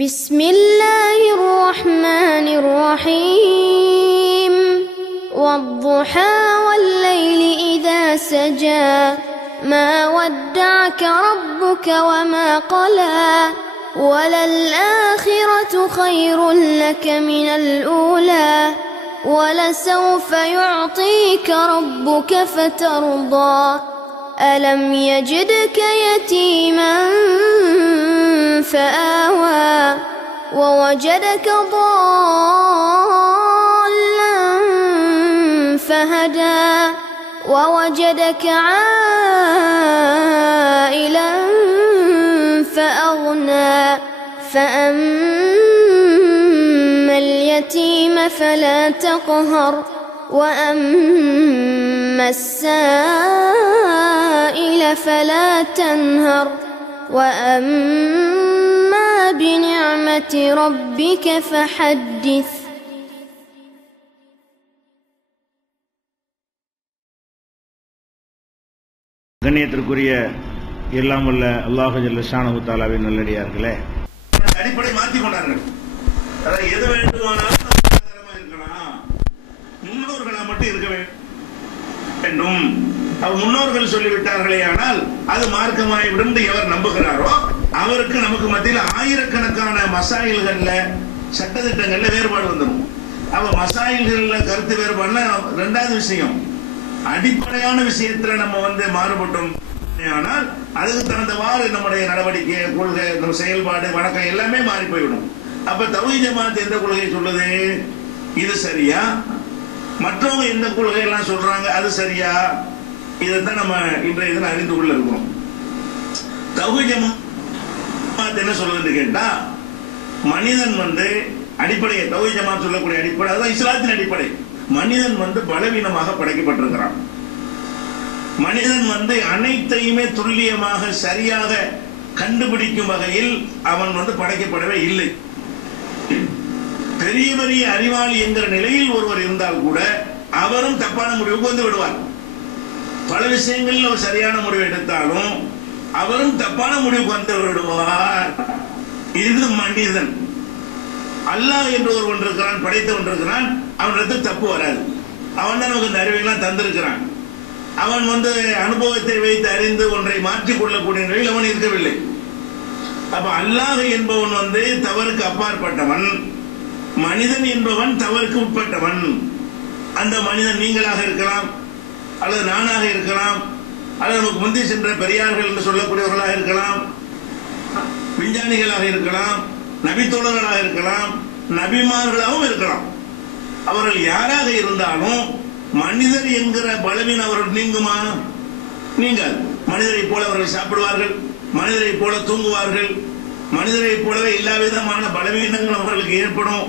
بسم الله الرحمن الرحيم والضحى والليل إذا سجى ما ودعك ربك وما قلى وللآخرة خير لك من الأولى ولسوف يعطيك ربك فترضى ألم يجدك يتيما فآوى ووجدك ضالا فهدى ووجدك عائلا فأغنى فأما اليتيم فلا تقهر وأما السائل فلا تنهر وأما بنعمة ربك فحدث. கண்ணியத்திற்குரிய எல்லாம் வல்ல அல்லாஹ் ஜல்ல ஷானஹு தஆலாவின் நல்லடியார்களே, அடிப்படை மாற்றிக் கொண்டார்கள். அதாவது எது வேண்டுமானாலும் ஆதாரமா இருக்கலாம், முன்னோர்களா மட்டும் இருக்க வேண்டும். முன்னோர்கள் சொல்லிவிட்டார்களே ஆனால் அது மார்க்கமாய் விடும் எவர் நம்புகிறாரோ அவருக்கு நமக்கு மத்தியில் ஆயிரக்கணக்கான மசாயில்கள்ல சட்டத்திட்டங்கள்ல வேறுபாடு வந்துடும். அவ மசாயில்கள்ல கருத்து வேறுபாடுனா ரெண்டாவது விஷயம். அடிப்படையான விஷயத்துல நம்ம மாறுபட்டோம் ஆனால் அதுக்கு தகுந்தவாறு நம்முடைய நடவடிக்கை, கொள்கை, நம்ம செயல்பாடு, வணக்கம் எல்லாமே மாறி போய்விடும். அப்ப தௌஹீத் ஜமாத் எந்த கொள்கை சொல்லுது இது சரியா, மற்றவங்க எந்த கொள்கை எல்லாம் சொல்றாங்க அது சரியா, இதைத்தான் நம்ம இன்றைய தினம் அறிந்து கொள்ள இருக்கிறோம். தௌஹீத் ஜமாத் என்ன சொல்லுதுன்னு கேட்டா, மனிதன் அடிப்படையை தௌஹீத் ஜமாத் சொல்லக்கூடிய அடிப்படை அதுதான் இஸ்லாத்தின் அடிப்படை. மனிதன் பலவீனமாக படைக்கப்பட்டிருக்கிறான். மனிதன் அனைத்தையுமே துல்லியமாக சரியாக கண்டுபிடிக்கும் வகையில் அவன் படைக்கப்படவே இல்லை. பெரிய பெரிய அறிவாளி என்கிற நிலையில் ஒருவர் இருந்தால் கூட அவரும் தப்பான முடிவுக்கு வந்து விடுவார். பல விஷயங்களில் அவர் சரியான முடிவு எடுத்தாலும் அவரும் தப்பான முடிவுக்கு வந்து விடுவார். இது மனிதன். அல்லாஹ் என்று ஒருவன் இருக்கிறான், படைத்தவன் இருக்கிறான், அவனிடத்தில் தப்பு வராது. அவன் தான் நமக்கு இந்த அறிவையெல்லாம் தந்திருக்கிறான். அவன் அனுபவத்தை வைத்து அறிந்து ஒன்றை மாற்றிக் கொள்ளக்கூடிய நிலையில் அவன் இருக்கவில்லை. அப்ப அல்லாஹ் என்பவன் தவறுக்கு அப்பாற்பட்டவன், மனிதன் என்பவன் தவறுக்கு உட்பட்டவன். அந்த மனிதன் நீங்களாக இருக்கலாம், அல்லது நானாக இருக்கலாம், அல்லது நமக்கு முந்தி சென்ற பெரியார்கள் என்று சொல்லக்கூடியவர்களாக இருக்கலாம், விஞ்ஞானிகளாக இருக்கலாம், நபித்தோழர்களாக இருக்கலாம், நபிமார்களாகவும் இருக்கலாம். அவர்கள் யாராக இருந்தாலும் மனிதர் என்கிற பலவீனம் அவர்கள் நீங்குமா? நீங்கள் மனிதரை போல அவர்கள் சாப்பிடுவார்கள், மனிதரை போல தூங்குவார்கள், மனிதரை போலவே எல்லா விதமான பலவீனங்கள் அவர்களுக்கு ஏற்படும்.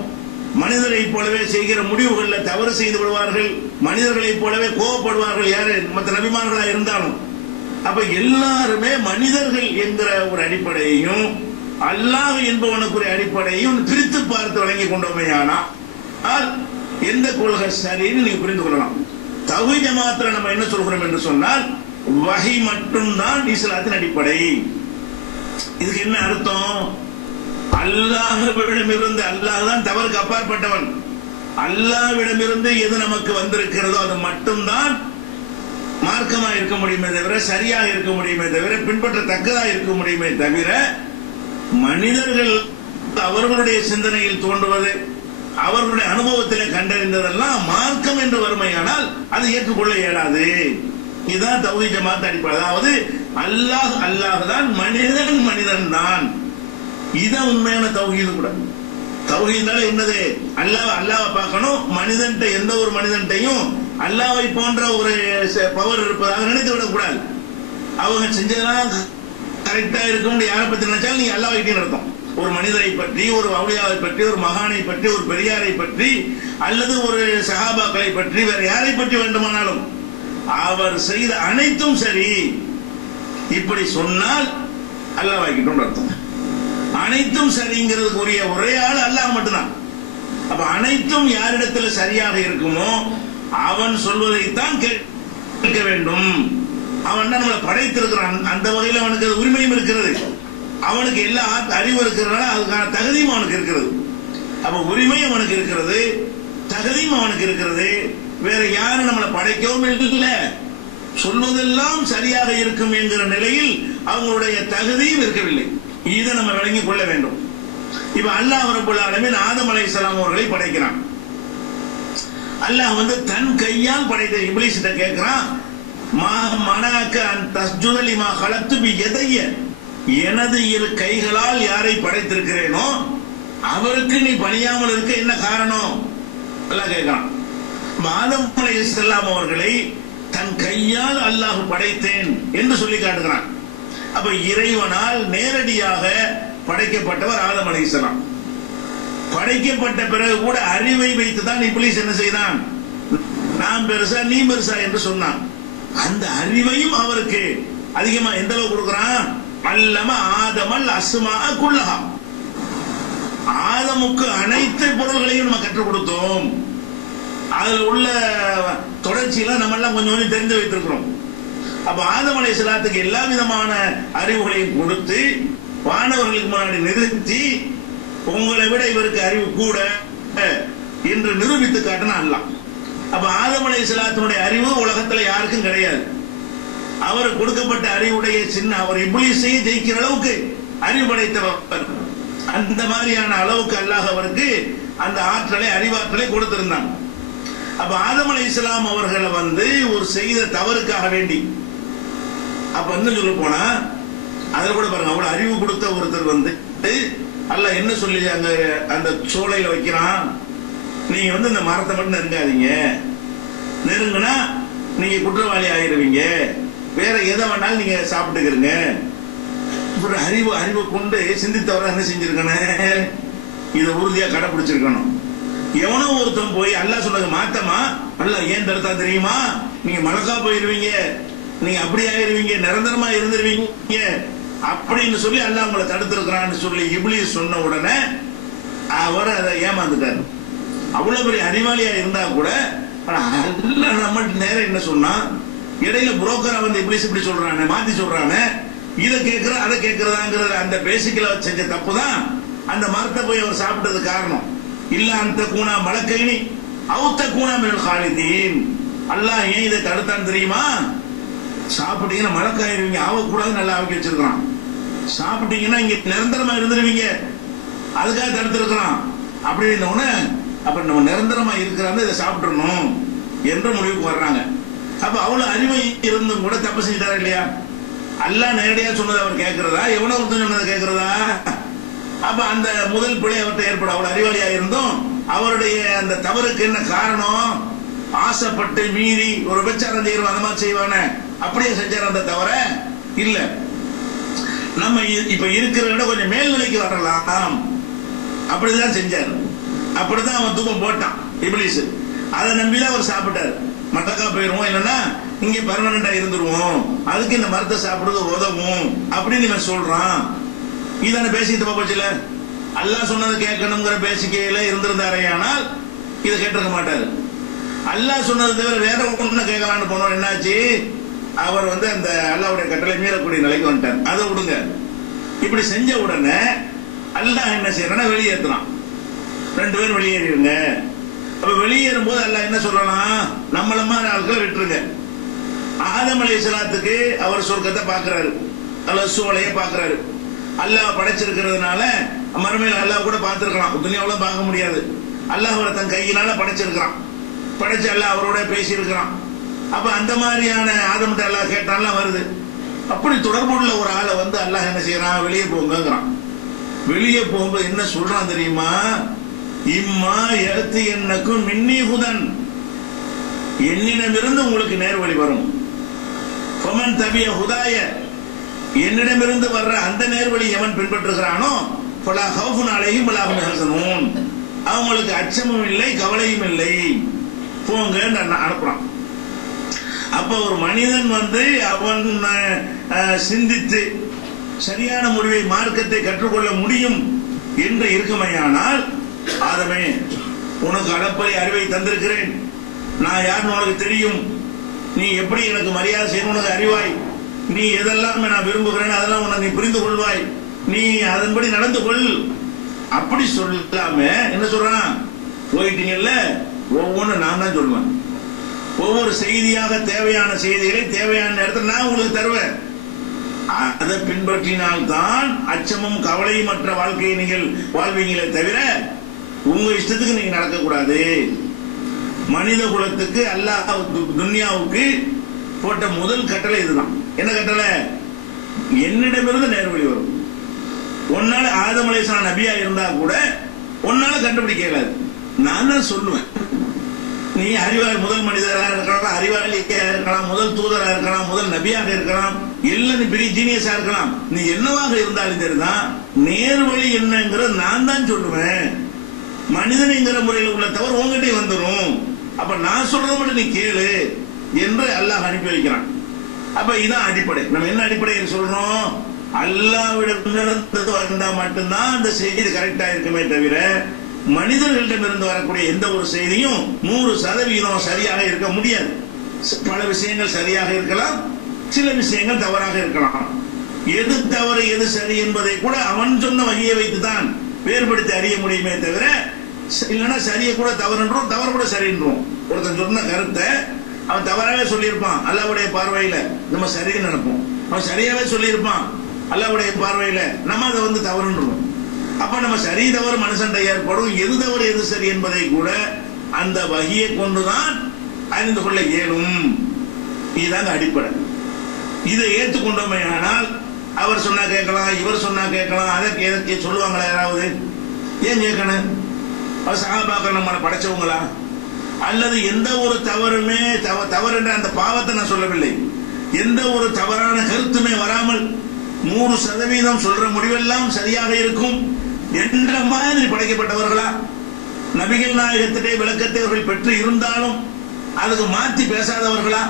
மனிதரை போலவே செய்கிற முடிவுகளில் தவறு செய்து விடுவார்கள், மனிதர்களை போலவே கோபப்படுவார்கள் யாரு மற்ற நபிமார்களாக இருந்தாலும். அப்ப எல்லாருமே மனிதர்கள் என்கிற ஒரு அடிப்படையையும் அல்லாஹ் என்பவனுக்குரிய அடிப்படையும் பிரித்து பார்த்து வழங்கி கொண்டோமையானால் எந்த கொள்கை சரின்னு நீங்க புரிந்து கொள்ளலாம். தௌஹீத் ஜமாத்ல நம்ம என்ன சொல்கிறோம் என்று சொன்னால் வஹி மட்டும்தான் இஸ்லாத்தின் அடிப்படை. இதுக்கு என்ன அர்த்தம்? அல்லாஹ்விடமிருந்து, அல்லாஹ் தான் தவறுக்கு அப்பாற்பட்டவன், அல்லாஹ்விடமிருந்து எது நமக்கு வந்திருக்கிறதோ அது மட்டும்தான் மார்க்கமா இருக்க முடியுமே தவிர, சரியாக இருக்க முடியுமே தவிர, பின்பற்றத்தக்கதா இருக்க முடியுமே தவிர, மனிதர்கள் அவர்களுடைய சிந்தனையில் தோன்றுவது, அவர்களுடைய அனுபவத்திலே கண்டறிந்ததெல்லாம் மார்க்கம் என்று வறுமையானால் அது ஏற்றுக்கொள்ள இயலாது. இதுதான் தௌஹீத் ஜமாத் அடிப்படை. அதாவது அல்லாஹ் அல்லாஹ் தான், மனிதன் மனிதன் தான். இதுதான் உண்மையான தௌஹீத் கூட. தௌஹீத்னால என்னது? அல்லாஹ்வை பார்க்கணும். மனிதன் எந்த ஒரு மனிதன்ட்டையும் அல்லாஹ்வை போன்ற ஒரு பவர் இருப்பதாக நினைத்து விடக்கூடாது. அவங்க செஞ்சதெல்லாம் கரெக்டா இருக்கும் யாரை பத்தி நினைச்சாலும் நீங்க அல்லாஹ்வை நடத்தும். ஒரு மனிதரை பற்றி, ஒரு அவுலியாவை பற்றி, ஒரு மகானை பற்றி, ஒரு பெரியாரை பற்றி, அல்லது ஒரு சஹாபாக்களை பற்றி, வேற யாரை பற்றி வேண்டுமானாலும் அவர் செய்த அனைத்தும் சரி இப்படி சொன்னால் அல்லாஹ் வாங்கிட்டோம் அர்த்தம். அனைத்தும் சரிங்கிறதுக்கு உரிய ஒரே ஆள் அல்லாஹ் மட்டும்தான். அப்ப அனைத்தும் யாரிடத்துல சரியாக இருக்குமோ அவன் சொல்வதைத்தான் கேட்க வேண்டும். அவன் தான் நம்மளை படைத்திருக்கிறான், அந்த வகையில் அவனுக்கு உரிமையும் இருக்கிறது. அவனுக்கு எல்லா அறிவு இருக்கிறதுனால அதுக்கான தகுதியும் அவனுக்கு இருக்கிறது. அப்ப உரிமையும் அவனுக்கு இருக்கிறது, தகுதியும் அவனுக்கு இருக்கிறது. வேற யாரும் நம்மளை படைக்கவும் இல்லை, சொல்வதெல்லாம் சரியாக இருக்கும் என்கிற நிலையில் அவங்களுடைய தகுதியும் இருக்கவில்லை. இதை நம்ம விளங்கிக் கொள்ள வேண்டும். இப்ப அல்லாஹ் ரப்பல் ஆலமீன் ஆதம் அலைஹிஸ்ஸலாம் அவர்களை படைக்கிறான். அல்லாஹ் வந்து தன் கையால் படைத்த இப்லீஸ் கிட்ட கேட்கிறான், மா மனக அன் தஸ்ஜுத லிமா கலக்து பி யதைய, எனது இரு கைகளால் யாரை படைத்திருக்கிறேனோ அவருக்கு நீ பணியாமல் இருக்க என்ன காரணம்? அல்லாஹ் கேட்கிறான். ஆதம் அலைஹிஸ்ஸலாம் அவர்களை தன் கையால் அல்லாஹ் படைத்தேன் என்று சொல்லி காட்டுகிறான். அப்ப இறைவனால் நேரடியாக படைக்கப்பட்டவர் ஆதம் அலைஹிஸ்ஸலாம். படைக்கப்பட்ட பிறகு கூட அறிவை வைத்துதான் இப்லீஸ் என்ன செய்தான், நான் பெருசா நீ பெருசா என்று சொன்னான். அந்த அறிவையும் அவருக்கு அதிகமா எந்த அளவு கொடுக்கிறான்? அல்லம ஆதமல் அஸ்மா குல்லஹா, ஆதமுக்கு அனைத்து பொருள்களையும் நம்ம கற்றுக் கொடுத்தோம். அதில் உள்ள தொடர்ச்சியெல்லாம் நம்ம எல்லாம் கொஞ்சம் கொஞ்சம் தெரிந்து வைத்திருக்கிறோம். அப்ப ஆதம் அலைஹிஸ்ஸலாத்துக்கு எல்லா விதமான அறிவுகளையும் கொடுத்து வானவர்களுக்கு முன்னாடி நிறுத்தி, உங்களை விட இவருக்கு அறிவு கூட என்று நிரூபித்து காட்டினா அல்லாஹ். அப்ப ஆதம் அலைஹிஸ்ஸலாத்துடைய அறிவு உலகத்துல யாருக்கும் கிடையாது. அவர் கொடுக்கப்பட்ட அறிவுடைய சின்ன, அவர் இப்லீஸை ஜெயிக்கிற அளவுக்கு அறிவு படைத்தவர். அந்த மாதிரியான அளவுக்கு அல்லாஹ் அவருக்கு அந்த ஆற்றலை, அறிவாற்றலை கொடுத்திருந்தாங்க. அப்ப ஆதம் அலைஹிஸ்ஸலாம் அவர்களை வந்து ஒரு செய்த தவறுக்காக வேண்டி, அப்ப என்ன சொல்ல போனா அதுல கூட பாருங்க, அவ்வளவு அறிவு கொடுத்த ஒருத்தர் வந்து அல்லாஹ் என்ன சொல்லி அங்க அந்த சோலையில வைக்கிறான், நீங்க வந்து இந்த மரத்தை மட்டும் நெருங்காதீங்க, நெருங்குனா நீங்க குற்றவாளி ஆயிருவீங்க, வேற எதை வேணாலும் நீங்க சாப்பிட்டுக்கிறீங்க. அறிவு கொண்டு சிந்தித்தவரை என்ன செஞ்சிருக்கணும், இதை உறுதியா கடைபிடிச்சிருக்கணும். எவனோ ஒருத்தன் போய் அல்லாஹ் சொன்னது மாத்தமா, அல்லாஹ் ஏன் தடுத்தா தெரியுமா, நீங்க மலக்கா போயிருவீங்க, நீங்க அப்படி ஆயிருவீங்க, நிரந்தரமா இருந்துருவீங்க அப்படின்னு சொல்லி அல்லாஹ் உங்களை தடுத்திருக்கிறான்னு சொல்லி இப்லீஸ் சொன்ன உடனே அவர் அதை ஏமாந்துட்டார். அவ்வளவு பெரிய அறிவாளியா இருந்தா கூட நம்ம நேரம் என்ன சொன்னா, இடையில புரோக்கரா வந்து இப்லீஸ் இப்படி சொல்றானே, மாத்தி சொல்றானே, இதை கேட்கிற அதை கேட்கிறதாங்கிறது அந்த பேசிக்கல செஞ்ச தப்பு தான் அந்த மரத்தை போய் அவர் சாப்பிட்டது காரணம். இல்ல அந்த கூணா மலக்கைனி அவுத்த கூணா மினல் காலிதீன், அல்லாஹ் ஏன் இதை தடுத்தான்னு தெரியுமா, சாப்பிட்டீங்கன்னா மலக்காயிருவீங்க, ஆகக்கூடாது நல்லா ஆக்கி வச்சிருக்கான், சாப்பிட்டீங்கன்னா இங்க நிரந்தரமா இருந்துருவீங்க, அதுக்காக தடுத்திருக்கிறான் அப்படின்னு. அப்ப நம்ம நிரந்தரமா இருக்கிறாங்க, இதை சாப்பிடணும் என்ற முடிவுக்கு வர்றாங்க. அப்ப அவ்வளவு அறிவை இருந்தும் கூட தப்பு செஞ்சுட்டாரா இல்லையா? அல்லாஹ் நேரடியா சொன்னதை அவர் கேட்கிறதா, எவனோ ஒருத்தன் சொன்னதை கேட்கிறதா? அப்ப அந்த முதல் பிழை அவர்கிட்ட ஏற்படும். அவ்வளவு அறிவாளியா இருந்தும் அவருடைய அந்த தவறுக்கு என்ன காரணம்? ஆசைப்பட்டு மீறி ஒரு விபச்சாரம் செய்யறோம், அந்த மாதிரி செய்வானே, அப்படியே செஞ்சார் அந்த தவற இல்ல. நம்ம இப்ப இருக்கிற விட கொஞ்சம் மேல்நிலைக்கு வரலாம், அப்படிதான் செஞ்சார். அப்படிதான் அவன் தூக்கம் போட்டான் இப்லீஸ். அதை நம்பிதான் அவர் சாப்பிட்டார். மட்டக்கா போயிருவோம், இல்லைன்னா இங்க பெர்மனண்டா இருந்துருவோம், அதுக்கு இந்த மரத்தை சாப்பிடுறது உதவும் அப்படின்னு இவன் சொல்றான். இதான பேசிட்டு போச்சுல. அல்லாஹ் சொன்னது கேட்கணுங்கிற பேசிக்கையில இருந்திருந்தாரையானால் இதை கேட்டிருக்க மாட்டாரு. அல்லாஹ் சொன்னது தவிர வேற ஒண்ணு கேட்கலான்னு போனோம், என்னாச்சு, அவர் வந்து அந்த அல்லாஹ்வுடைய கட்டளை மீறக்கூடிய நிலைக்கு வந்துட்டார். அதை விடுங்க. இப்படி செஞ்ச உடனே அல்லாஹ் என்ன செய்யறான்னா வெளியேற்றுறான். 2 பேரும் வெளியேறிடுங்க. அப்ப வெளியேறும் போது அல்லாஹ் என்ன சொல்றான், நம்மள மாதிரி ஆட்களை விட்டுருங்க. ஆதம் அலைஹிஸ்ஸலாத்துக்கு அவர் சொர்க்கத்தை பாக்குறாரு, அல்ல சூளைய பாக்குறாரு. அல்லாஹ் படைச்சிருக்கிறதுனால மறுமையில அல்லாஹ் கூட பார்த்திருக்கலாம், துனியாவுல பார்க்க முடியாது. அல்லாஹ் அவரை தன் கையினால படைச்சிருக்கிறான், படைச்சு அல்லாஹ் அவரோட பேசி இருக்கிறான். அப்ப அந்த மாதிரியான ஆதம் அல்லாஹ் கேட்டான்லாம் வருது. அப்படி தொடர்புள்ள ஒரு ஆளை வந்து அல்லாஹ் என்ன செய்யறான், வெளியே போங்கிறான். வெளியே போகும்போது என்ன சொல்றான் தெரியுமா, இம்மா எழுத்து என்னக்கும் மின்னி ஹுதன், என்னிடமிருந்து உங்களுக்கு நேர்வழி வரும். ஃபமன் தபிய ஹுதாய, என்னிடமிருந்து வர்ற அந்த நேர்வழி எவன் பின்பற்றுகிறானோ ஃபலா ஹவுஃபுன் அலைஹிம் வலா ஹும் யஹ்சனூன், அவங்களுக்கு அச்சமும் இல்லை கவலையும் இல்லை, போங்கன்னு அனுப்புறான். அப்ப ஒரு மனிதன் வந்து அவன் சிந்தித்து சரியான முடிவை, மார்க்கத்தை கற்றுக்கொள்ள முடியும் என்று இருக்குமையானால், ஆதமே உனக்கு அளப்பரிய அறிவை தந்திருக்கிறேன், நான் யாருன்னு உனக்கு தெரியும், நீ எப்படி எனக்கு மரியாதை செய்யணும் உனக்கு அறிவாய், நீ எதெல்லாம் நான் விரும்புகிறேன் அதெல்லாம் உனக்கு நீ புரிந்து கொள்வாய் நீ அதன்படி நடந்து கொள். அப்படி சொல்லாம என்ன சொல்றான், போயிட்டீங்கல்ல ஒவ்வொன்றும் நான் தான் சொல்லுவேன். ஒவ்வொரு செய்தியாக தேவையான செய்திகளை தேவையான நேரத்தில் நான் உங்களுக்கு தருவேன். அதை பின்பற்றினால்தான் அச்சமும் கவலையும் மற்ற வாழ்க்கையை நீங்கள் வாழ்வீங்களே தவிர உங்க இஷ்டத்துக்கு நீங்க நடக்கக்கூடாது. மனித குலத்துக்கு அல்லாஹ் துன்யாவுக்கு போட்ட முதல் கட்டளை இதுதான். என்ன கட்டளை? என்னிடமிருந்து நேர்வழி வரும். ஒன்னால ஆதம் அலைஹிஸ்ஸலாம் நபியா இருந்தா கூட ஒன்னால கண்டுபிடிக்க இயலாது. நான் தான் சொல்லுவேன். நீ அறிவாளி, முதல் மனிதராக இருக்கலாம், அறிவாளியாக இருக்கலாம், முதல் தூதராக இருக்கலாம், முதல் நபியாக இருக்கலாம், எல்லாம் நீ பெரிய ஜீனியஸா இருக்கலாம். நீ என்னவாக இருந்தாலும் சரிதான், நேர்வழி என்னங்கிறது நான் தான் சொல்லுவேன். மனிதனைங்கிற முறையில் உள்ள தவறு உங்ககிட்ட வந்துடும். அப்ப நான் சொல்றது மட்டும் நீ கேளு என்று அல்லாஹ் அனுப்பி வைக்கிறான். அப்ப இதான் அடிப்படை. நம்ம என்ன அடிப்படையில் சொல்றோம்? அல்லாஹ்விடம் நடந்தது வந்தா மட்டும்தான் அந்த செய்தி கரெக்டா இருக்குமே தவிர மனிதர்களிடமிருந்து வரக்கூடிய எந்த ஒரு செய்தியும் 100% சரியாக இருக்க முடியாது. பல விஷயங்கள் சரியாக இருக்கலாம், சில விஷயங்கள் தவறாக இருக்கலாம். எது தவறு எது சரி என்பதை கூட அவன் சொன்ன வகையை வைத்துதான் வேறுபடுத்தி அறிய முடியுமே தவிர, இல்லைன்னா சரியை கூட தவறுன்றோம், தவறு கூட சரின்றோம். ஒருத்தன் சொன்ன கருத்தை அவன் தவறாவே சொல்லியிருப்பான், அல்லாஹ்வுடைய பார்வையில நம்ம சரின்னு நினைப்போம். அவன் சரியாவே சொல்லியிருப்பான், அல்லாஹ்வுடைய பார்வையில நம்ம அதை தவறுன்றோம். அப்ப நம்ம சரி தவறு மனுஷன் ஏற்படும். எது தவறு எது சரி என்பதை கூட அந்த வகையை கொண்டுதான் அறிந்து கொள்ள இயலும். இதுதாங்க அடிப்படை. இதை ஏற்றுக்கொண்டோமே ஆனால் அவர் சொன்னா கேட்கலாம், இவர் சொன்னா கேட்கலாம், அதை சொல்லுவாங்களா யாராவது? ஏன் கேட்கணும்? அவர் சஹாபாக்கள் நம்மளை படைச்சவங்களா? அல்லது எந்த ஒரு தவறுமே தவறு என்ற அந்த பாவத்தை நான் சொல்லவில்லை, எந்த ஒரு தவறான கருத்துமே வராமல் 100% சொல்ற முடிவெல்லாம் சரியாக இருக்கும் என்ற மாதிரி படைக்கப்பட்டவர்களா? நபிகள் நாயகத்திலே விளக்கத்தை அவர்கள் பெற்று இருந்தாலும் அதுக்கு மாற்றி பேசாதவர்களா?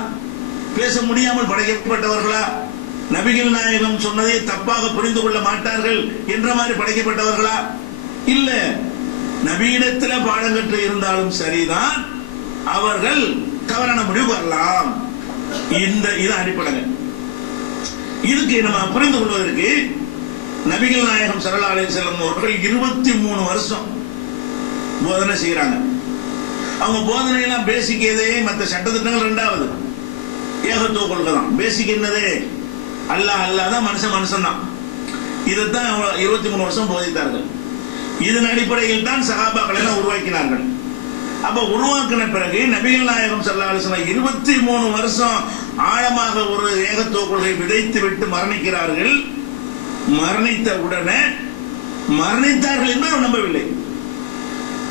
பேச முடியாமல் படைக்கப்பட்டவர்களா? நபிகள் நாயகம் சொன்னதை தப்பாக புரிந்து கொள்ள மாட்டார்கள் என்ற மாதிரி படைக்கப்பட்டவர்களா? இல்ல, நபியிடத்தில் பாடம் கற்று இருந்தாலும் சரிதான், அவர்கள் தவறான முடிவு வரலாம். இது அடிப்படை. இதுக்கு நம்ம புரிந்து கொள்வதற்கு நபிகள் நாயகம் ஸல்லல்லாஹு அலைஹி வஸல்லம் அவர்கள் 23 வருஷம் போதனை செய்யறாங்க. அவங்க போதனை எல்லாம் பேசிக் எதே, மற்ற சட்டத்திட்டங்கள் ரெண்டாவது. ஏகத்துவ கொள்கை தான் பேசிக். என்னது? அல்லாஹ் தான், மனுஷன் தான். இதைத்தான் 23 வருஷம் போதித்தார்கள். இதன் அடிப்படையில் தான் சஹாபாக்கள் எல்லாம் உருவாக்கினார்கள். அப்ப உருவாக்கின பிறகு நபிகள் நாயகம் ஸல்லல்லாஹு அலைஹி வஸல்லம் 23 வருஷம் ஆழமாக ஒரு ஏகத்துவ கொள்கை விதைத்து விட்டு மரணிக்கிறார்கள். மரணித்த உடனே மரணித்தார்கள் என்று நம்பவில்லை.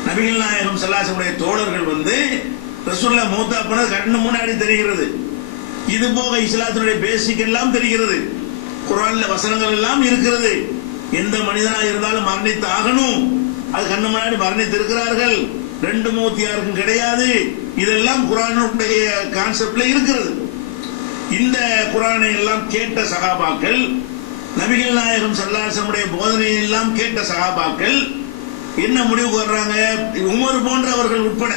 நபிகள் நாயகம் ஸல்லல்லாஹு அலைஹி வஸல்லம் தோழர்கள் ரசூலுல்லாஹ் மௌத்தா போனது கண்ணு முன்னாடி தெரிகிறது. இது போக இஸ்லாத்தினுடைய பேசிக் எல்லாம் தெரிகிறது, குர்ஆன்ல வசனங்கள் எல்லாம் இருக்கிறது. எந்த மனிதனா இருந்தாலும் மரணித்து ஆகணும், அது கண்ணு முன்னாடி மரணித்து இருக்கிறார்கள், 2 மௌத் யாருக்கும் கிடையாது. இதெல்லாம் குர்ஆனுடைய கான்செப்ட்ல இருக்கிறது. இந்த குர்ஆனை எல்லாம் கேட்ட சஹாபாக்கள், நபிகள் நாயகம் ஸல்லல்லாஹு அலைஹி வஸல்லம் போதனையை எல்லாம் கேட்ட சஹாபாக்கள் என்ன முடிவுக்கு வர்றாங்க? உமர் போன்றவர்கள் உட்பட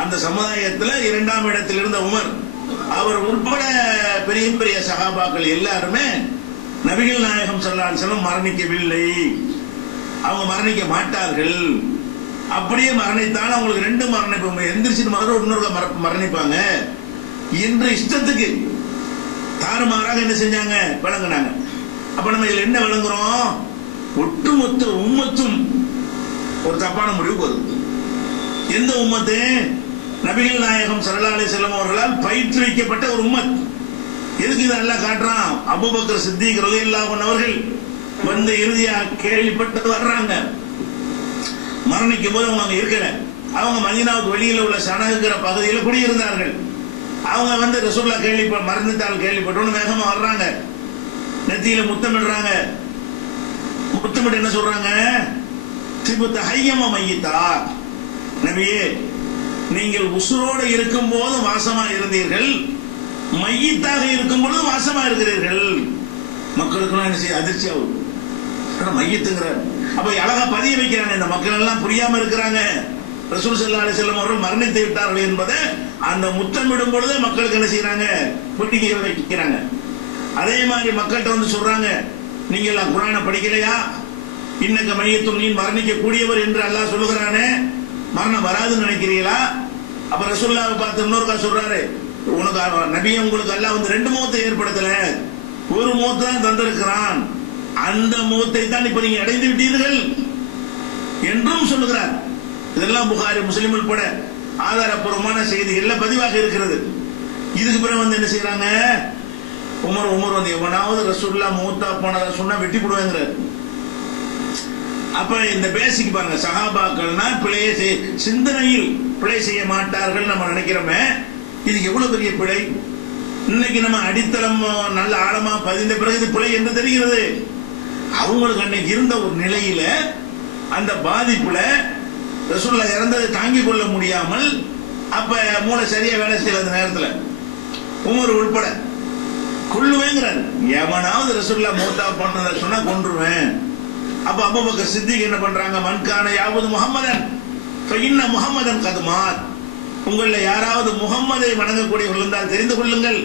அந்த சமுதாயத்தில் 2ஆம் இடத்தில் இருந்த உமர், அவர் உட்பட பெரிய பெரிய சஹாபாக்கள் எல்லாருமே நபிகள் நாயகம் ஸல்லல்லாஹு அலைஹி வஸல்லம் மரணிக்கவில்லை, அவங்க மரணிக்க மாட்டார்கள். அப்படியே மரணித்தாலும் அவங்களுக்கு 2 மரணிப்பு, எந்திரிச்சு இன்னொரு மரணிப்பாங்க என்று இஷ்டத்துக்கு தாறுமாறாக என்ன செஞ்சாங்க? வழங்கினாங்க. அப்ப நம்ம இதுல என்ன வழங்குறோம்? ஒட்டுமொத்த உம்மத்தும் ஒரு தப்பான முடிவுக்கு வருது. எந்த உம்மத்து? நபிகள் நாயகம் ஸல்லல்லாஹு அலைஹி வஸல்லம் அவர்களால் பயிற்றுவிக்கப்பட்ட ஒரு உம்மத். எதுக்கு இது அல்லாஹ் காட்டுறான்? அபூபக்கர் சித்திக் ரலியல்லாஹு அன்ஹு அவர்கள் இறுதியாக கேள்விப்பட்டு வர்றாங்க. மரணிக்கும் போது அவங்க அங்க இருக்கல, அவங்க மதீனாவுக்கு வெளியில உள்ள சனகுங்கிற பகுதியில் குடியிருந்தார்கள். அவங்க ரசூலுல்லாஹ் மரணித்தால் கேள்விப்பட்டோன்னு வேகமா வர்றாங்க, நெத்தியில முத்தமிடுறாங்க. முத்தமிட்டு என்ன சொல்றாங்க? திபுத்த ஹய்யம மையித்தா, நபியே நீங்கள் உசுரோடு இருக்கும் போது வாசமா இருந்தீர்கள், மையித்தாக இருக்கும் பொழுது வாசமா இருக்கிறீர்கள். மக்களுக்கு என்ன செய்ய அதிர்ச்சி ஆகும், மையத்துங்கிற. அப்ப அழகா பதிய வைக்கிறாங்க. இந்த மக்கள் எல்லாம் புரியாம இருக்கிறாங்க, ரசூல் ஸல்லல்லாஹு அலைஹி வஸல்லம் அவர்கள் மரணித்து விட்டார்கள் என்பதை அந்த முத்தமிடும் பொழுது மக்களுக்கு என்ன செய்யறாங்க? புட்டிக்க வைக்கிறாங்க. அதே மாதிரி மக்கள்கிட்ட சொல்றாங்க, நீங்க எல்லாம் குர்ஆனை படிக்கலையா? இன்னக மையத்தும், நீ மரணிக்க கூடியவர் என்று அல்லாஹ் சொல்லுகிறானே, மரணம் வராதுன்னு நினைக்கிறீங்களா? அப்ப ரசூலுல்லாஹ் பார்த்து இன்னொருக்கா சொல்றாரு, உனக்கு நபியே உங்களுக்கு அல்லாஹ் வந்து 2 மௌத்தை ஏற்படுத்தல, ஒரு மௌத்தை தான் தந்திருக்கிறான், அந்த மௌத்தை தான் இப்ப நீங்க அடைந்து விட்டீர்கள் என்றும் சொல்லுகிறார். இதெல்லாம் புகாரி முஸ்லிம் உட்பட ஆதாரப்பூர்வமான செய்திகள்ல பதிவாக இருக்கிறது. இதுக்கு பிறகு வந்து என்ன செய்யறாங்க, உமர் வந்து எவனாவது ரசூலுல்லாஹ் மௌத்தா போனதா சொன்னா வெட்டி போடுவாங்கிறார். அப்ப இந்த பேசிக் பாருங்க, சஹாபாக்கள்னா சிந்தனையில் பிழை செய்ய மாட்டார்கள் நம்ம நினைக்கிறோமே, இது எவ்வளவு பெரிய பிழை. இன்னைக்கு நம்ம அடித்தளம் நல்ல ஆழமா பதிந்த பிறகு இது பிழை என்று தெரிகிறது. அவங்களுக்கு அன்னைக்கு இருந்த ஒரு நிலையில அந்த பாதிப்புல ரசூலுல்லாஹ் இறந்ததை தாங்கிக் கொள்ள முடியாமல் அப்ப மூளை சரியா வேலை செய்யல. அந்த நேரத்தில் உமர் உட்பட கொல்லுவேங்கிறார். எவனாவது ரசூலுல்லாஹ் மௌத்தா பண்ணத சொன்னா கொன்றுவேன். அப்ப அபூபக்கர் சித்திக் என்ன பண்றாங்க, மன்கான யாவது முஹம்மதன் ஃபஇன்ன முஹம்மதன் கத் மாத், உங்கள யாராவது முஹம்மதை வணங்கக்கூடியவர்கள் இருந்தால் தெரிந்து கொள்ளுங்கள்,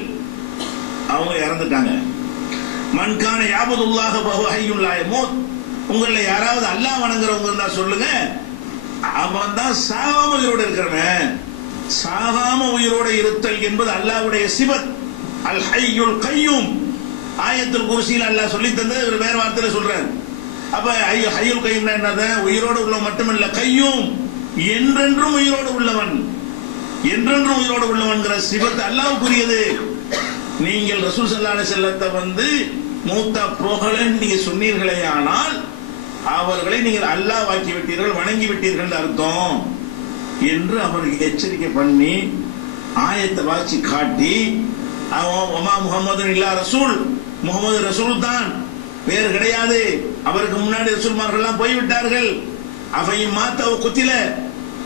அவங்க இறந்துட்டாங்க. மன்கான யாபதுல்லாஹ வஹுவ ஹய்யுன் லா யமூத், உங்கள யாராவது அல்லாஹ் வணங்குறவங்க இருந்தா சொல்லுங்க, அவன் தான் சாகாம உயிரோடு இருக்கிறவன். சாகாம உயிரோடு இருத்தல் என்பது அல்லாஹ்வுடைய சிபத், அல் ஹய்யுல் கய்யூம். ஆயத்துல் குர்சியில் அல்லாஹ் சொல்லி தந்தது இவர் வேற வார்த்தையில சொல்றாரு. அப்ப ஹய்யுல் கய்யூம்னா என்னது, உயிரோடு உள்ளவன் மட்டுமல்ல, கய்யூம் என்றென்றும் உயிரோடு உள்ளவன், என்றென்றும் உயிரோடு உள்ளவன்கிற சிபத் அல்லாஹ்வுக்குரியது. நீங்கள் ரசூல் ஸல்லல்லாஹு அலைஹி வஸல்லத்தை வந்து மூத்தா போகலன்னு நீங்க சொன்னீர்களே, ஆனால் அவர்களை நீங்கள் அல்லாஹ் வாக்கி விட்டீர்கள், வணங்கி விட்டீர்கள் அர்த்தம் என்று அவருக்கு எச்சரிக்கை பண்ணி ஆயத்தை வாசி காட்டி, ஒமா முஹம்மது இல்லா ரசூல், முகமது ரசூல் தான், வேறு கிடையாது, அவருக்கு முன்னாடி ரசூல்மார்கள்லாம் போய்விட்டார்கள். அவையும் மாத்தவ குத்தில,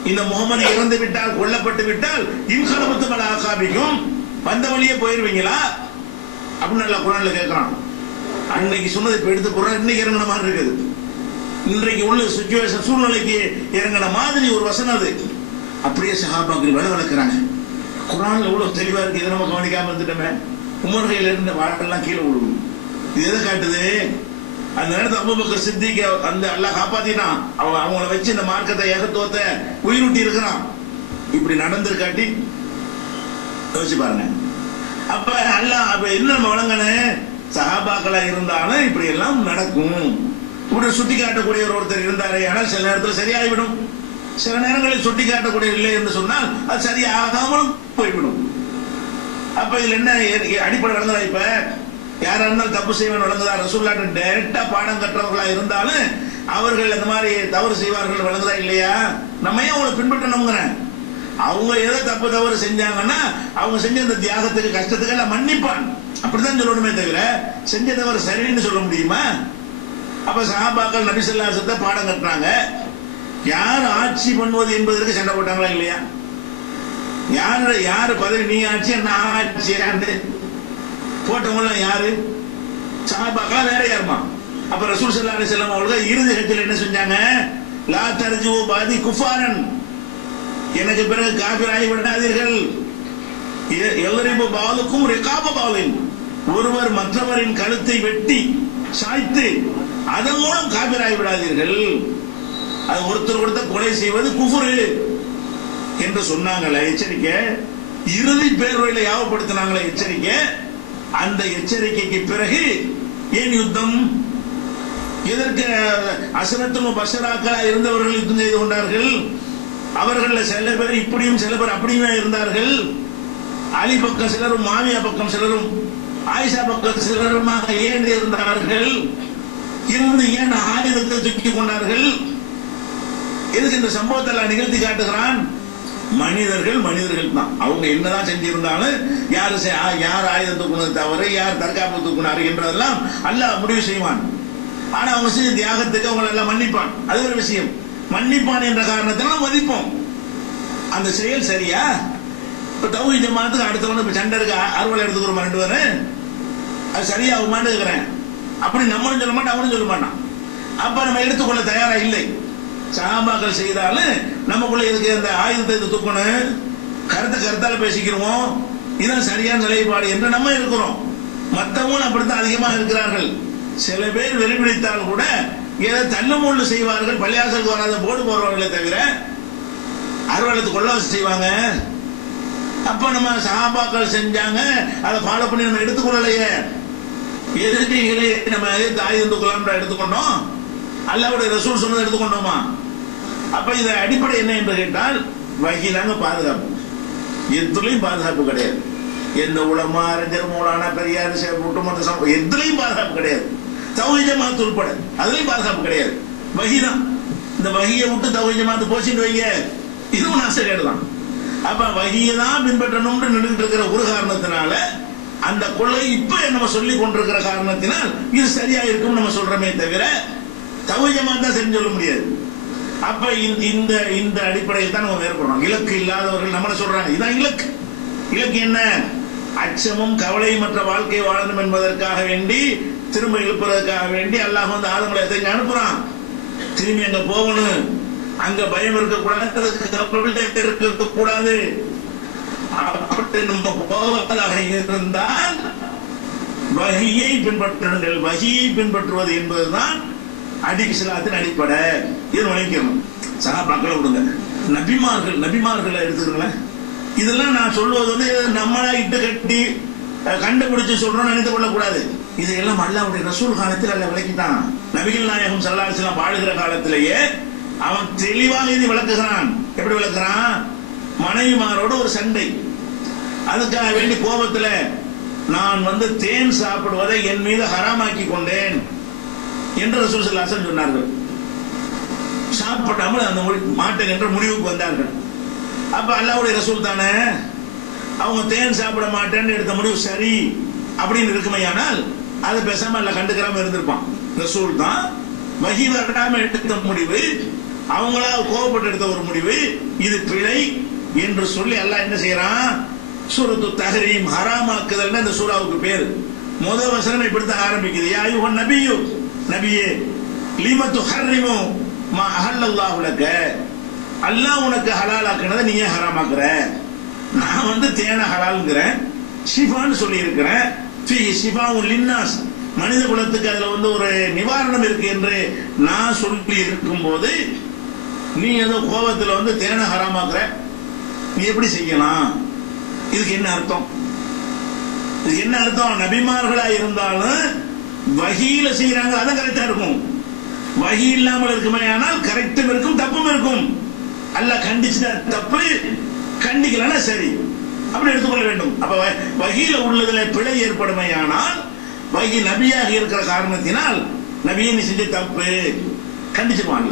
இந்த முகமது இறந்து விட்டால், கொல்லப்பட்டு விட்டால், இன்கலபத்து மல ஆகாபிக்கும், வந்த வழியே போயிருவீங்களா அப்படின்னு நல்லா குர்ஆன்ல கேட்கிறான். அன்னைக்கு சொன்னது இப்ப எடுத்து குர்ஆன் இன்னைக்கு இறங்கின மாதிரி இருக்குது. இன்றைக்கு உள்ள சிச்சுவேஷன் சூழ்நிலைக்கு இறங்கின மாதிரி ஒரு வசனம் அது. அப்படியே சஹாபாக்கள் வேலை வளர்க்கிறாங்க. குர்ஆன்ல எவ்வளவு தெளிவா இருக்கு, இதை நம்ம கவனிக்காம இருந்துட்டோமே. உமர்கையில இருந்த வாழெல்லாம் கீழே விழுவும். இது எதை காட்டுது, அந்த நேரத்தில் அபூபக்கர் சித்திக் அந்த அல்லாஹ் காப்பாத்தினான், அவங்கள வச்சு இந்த மார்க்கத்தை ஏகத்துவத்தை உயிரூட்டி இருக்கிறான். இப்படி நடந்திருக்காட்டி யோசிச்சு பாருங்க. அப்ப அல்லாஹ் அப்ப என்ன நம்ம வழங்கணும், சஹாபாக்களா இருந்தாலும் இப்படி எல்லாம் நடக்கும். இப்படி சுட்டி காட்டக்கூடிய ஒருத்தர் இருந்தாரே, ஆனால் சில நேரத்தில் சரியாகிவிடும், சில நேரங்களில் சுட்டி காட்டக்கூடிய இல்லை என்று சொன்னால் அது சரியாகாமலும் போய்விடும். அப்ப இதுல என்ன அடிப்படை வழங்குதா, இப்ப யாரா இருந்தாலும் தப்பு செய்வன் வழங்குதா, ரசூலுல்லாஹ் டைரக்டா பாடம் கற்றவர்களா இருந்தாலும் அவர்கள் இந்த மாதிரி தவறு செய்வார்கள் வழங்குதா இல்லையா? நம்ம ஏன் அவங்களை பின்பற்றணுங்கிறேன். அவங்க ஏதோ தப்பு தவறு செஞ்சாங்கன்னா அவங்க செஞ்ச அந்த தியாகத்துக்கு கஷ்டத்துக்கு எல்லாம் மன்னிப்பான், அப்படித்தான் சொல்லணுமே தவிர செஞ்ச தவறு சரின்னு சொல்ல முடியுமா? அப்ப சஹாபாக்கள் நபி ஸல்லல்லாஹு அலைஹி வஸல்லம் பாடம் கட்டுறாங்க. யார் ஆட்சி பண்ணுவது என்பதற்கு சண்டை போட்டாங்களா இல்லையா? யாரு பதவி, நீ ஆட்சி நான் ஆட்சி போட்டவங்க யாரு? சஹாபாக்களா வேற யாருமா? அப்ப ரசூல் ஸல்லல்லாஹு அலைஹி வஸல்லம் அவர்கள் இறுதி ஹஜ்ஜில் என்ன செஞ்சாங்க, லா தர்ஜு பாதி குஃபாரன், எனக்கு பிறகு காபிராகி விடாதீர்கள், எல்லரிபு பாலுக்கும் ரிகாப பாலின், ஒருவர் மற்றவரின் கழுத்தை வெட்டி சாய்த்து அதன் மூலம் காபிராகி விடாதீர்கள், அது ஒருத்தர் கொலை செய்வது குஃபுரு என்று சொன்னாங்களே எச்சரிக்கை. இறுதி பேர்வையில யாவப்படுத்தினாங்களே எச்சரிக்கை. அந்த எச்சரிக்கைக்கு பிறகு ஏன் யுத்தம்? எதற்கு? அசனத்தும் பஷராக்களா இருந்தவர்கள் யுத்தம் செய்து கொண்டார்கள். அவர்கள் சில பேர் இப்படியும் சில பேர் அப்படியும் இருந்தார்கள். அலி பக்கம் சிலரும், மாவியா பக்கம் சிலரும், ஆயிஷா பக்கம் சிலருமாக ஏன் இருந்தார்கள்? இருந்து ஏன் ஆயுதத்தை தூக்கி கொண்டார்கள்? எதுக்கு இந்த சம்பவத்தை நிகழ்த்தி காட்டுகிறான்? மனிதர்கள் தான். அவங்க என்னதான் செஞ்சிருந்தாலும் யார் ஆயுதம் தூக்குனது தவறு, யார் தற்காப்பு தூக்குனாரு என்றதெல்லாம் அல்லாஹ் முடிவு செய்வான். ஆனா அவங்க செஞ்ச தியாகத்துக்கு அவங்களை எல்லாம் மன்னிப்பான். அது ஒரு விஷயம். மன்னிப்பான் என்ற காரணத்தினால மதிப்போம். அந்த செயல் சரியா? இப்ப தௌஹீத் ஜமாத்துக்கு அடுத்தவங்க சண்டை இருக்கு, அறுவலை எடுத்துக்கிறோம் 2 பேரும், அது சரியாகுமான்னு இருக்கிறேன். அப்படி நம்மளும் சொல்ல மாட்டோம், அவனும் சொல்ல மாட்டான். அப்ப நம்ம எடுத்துக்கொள்ள தயாரா இல்லை. சஹாபாக்கள் செய்தாலும் நமக்குள்ள எதுக்கு அந்த ஆயுதத்தை தூக்கணும்? கருத்தால பேசிக்கிறோம், இதுதான் சரியான நிலைப்பாடு என்று நம்ம இருக்கிறோம். மற்றவங்களும் அப்படித்தான் அதிகமாக இருக்கிறார்கள். சில பேர் வெறிபிடித்தால் கூட ஏதோ தள்ளுமுள்ளு செய்வார்கள், பள்ளியாசலுக்கு வராத போர்டு போடுவார்களே தவிர அறுவலத்து கொள்ளவசம் செய்வாங்க. அப்ப நம்ம சஹாபாக்கள் செஞ்சாங்க, அதை ஃபாலோ பண்ணி நம்ம எடுத்துக்கொள்ளலையே. எதிர்களை நம்ம தாயிருந்து குலாம் எடுத்துக்கொண்டோம், அல்லாஹ்வுடைய ரசூல் சொன்னதை எடுத்துக்கொண்டோமா? அப்ப இது அடிப்படை என்ன என்று கேட்டால் வஹீதாங்க பாதுகாப்பு. எதுலையும் பாதுகாப்பு கிடையாது. எந்த உலமா அறிஞர் மூலான பெரியார் ஒட்டுமொத்த எதுலையும் பாதுகாப்பு கிடையாது. தௌஹீத் ஜமாத் உட்பட அதுலயும் பாதுகாப்பு கிடையாது. வஹீதான். இந்த வஹியை விட்டு தௌஹீத் ஜமாத் போச்சுட்டு வைங்க, இதுவும் நாசகேடு தான். அப்ப வஹியை தான் பின்பற்றணும்னு நின்றுட்டு இருக்கிற ஒரு காரணத்தினால அந்த கொள்ளை இப்ப நம்ம சொல்லி கொண்டிருக்கிற காரணத்தினால் இது சரியா இருக்கும் நம்ம சொல்றோமே தவிர தௌஹீத் ஜமாத் தான் சரின்னு சொல்ல முடியாது. அப்ப இந்த இந்த அடிப்படையில் தான் நம்ம வேறுபடுறோம். இலக்கு இல்லாதவர்கள் நம்மள சொல்றாங்க, இதான் இலக்கு. இலக்கு என்ன? அச்சமும் கவலையும் மற்ற வாழ்க்கை வாழணும் என்பதற்காக வேண்டி, திரும்ப எழுப்புறதுக்காக வேண்டி அல்லாஹ் வந்து ஆதம் அலைஹிஸ்ஸலாம் அனுப்புறான். திரும்பி அங்க போகணும், அங்க பயம் இருக்கக்கூடாது. அப்படி நம்ம போவதாக இருந்தால் வஹியை பின்பற்றுங்கள். வஹியை பின்பற்றுவது என்பதுதான் இஸ்லாத்தின் அடிப்படை. இது நினைக்கணும். சஹாபாக்களை விடுங்க, நபிமார்களை எடுத்துக்கிறேன். இதெல்லாம் நான் சொல்வது வந்து நம்மளா இட்டு கட்டி கண்டுபிடிச்சு சொல்றோம் நினைத்து கொள்ளக்கூடாது. இதையெல்லாம் அல்லாஹ்வுடைய ரசூல் காலத்தில் அல்ல விளக்கிட்டான். நபிகள் நாயகம் ஸல்லல்லாஹு அலைஹி வஸல்லம் வாழுகிற காலத்திலேயே அவன் தெளிவாக இதை விளக்குகிறான். எப்படி விளக்குறான்? மனைவிமாரோட ஒரு சண்டை, அதுக்காக வேண்டி கோபத்துல நான் வந்து தேன் சாப்பிடுவதை என் மீது ஹராமாக்கி கொண்டேன் என்று ரசூல் ஸல்லல்லாஹு அலைஹி வஸல்லம் சொன்னார்கள். சாப்பிடாமல் அந்த மாட்டேன் என்ற முடிவுக்கு வந்தார்கள். அப்ப அல்லாஹ்வுடைய ரசூல் தானே, அவங்க தேன் சாப்பிட மாட்டேன்னு எடுத்த முடிவு சரி அப்படின்னு இருக்குமையானால் அதை பேசாம அல்ல கண்டுக்கிறாம இருந்திருப்பான். ரசூல் தான் வஹி வரடாம எடுத்த முடிவு, அவங்களா கோபப்பட்டு எடுத்த ஒரு முடிவு, இது பிழை என்று சொல்லி அல்லாஹ் என்ன செய்யறான்? சூரத்து தஹரீம், ஹராமாக்குதல் இந்த சூராவுக்கு பேரு. முதல் வசனம் இப்படித்தான் ஆரம்பிக்குது. யா அய்யுஹன் நபியு, நபியே, லிம துஹர்ரிமு மா அஹல்லல்லாஹு லக, அல்லாஹ் உனக்கு ஹலாலாக்குனதை நீ ஏன் ஹராமாக்குற? நான் வந்து தேன ஹலால்ங்கிறேன், ஷிஃபான்னு சொல்லி இருக்கிறேன். ஃபீ ஷிஃபாஉன் லின்னாஸ், மனித குலத்துக்கு அதுல வந்து ஒரு நிவாரணம் இருக்கு என்று நான் சொல்லி இருக்கும் போது நீ ஏதோ கோபத்துல வந்து தேன ஹராமாக்குற, நீ எப்படி செய்யலாம்? இதுக்கு என்ன அர்த்தம்? இதுக்கு என்ன அர்த்தம்? நபிமார்களா இருந்தாலும் வஹீல செய்யறாங்க, அதான் கரெக்டா இருக்கும். வஹி இல்லாமல் இருக்குமே ஆனால் கரெக்டும் இருக்கும், தப்பும் இருக்கும். அல்லாஹ் கண்டிச்சுட்டா தப்பு, கண்டிக்கலன்னா சரி, அப்படி எடுத்துக்கொள்ள வேண்டும். அப்ப வஹீல உள்ளதுல பிழை ஏற்படுமையானால் வஹி நபியாக இருக்கிற காரணத்தினால் நபியை நீ செஞ்ச தப்பு கண்டிச்சுப்பான்.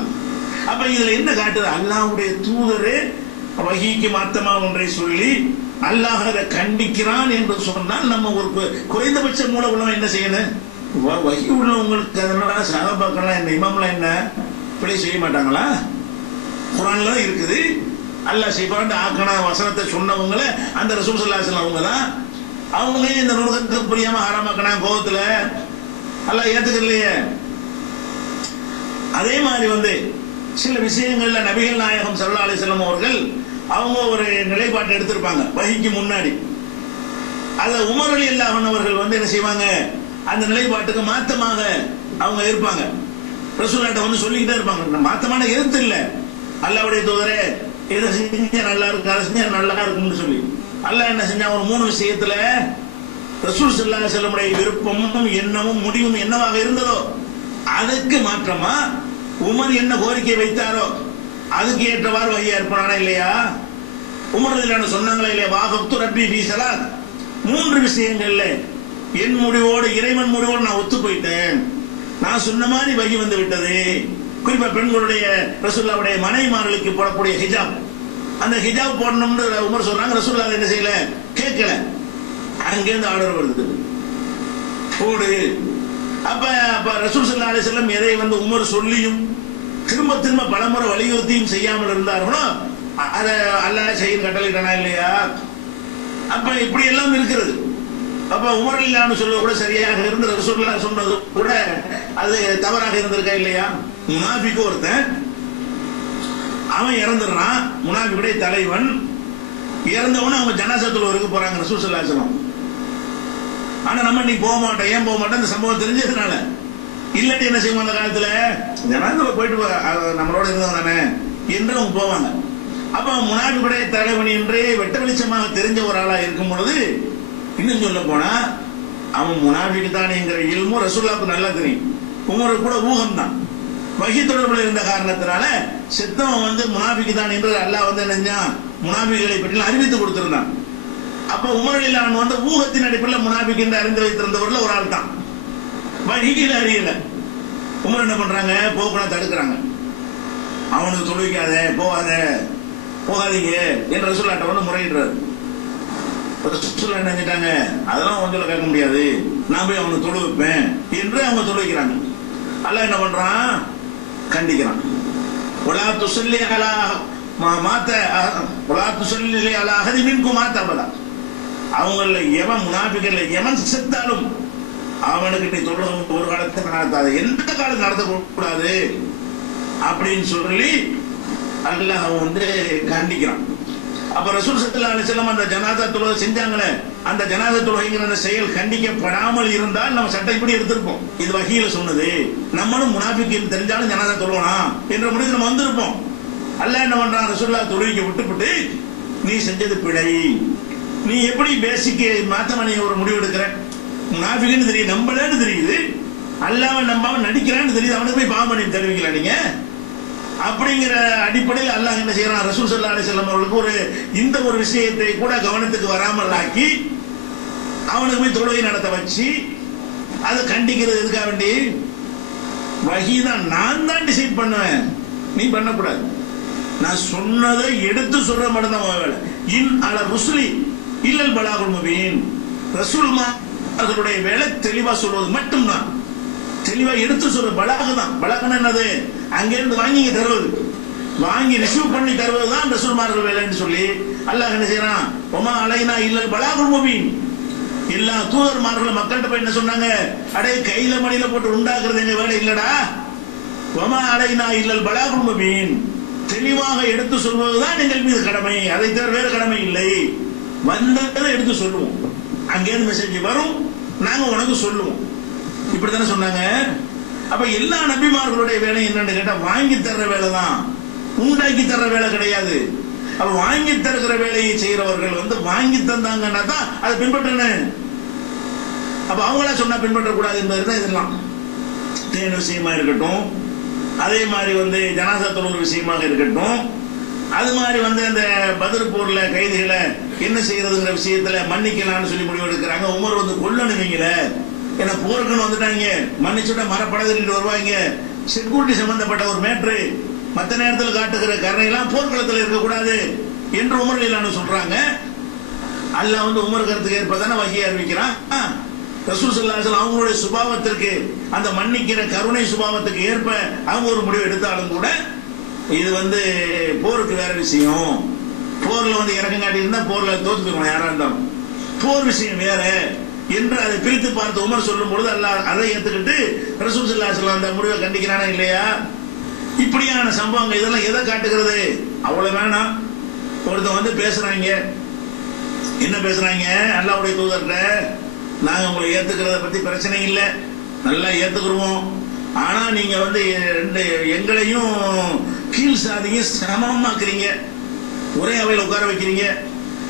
அப்ப இதுல என்ன காட்டுது? அல்லாஹ்வுடைய தூதரே வஹிக்கு மாத்தமா ஒன்றை சொல்லி அல்லாஹ் அதை கண்டிக்கிறான் என்று சொன்னால் நம்ம ஒரு குறைந்தபட்ச மூல உள்ளவன் என்ன செய்யணும்? வஹி உள்ளவங்களுக்கு அதனால சஹாபாக்கள்லாம் என்ன, இமாம்லாம் என்ன பிழை செய்ய மாட்டாங்களா? குர்ஆன்ல தான் இருக்குது. அல்லாஹ் ஷிஃபான்னு ஆக்கன வசனத்தை சொன்னவங்கள அந்த ரசூல் ஸல்லல்லாஹு அலைஹி வஸல்லம் அவங்க தான். அவங்களே இந்த நுணுக்கத்தை புரியாம ஹராமாக்கினாங்க கோபத்துல, அல்லாஹ் ஏத்துக்கலையே. அதே மாதிரி வந்து சில விஷயங்கள்ல நபிகள் நாயகம் ஸல்லல்லாஹு அலைஹி வஸல்லம் அவர்கள் அவங்க ஒரு நிலைப்பாட்டை எடுத்திருப்பாங்க வஹிக்கு முன்னாடி. அத உமர் ரலியல்லாஹு அன்ஹு அவர்கள் வந்து என்ன செய்வாங்க? அந்த நிலைப்பாட்டுக்கு மாத்தமாக அவங்க இருப்பாங்க. ரசூலுல்லாஹ்ட்ட வந்து சொல்லிக்கிட்டே இருப்பாங்க, மாத்தமான எதிர்த்து இல்ல, அல்லாஹ்வுடைய தூதரே இதை செஞ்சா நல்லா இருக்கு, அதை செஞ்சா நல்லா இருக்கும்னு சொல்லி. அல்லாஹ் என்ன செஞ்சா? ஒரு 3 விஷயத்துல ரசூல் ஸல்லல்லாஹு அலைஹி வஸல்லம் விருப்பமும் எண்ணமும் முடிவும் என்னவாக இருந்ததோ அதுக்கு மாற்றமா உமர் என்ன கோரிக்கை வைத்தாரோ அதுக்கு ஏற்றவாறு வஹி ஏற்பனானா இல்லையா? உமர் ரலியல்லாஹு சொன்னாங்களா இல்லையா? வாகப்து ரப்பி ஃபீ ஸலாத், 3 விஷயங்கள்ல என் முடிவோடு இறைவன் முடிவோடு நான் ஒத்து போயிட்டேன், நான் சொன்ன மாதிரி வஹி வந்து விட்டது. குறிப்பா பெண்களுடைய ரசூலுல்லாஹ்வுடைய மனைவிமார்களுக்கு போடக்கூடிய ஹிஜாப், அந்த ஹிஜாப் போடணும்னு உமர் சொல்றாங்க. ரசூலுல்லாஹ் என்ன செய்யல? கேட்கல. அங்கிருந்து ஆர்டர் வருது, போடு. அப்ப ரசூல் ஸல்லல்லாஹு அலைஹி வஸல்லம் எதை வந்து உமர் சொல்லியும் திரும்ப திரும்ப பலமுறை வலியுறுத்தியும் செய்யாமல் இருந்தார்களோ அதை அல்லாஹ் செய்ய கட்டளையிட்டானா இல்லையா? அப்ப இப்படி எல்லாம் இருக்கிறது. அப்ப உமர் ரலியல்லாஹு சொல்ல கூட சரியாக இருந்து ரசூலுல்லாஹ் சொன்னது கூட அது தவறாக இருந்திருக்கா இல்லையா? முனாஃபிக் ஒருத்தன் அவன் இறந்துடுறான், முனாஃபிக்குடைய தலைவன் இறந்தவன அவங்க ஜனாசாத்துல இருக்க போறாங்க ரசூல் ஸல்லல்லாஹு அலைஹி வஸல்லம். ஆனா நம்ம நீ போக மாட்டோம், ஏன் போக மாட்டோம்? இந்த சம்பவம் தெரிஞ்சதுனால இல்லாட்டி என்ன செய்வோம் அந்த காலத்துல ஜனாதால போயிட்டு நம்மளோட இருந்தவங்க தானே என்று அவங்க போவாங்க. அப்ப முனாஃபிக்குடைய தலைவன் என்று வெட்ட வெளிச்சமாக தெரிஞ்ச ஒரு ஆளா இருக்கும் பொழுது இன்னும் சொல்ல போனா அவன் முனாஃபிக்கு தானேங்கிற இல்மும் ரசூலுல்லாஹ்வுக்கு நல்லா தெரியும். உமருக்கு கூட ஊகம் தான். வஹி தொடர்புல இருந்த காரணத்தினால செத்தவன் வந்து முனாஃபிக்கு தான் என்று அல்லாஹ் வந்து என்ன முனாஃபிக்குகளை பற்றி அறிவித்து கொடுத்திருந்தான். அப்ப உமர் ரலியல்லாஹு அன்ஹு வந்து ஊகத்தின் அடிப்படையில் முனாஃபிக் என்று அறிந்து வைத்திருந்தவர்கள் ஒரு ஆள் தான். வஹியில அறியல. உமர் என்ன பண்றாங்க, போகக்கூடாது தடுக்கிறாங்க. அவனுக்கு தொழுவிக்காத, போகாதீங்க என்று ரசூலுல்லாஹ் வந்து முறையிடுறாரு. ரசூலுல்லாஹ் என்ன செஞ்சிட்டாங்க, அதெல்லாம் ஒன்றும் கேட்க முடியாது, நான் போய் அவனுக்கு தொழு வைப்பேன் என்று அவங்க தொழு வைக்கிறாங்க. அல்லாஹ் என்ன பண்றான், கண்டிக்கிறான். வலா துஸல்லி அலா மாத வலா துஸல்லி அலா அஹதி மின்கும் மாத அபதா. அவங்கள எவன் முனாஃபிக்ல எவன் செத்தாலும் அவனுக்கு நீ தொழுகை ஒரு காலத்தை நடத்தாது, எந்த காலம் நடத்தக்கூடாது அப்படின்னு சொல்லி அல்லாஹ் வந்து கண்டிக்கிறான். அப்ப ரசூல் ஸல்லல்லாஹு அலைஹி வஸல்லம் அந்த ஜனாஸா தொழுகை செஞ்சாங்களே, அந்த ஜனாஸா தொழுகைங்கிற அந்த செயல் கண்டிக்கப்படாமல் இருந்தால் நம்ம சட்டம் இப்படி எடுத்திருப்போம். இது வஹீல சொன்னது, நம்மளும் முனாஃபிக் தெரிஞ்சாலும் ஜனாஸா தொழுவலாம் என்ற முடிவுக்கு நம்ம வந்திருப்போம். அல்லாஹ் என்ன பண்றான், ரசூலுல்லாஹ் தொழுகைக்கு விட்டுவிட்டு நீ செஞ்சது பிழை, நீ எப்படி பேசிக்கு மாத்தமா நீ ஒரு முடிவு எடுக்கிற, முனாஃபிக்னு தெரியுது, நம்பலன்னு தெரியுது, அல்லாஹ்வை நம்பாம நடிக்கிறான்னு தெரியுது, அவனுக்கு போய் பாவம் பண்ணி தெரிவிக்கல நீங்க அப்படிங்கிற அடிப்படையில் அல்லாஹ் என்ன செய்யறான், ரசூல் ஸல்லல்லாஹு அலைஹி வஸல்லம் அவர்களுக்கு இந்த ஒரு விஷயத்தை கூட கவனத்துக்கு வராமல் ஆக்கி அவனுக்கு போய் தொழுகை நடத்த வச்சு அதை கண்டிக்கிறது எதுக்காக வேண்டி, வஹீதான் நான் தான் டிசைட் பண்ணுவேன், நீ பண்ணக்கூடாது, நான் சொன்னதை எடுத்து சொல்ற மட்டும் தான் வேலை. இன் அல ருஸ்லி இல்லல் பலாகுல் முபீன். ரசூலுல்லாஹ்வுடைய வேலை தெளிவா சொல்வது மட்டும்தான், தெளிவா எடுத்து சொல்ற பலாகு தான். பலாகுன்னா என்னது, அங்கிருந்து வாங்கி தருவது, வாங்கி ரிசீவ் பண்ணி தருவதுதான் ரசூல்மார்கள் வேலைன்னு சொல்லி அல்லாஹ் என்ன செய்யறான், ஒமா அலைனா இல்லல் பலாகுல் முபீன். எல்லா தூதர்மார்களும் மக்கள்கிட்ட போய் என்ன சொன்னாங்க, அடே கையில மணியில போட்டு உண்டாக்குறது எங்க வேலை இல்லடா, ஒமா அலைனா இல்லல் பலாகுல் முபீன், தெளிவாக எடுத்து சொல்வதுதான் எங்கள் மீது கடமை, அதை தவிர வேற கடமை இல்லை. வந்ததை எடுத்து சொல்லுவோம், அங்கேருந்து மெசேஜ் வரும், நாங்க உனக்கு சொல்லுவோம், இப்படித்தானே சொன்னாங்க. அப்ப எல்லா நபிமார்களுடைய வேலை என்னன்னு கேட்டா வாங்கி தர்ற வேலை தான், உண்டாக்கி தர்ற வேலை கிடையாது. அப்ப வாங்கி தருகிற வேலையை செய்யறவர்கள் வந்து வாங்கி தந்தாங்கன்னா தான் அதை பின்பற்றணும். அப்ப அவங்களா சொன்னா பின்பற்றக்கூடாது என்பதுதான் இதெல்லாம். தேன் விஷயமா இருக்கட்டும், அதே மாதிரி வந்து ஜனாஸா தொழுகிற விஷயமாக இருக்கட்டும், அது மாதிரி வந்து அந்த பத்ர் போர்ல கைதிகளை என்ன செய்யறதுங்கிற விஷயத்துல மன்னிக்கலாம்னு சொல்லி முடிவு எடுக்கிறாங்க. உமர் வந்து கொல்லணுவீங்கள, ஏன்னா போருக்குன்னு வந்துட்டாங்க, மன்னிச்சுட்டா மரப்படத்திட்டு வருவாங்க, செக்யூரிட்டி சம்பந்தப்பட்ட ஒரு மேட்ரு, மற்ற நேரத்தில் காட்டுகிற கருணையெல்லாம் போர்க்களத்தில் இருக்கக்கூடாது என்று உமர் ரலியல்லாஹு சொல்றாங்க. அல்லாஹ் வந்து உமர் கருத்துக்கு ஏற்பதான வஹியை அறிவிக்கிறான். ரசூல் ஸல்லல்லாஹு அலைஹி வஸல்லம் அவங்களுடைய சுபாவத்திற்கு, அந்த மன்னிக்கிற கருணை சுபாவத்துக்கு ஏற்ப அவங்க ஒரு முடிவு எடுத்தாலும் கூட இது வந்து போருக்கு வேற விஷயம், போர்ல வந்து இறக்கம் காட்டி இருந்தா போர்ல தோத்து போயிருவோம் யாரா இருந்தாலும், போர் விஷயம் வேற என்று அதை பிரித்து பார்த்து உமர் சொல்லும் பொழுது அல்லாஹ் அதை ஏத்துக்கிட்டு ரசூல் ஸல்லல்லாஹு அலைஹி வஸல்லம் அந்த முடிவை கண்டிக்கிறானா இல்லையா. இப்படியான சம்பவங்கள் இதெல்லாம் எதை காட்டுகிறது, அவ்வளவு வேணாம். ஒருத்தன் வந்து பேசுறாங்க, என்ன பேசுறாங்க, அல்லாஹ்வுடைய தூதர்கிட்ட நாங்க உங்களை ஏத்துக்கிறத பத்தி பிரச்சனை இல்லை, நல்லா ஏத்துக்குருவோம், ஆனா நீங்க வந்து எங்களையும் கீழ் சாதிங்க சமமாக்குறீங்க, ஒரே அவையில் உட்கார வைக்கிறீங்க,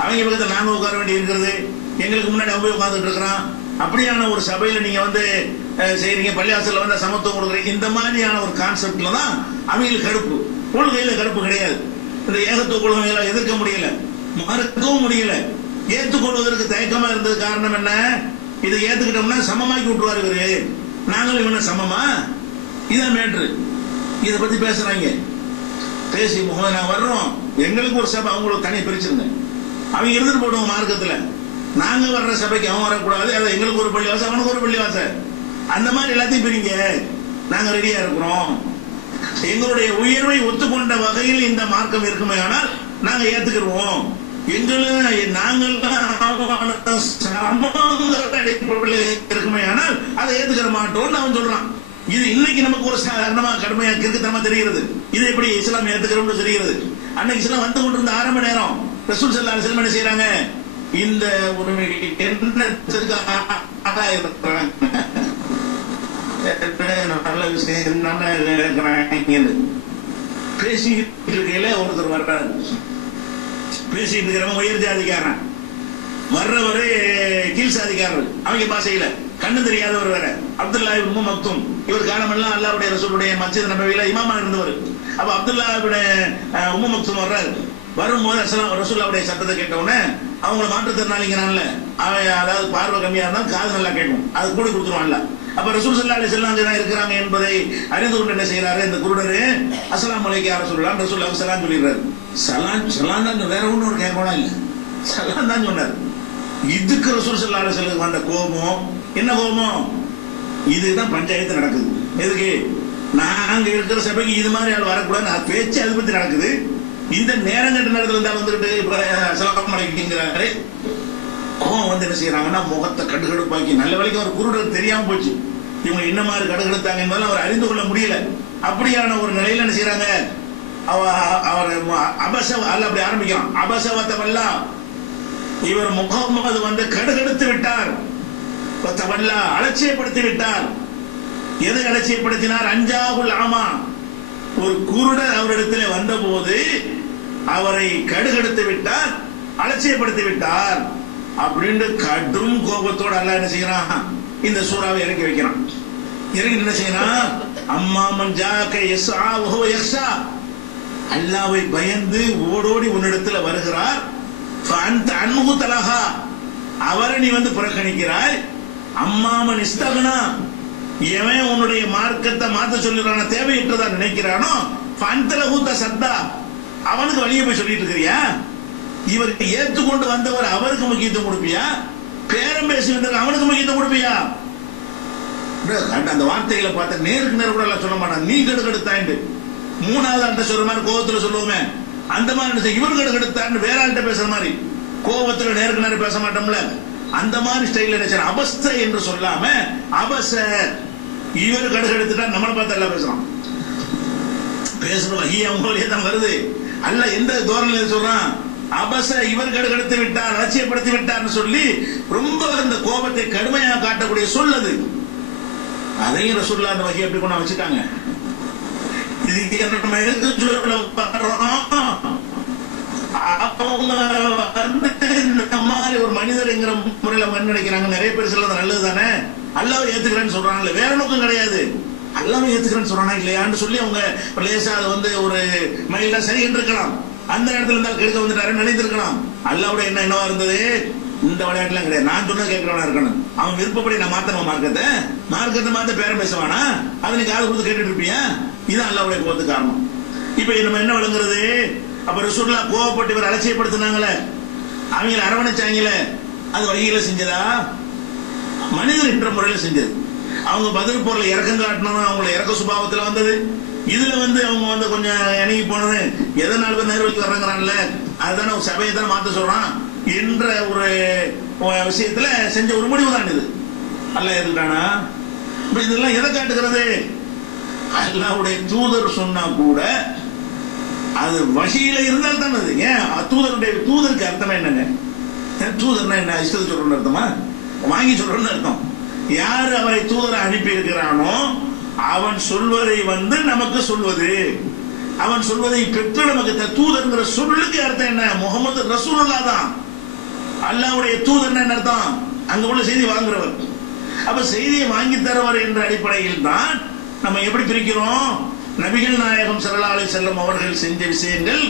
அவங்க பக்கத்தில் நாங்க உட்கார வேண்டி இருக்கிறது, எங்களுக்கு முன்னாடி அவங்க போய் உட்கார்ந்துட்டு இருக்கிறான், அப்படியான ஒரு சபையில நீங்க வந்து செய்றீங்க, பள்ளிவாசல்ல வந்து சமத்துவம் கொடுக்குறீங்க, இந்த மாதிரியான ஒரு கான்செப்ட்ல தான் அவங்களுக்கு கடுப்பு. கொள்கையில கடுப்பு கிடையாது. இந்த ஏகத்துவ கொள்கைகளை எதிர்க்க முடியல, மறுக்கவும் முடியல, ஏற்றுக்கொள்வதற்கு தயக்கமா இருந்தது. காரணம் என்ன, இதை ஏத்துக்கிட்டோம்னா சமமாக்கி விட்டுருவாரு இவரு, நாங்களும் இவன சமமா, இதான் மேட்ரு. இதை பத்தி பேசுறாங்க, பேசி முகமது நாங்க வர்றோம், எங்களுக்கு ஒரு சபை, அவங்களுக்கு தனியை பிரிச்சிருங்க, அவங்க இருந்துட்டு போடுவோம் மார்க்கத்துல, நாங்க வர்ற சபைக்கு அவன் வரக்கூடாது, அது எங்களுக்கு ஒரு பள்ளிவாசல் அவனுக்கு ஒரு பள்ளிவாசல், அந்த மாதிரி எல்லாத்தையும் பிரிங்க, நாங்க ரெடியா இருக்கிறோம், எங்களுடைய உயர்வை ஒத்துக்கொண்ட வகையில் இந்த மார்க்கம் இருக்குமே ஆனால் நாங்க ஏத்துக்கிடுவோம், நாங்கள் இருக்குமே ஆனால் அதை ஏத்துக்கிற மாட்டோம் அவன் சொல்றான். இது இன்னைக்கு நமக்கு ஒரு சாதாரணமா கடுமையா கிறுக்குத்தனமா தெரிகிறது. இது எப்படி இஸ்லாம் ஏத்துக்கிறோம்னு தெரிகிறது. அன்னைக்கு இஸ்லாம் வந்து கொண்டிருந்த ஆரம்ப நேரம் ரசூல் ஸல்லல்லாஹு அலைஹி வஸல்லம் என்ன செய்றாங்க, இந்த ஒரு நல்ல விஷயம் தானே இருக்கிறாங்க. பேசிக்கிட்டு இருக்கையில ஒருத்தர் வர்றாரு. பேசிட்டு இருக்கிறவங்க உயர் ஜாதிக்காரன், வர்றவரு கீழ் சாதிக்காரர். அவங்க பாஷையில கண்ணு தெரியாதவர் வேற. அப்துல்லா இப்னு மக்தும், இவர் காலமெல்லாம் அல்லாஹ்வுடைய ரசூலுடைய மஸ்ஜித் நபவியில இமாமா இருந்தவர். அப்ப அப்துல்லா இப்னு உம்மு மக்தும் வர்றாரு. வரும்போது ரசூலுல்லாஹ்வுடைய சத்தத்தை கேட்ட உடனே அவங்க மாற்றுத்திறனாளிங்கிறான்ல, அதாவது பார்வை கம்மியா இருந்தாலும் காது நல்லா கேட்கும், அது கூட கொடுத்துருவான்ல. அப்ப ரசூல் ஸல்லல்லாஹு அலைஹி வஸல்லம் இருக்கிறாங்க என்பதை அறிந்து கொண்டு என்ன செய்யறாரு இந்த குருடரு, அஸ்ஸலாமு அலைக்கும் யா ரசூலுல்லாஹ், ரசூலுல்லாஹ் சலாம் சொல்லிடுறாரு. சலாம் தான், வேற ஒன்றும் ஒரு கேட்கணும் இல்ல, சலாம் தான் சொன்னார். இதுக்கு ரசூல் ஸல்லல்லாஹு அலைஹி வஸல்லம் வந்த கோபம் என்ன கோபம்? இதுதான் பஞ்சாயத்து நடக்குது. எதுக்கு? நாங்க இருக்கிற சபைக்கு இது மாதிரி ஆள் வரக்கூடாது பேச்சு அதை பத்தி நடக்குது. இந்த நேரம் கட்ட நேரத்தில் இருந்தா வந்துட்டு அஸ்ஸலாமு அலைக்கும்ங்கிறாரு. கோவம் வந்து என்ன செய்யறாங்கன்னா முகத்தை கடுகடுப்பாக்கி, நல்ல வேலைக்கு ஒரு குருடர் தெரியாம போச்சு இவங்க என்ன மாதிரி கடுகடுத்தாங்க என்பதை அவர் அறிந்து கொள்ள முடியல. அப்படியான ஒரு நிலையில என்ன செய்யறாங்க, அவர் அபச அல்ல அப்படி ஆரம்பிக்கிறான். அபசவத்தவல்லா, இவர் முகம்மது வந்து கடுகடுத்து விட்டார், அலட்சியப்படுத்தி விட்டார். எதை அலட்சியப்படுத்தினார்? அஞ்சாகுல் ஆமா, ஒரு குருடர் அவரிடத்தில் வந்த போது அவரை கடுகடுத்து விட்டார், அலட்சியப்படுத்தி விட்டார் அப்படின்னு கடும் கோபத்தோடு அல்லாஹ் என்ன செய்யறான், இந்த சூறாவை இறக்கி வைக்கிறான். இறக்கி என்ன செய்யறான், அம்மாமன் ஜாக்க யஸ்ஆ வஹுவ யக்ஷா, அல்லாஹ்வை பயந்து ஓடோடி உன்னிடத்துல வருகிறார். ஃபஅன்த அன்ஹு தலஹா, அவரை நீ வந்து புறக்கணிக்கிறாய். அம்மாமன் இஸ்தக்னா, எவன் உன்னுடைய மார்க்கத்தை மாத்த சொல்லுறான தேவையற்றதா நினைக்கிறானோ, ஃபஅன்த லஹு தஸத்தா, அவனுக்கு வழியை போய் சொல்லிட்டு இருக்கிறியா? இவருக்கு ஏற்றுக்கொண்டு வந்தவர் அவருக்கு முக்கியத்துவம் கொடுப்பியா? பேரம் பேசி வந்தவர் அவனுக்கு முக்கியத்துவம் கொடுப்பியா? அந்த வார்த்தைகளை பார்த்த நேருக்கு நேரம் கூட எல்லாம் சொல்ல மாட்டான். நீ கெடுக்கெடுத்தாண்டு மூணாவது ஆண்ட சொல்ற மாதிரி கோபத்துல சொல்லுவோமே, அந்த மாதிரி இவர் கெடுக்கெடுத்தாண்டு வேற ஆள்கிட்ட பேசுற மாதிரி கோபத்துல நேருக்கு நேரம் பேச மாட்டோம்ல, அந்த மாதிரி ஸ்டைல நினைச்சேன். அபஸ்த என்று சொல்லாம அபச, இவர் கடுகெடுத்துட்டா நம்மளை பார்த்து எல்லாம் பேசுறான். பேசுற வகி அவங்களே தான் வருது. அல்ல எந்த தோரணையில சொல்றான், அபச இவர் கடுகெடுத்து விட்டார், அலட்சியப்படுத்தி விட்டார் சொல்லி ரொம்ப அந்த கோபத்தை கடுமையாக காட்டக்கூடிய சொல் அது. அதையும் ரசூலுல்லாஹ் அந்த வகை எப்படி கொண்டு வச்சுட்டாங்க. இதுக்கு நம்ம எதுக்கு சொல்ல இந்த மாதிரி ஒரு மனிதர்ங்கிற முறையில நினைக்கிறாங்க. நிறைய பேர் சொல்றது நல்லது தானே, அல்லாஹ் ஏத்துக்கிறேன்னு சொல்றாங்கல்ல, வேற நோக்கம் கிடையாது. அல்லாஹ் ஏத்துக்கிறேன்னு சொல்றானா இல்லையான்னு சொல்லி அவங்க லேசா அது வந்து ஒரு மைல்டா சரி என்று இருக்கலாம். அந்த இடத்துல இருந்தால் கெடுக்க வந்துட்டாரு நினைத்திருக்கலாம். அல்லாஹ்வுடைய என்ன என்னவா இருந்தது, இந்த விளையாட்டுலாம் கிடையாது, நான் சொன்ன கேட்கிறவனா இருக்கணும். அவன் விருப்பப்படி நான் மாத்தணும் மார்க்கத்தை மாத்த பேரம் பேசுவானா, அதை நீ காது கொடுத்து கேட்டுட்டு இருப்பியா? இதுதான் அல்லாஹ்வுடைய கோபத்துக்கு காரணம். இப்ப நம்ம என்ன விளங்குறது, அப்ப ரசூலுல்லாஹ் கோபப்பட்டு இவர் அலட்சியப்படுத்தினாங்களே, அவங்களை அரவணைச்சாங்களே, அது வகையில செஞ்சதா? மனிதர் என்ற முறையில செஞ்சது. அவங்க பதில் போர்ல இறக்கம் காட்டணும், அவங்கள இறக்க சுபாவத்துல வந்தது. இதுல வந்து அவங்க வந்து கொஞ்சம் இணங்கி போனது, எதனால பேர் நேர்வழிக்கு வர்றாங்கறான்ல, அதுதானே சபையை தான் மாத்த சொல்றான் என்ற ஒரு விஷயத்துல செஞ்ச ஒரு முடிவு தான் இது. அல்லாஹ் எதுக்கானா இதெல்லாம் எதை காட்டுகிறது? அல்லாஹ்வுடைய தூதர் சொன்னா கூட அது வகையில இருந்தால் தான் அது. ஏன் தூதருக்கு அர்த்தமா என்னங்க? தூதர்னா என்ன, இஷ்டத்தை சொல்றோம்னு அர்த்தமா, வாங்கி சொல்றோம்னு அர்த்தம். யாரு அவரை தூதரை அனுப்பி இருக்கிறானோ அவன் சொல்வதை வந்து நமக்கு சொல்வது, அவன் சொல்வதை பெற்று நமக்கு தூதர்ங்கிற சொல்லுக்கு அர்த்தம் என்ன? முகமது ரசூலுல்லாஹ் தான் அல்லாஹ்வுடைய தூதர். என்ன அர்த்தம்? அங்க உள்ள செய்தி வாங்குறவர். அப்ப செய்தியை வாங்கி தரவர் என்ற அடிப்படையில் தான் நம்ம எப்படி பிரிக்கிறோம்? நபிகள் நாயகம் ஸல்லல்லாஹு அலைஹி வஸல்லம் அவர்கள் செஞ்ச விஷயங்கள்